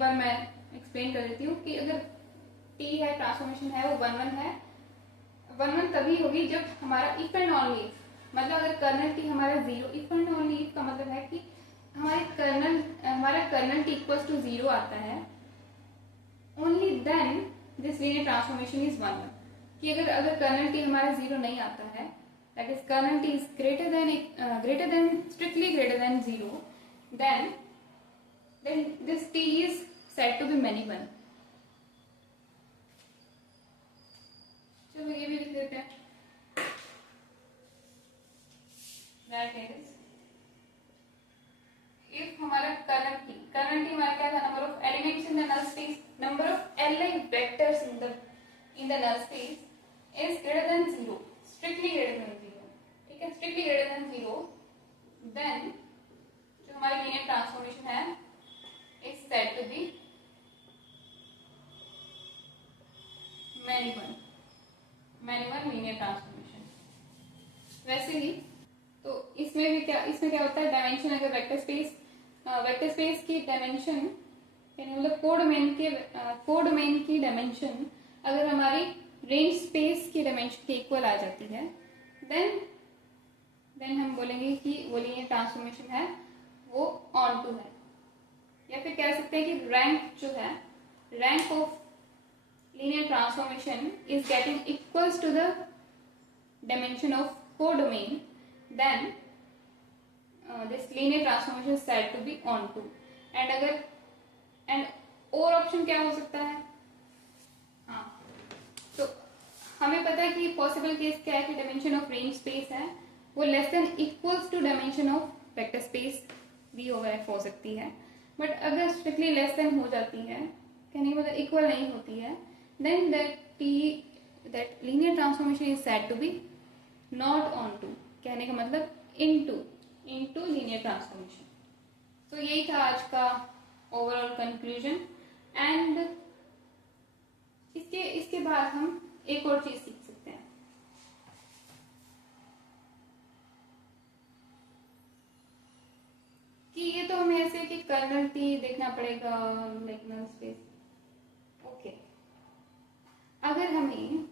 बार मैं एक्सप्लेन कर देती हूँ कि अगर टी है ट्रांसफॉर्मेशन है वो 1-1 है. 1-1 तभी होगी जब हमारा इफ एंड ओनली, मतलब अगर कर्नल टी हमारा 0, इफ एंड ओनली इफ का मतलब है कि हमारा कर्नल टी इक्वल्स टू 0 आता है, only then this linear transformation is 1-1. कि अगर कर्नल टी हमारा 0 नहीं आता है that is kernel T is greater than strictly greater than 0, then this T is said to be many one. चलो ये भी लिख देते हैं. That is, if हमारा kernel T हमारा क्या था, number of elements in the null space, number of Li vectors in the null space is greater than 0, strictly greater than 0. ठीक है, strictly greater than 0, then जो हमारी linear transformation है is said to be many one linear transformation. वैसे ही तो इसमें क्या होता है, डायमेंशन अगर वेक्टर स्पेस की डायमेंशन यानी मतलब कोडोमेन की डायमेंशन अगर हमारी रेंज स्पेस की डायमेंशन के इक्वल आ जाती है, देन हम बोलेंगे कि वो लीनियर ट्रांसफॉर्मेशन है वो ऑन टू है. या फिर कह सकते हैं कि रैंक जो है, rank of linear transformation is getting equals to the dimension of codomain, then this linear transformation is said to be onto. And और ऑप्शन क्या हो सकता है, हाँ तो हमें पता है कि पॉसिबल केस क्या है कि डायमेंशन ऑफ रेंज स्पेस है वो less than equals to dimension of vector space भी हो सकती है. बट अगर स्ट्रिक्टली लेस देन हो जाती है, कहने का मतलब इक्वल नहीं होती है, then that linear transformation is said to be not onto, कहने का मतलब into linear transformation. तो यही था आज का overall conclusion. and इसके बाद हम एक और चीज सीख सकते हैं कि ये तो हमें ऐसे कि कर्नल T देखना पड़ेगा लाइक नल स्पेस. ओके, अगर हमें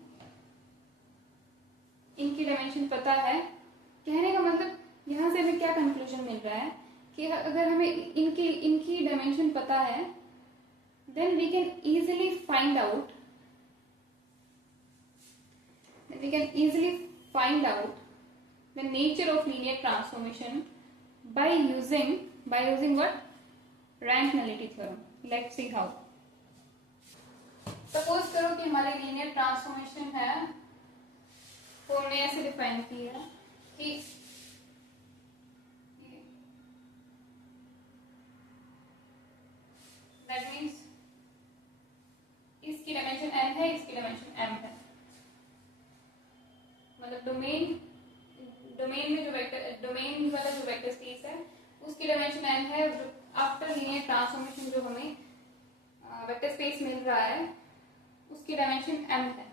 इनकी डायमेंशन पता है, कहने का मतलब यहाँ से हमें क्या कंक्लूजन मिल रहा है कि अगर हमें इनकी डायमेंशन पता है, then we can easily find out the nature of linear transformation by using what? Rank nullity theorem. Let's see how. Suppose करो कि हमारी लीनियर ट्रांसफॉर्मेशन है, तो हमने ऐसे डिफाइन किया कि दैट मीन्स इसकी डायमेंशन n है, इसकी डायमेंशन m है. मतलब डोमेन में जो डोमेन वाला जो वेक्टर स्पेस है उसकी डायमेंशन n है. आफ्टर लीनियर ट्रांसफॉर्मेशन जो हमें वेक्टर स्पेस मिल रहा है उसकी डायमेंशन m है.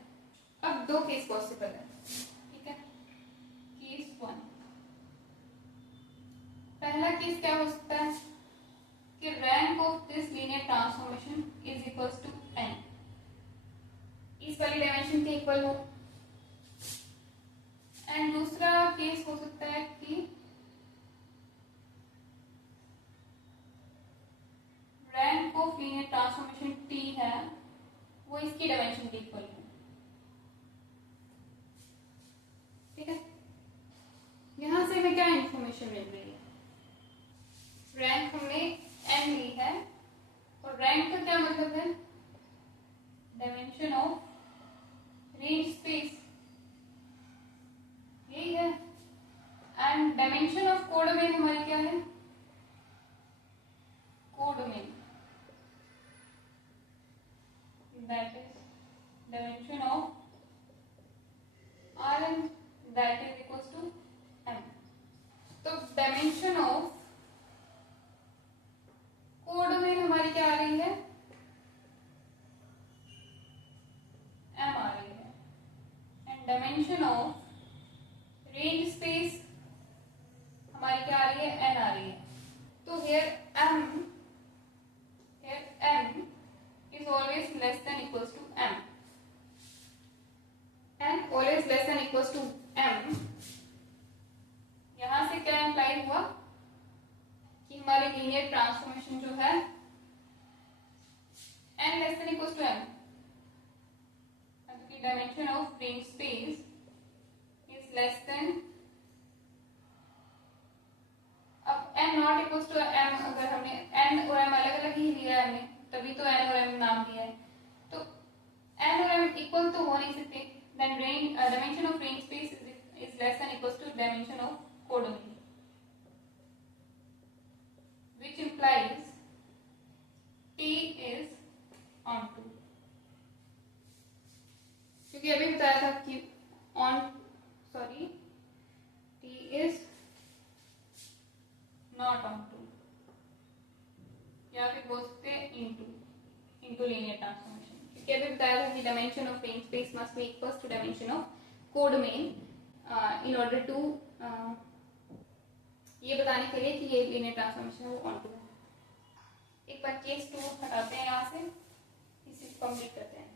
अब दो केस पॉसिबल है, ठीक है. केस 1, पहला केस क्या हो सकता है कि rank of this linear transformation is equals to n, इस वाली डायमेंशन के इक्वल हो. एंड दूसरा केस हो सकता है कि rank of linear transformation T है वो इसकी डायमेंशन के इक्वल है. ठीक है, यहां से हमें क्या इंफॉर्मेशन मिल रही है, रैंक हमने n ली है और रैंक का क्या मतलब है, डायमेंशन ऑफ रेंज स्पेस, यही है. एंड डायमेंशन ऑफ कोडोमेन हमारी क्या है, codomain, that is dimension of Rn, that is equals to m. तो डायमेंशन ऑफ कोडोमेन हमारी क्या आ रही है, m आ रही है. And dimension of range space हमारी क्या आ रही है, n आ रही है. तो here m is always less than equals to m. n always less than equals to m. यहां से क्या इंप्लाई हुआ कि हमारी लीनियर ट्रांसफॉर्मेशन जो है n less than equals to m, मतलब कि dimension of range space is less than तभी तो एन और एम नाम दिया है। तो एन और एम इक्वल तो हो नहीं सकते, then dimension of range space is less than equals to dimension of codomain, which implies T is onto, क्योंकि अभी बताया था कि T is not onto, या फिर बोल सकते हैं into linear transformation, क्योंकि अभी बताया था कि dimension of range space must be equals to dimension of codomain in order to ये बताने के लिए कि ये linear transformation है वो onto है। एक बार केस 2 हटाते हैं यहाँ से, इसी को कंप्लीट करते हैं।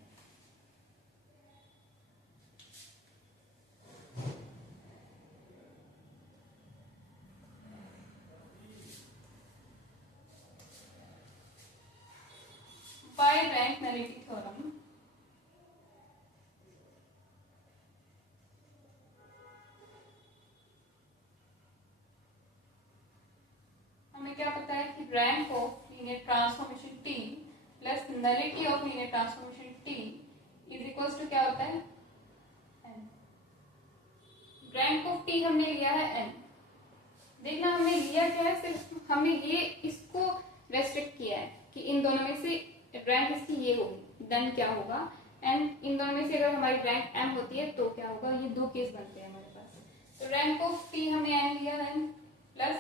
बाय रैंक नलिटी थ्योरम हमें क्या पता है कि rank of linear transformation T plus nullity of linear transformation T is equals to क्या होता है n। रैंक ऑफ T हमने लिया है n, देखना हमने लिया क्या है, सिर्फ हमने ये इसको रेस्ट्रिक्ट किया है कि इन दोनों में से रैंक इसकी ये होगी, देन क्या होगा, एंड इन दोनों में से अगर हमारी रैंक m होती है तो क्या होगा, ये दो केस बनते हैं हमारे पास। तो रैंक ऑफ T हमने n लिया, देन प्लस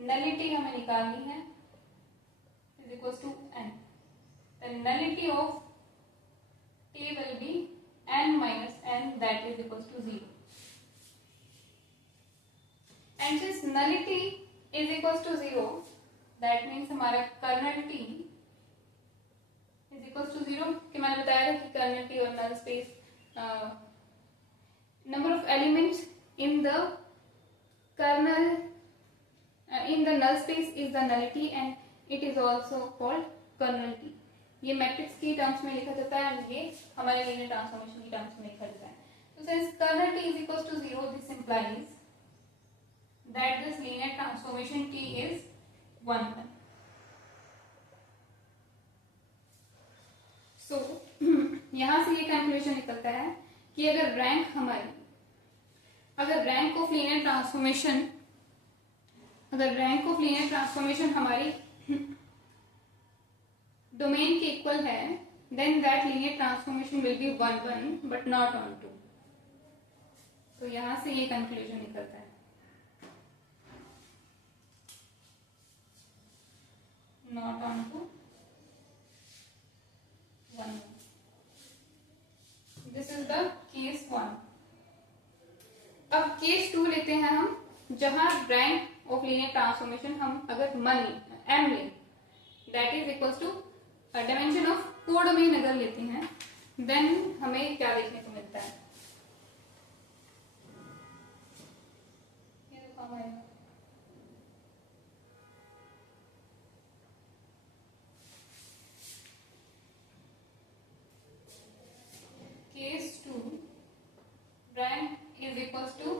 नलिटी हमें निकालनी है is equals to n, the nullity of T will be n minus n, that is equals to 0, and since nullity is equals to 0 that means हमारा colonel T is equals to 0, कि मैंने बताया था कि colonel T और null space number of elements in the kernel in the null space is the nullity and it is also called kernel T। ये matrix की terms में लिखा जाता है, ये हमारे लीनियर ट्रांसफॉर्मेशन की टर्म्स में लिखा जाता है। तो since kernel T is equals to 0, this implies that this linear transformation T is 1। So यहाँ से ये कंक्लूजन निकलता है कि अगर रैंक ऑफ लीनियर ट्रांसफॉर्मेशन हमारी डोमेन के इक्वल है, then that linear transformation will be 1 but not onto. तो यहां से ये कंक्लूजन निकलता है, not onto 1। This is the case 1। अब केस 2 लेते हैं हम, जहां रैंक ऑफ लीनियर ट्रांसफॉर्मेशन हम अगर m लें, that is equals to dimension of codomain अगर लेते हैं, देन हमें क्या देखने को मिलता है, case 2 rank is equals to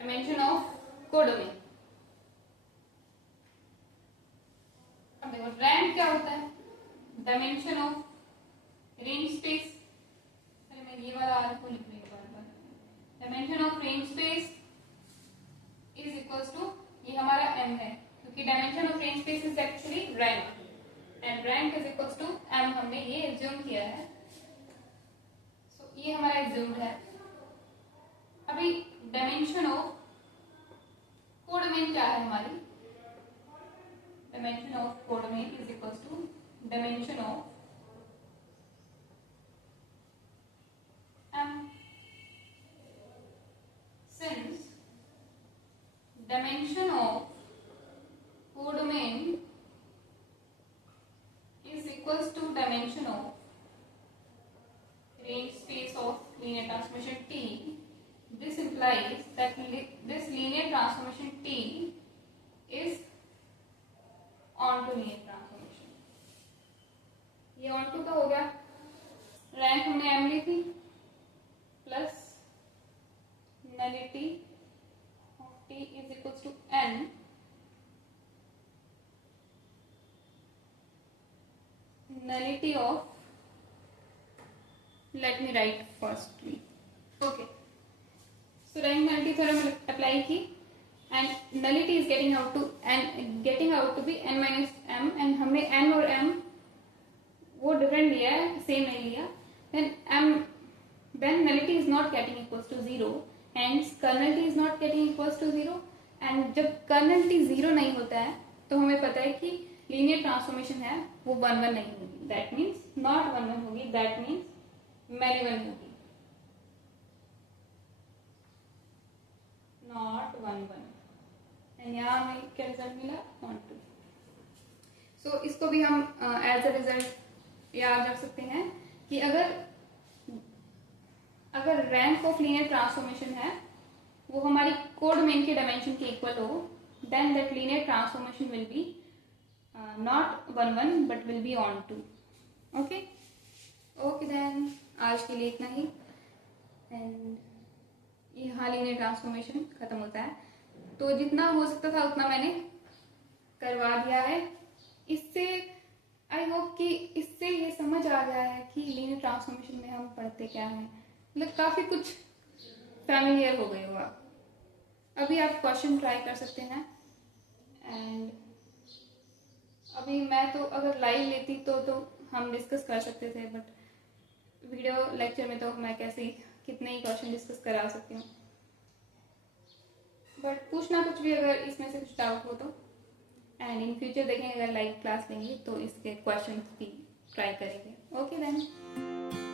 dimension of codomain. अब देखो रैंक क्या होता है, डायमेंशन ऑफ रेंज स्पेस, पहले मैं ये वाला आर को लिख रही हूँ, dimension of range space is equals to, ये हमारा m है क्योंकि dimension of range space is actually rank, and rank is equals to m, हमने ये एज्यूम किया है। सो ये हमारा एज्यूम्ड है। अभी डायमेंशन ऑफ कोडोमेन क्या है हमारी, dimension of codomain is equals to dimension of m, since dimension of codomain is equals to dimension of range space of linear transformation T, this implies that this linear transformation T is onto linear transformation। ये onto का हो गया, rank हमने m ली थी plus nullity of T is equals to n, nullity of, let me write firstly, okay, so rank nullity theorem apply की and nullity is getting out to be n minus m, and हमने n और m वो different लिया है, same नहीं लिया, then nullity is not getting equals to 0, hence kernelity is not getting equals to 0, and जब kernelity 0 नहीं होता है तो हमें पता है कि लीनियर ट्रांसफॉर्मेशन है वो 1 1 नहीं होगी, दैट मीन्स नॉट 1 1 होगी, दैट मीन्स मैनी 1 होगी, नॉट 1 1, एंड यहाँ हमें क्या रिजल्ट मिला 1 2। सो इसको भी हम एज अ रिजल्ट याद रख सकते हैं कि अगर रैंक ऑफ लीनियर ट्रांसफॉर्मेशन है वो हमारी कोड मेन के डायमेंशन के इक्वल हो, then that linear transformation will be not 1 1 but will be on 2। Okay okay, then आज के लिए इतना ही, एंड यहाँ लीनियर ट्रांसफॉर्मेशन खत्म होता है। तो जितना हो सकता था उतना मैंने करवा दिया है। इससे आई होप कि इससे ये समझ आ गया है कि लीनियर ट्रांसफॉर्मेशन में हम पढ़ते क्या हैं, मतलब काफ़ी कुछ फैमिलियर हो गए होगा। अभी आप क्वेश्चन ट्राई कर सकते हैं, एंड अभी मैं तो अगर लाइव लेती तो हम डिस्कस कर सकते थे, बट वीडियो लेक्चर में तो मैं कैसे कितने ही क्वेश्चन डिस्कस करा सकती हूँ। बट पूछना कुछ भी अगर इसमें से कुछ डाउट हो तो, एंड इन फ्यूचर देखेंगे अगर लाइव क्लास लेंगे तो इसके क्वेश्चन भी ट्राई करेंगे। Okay then.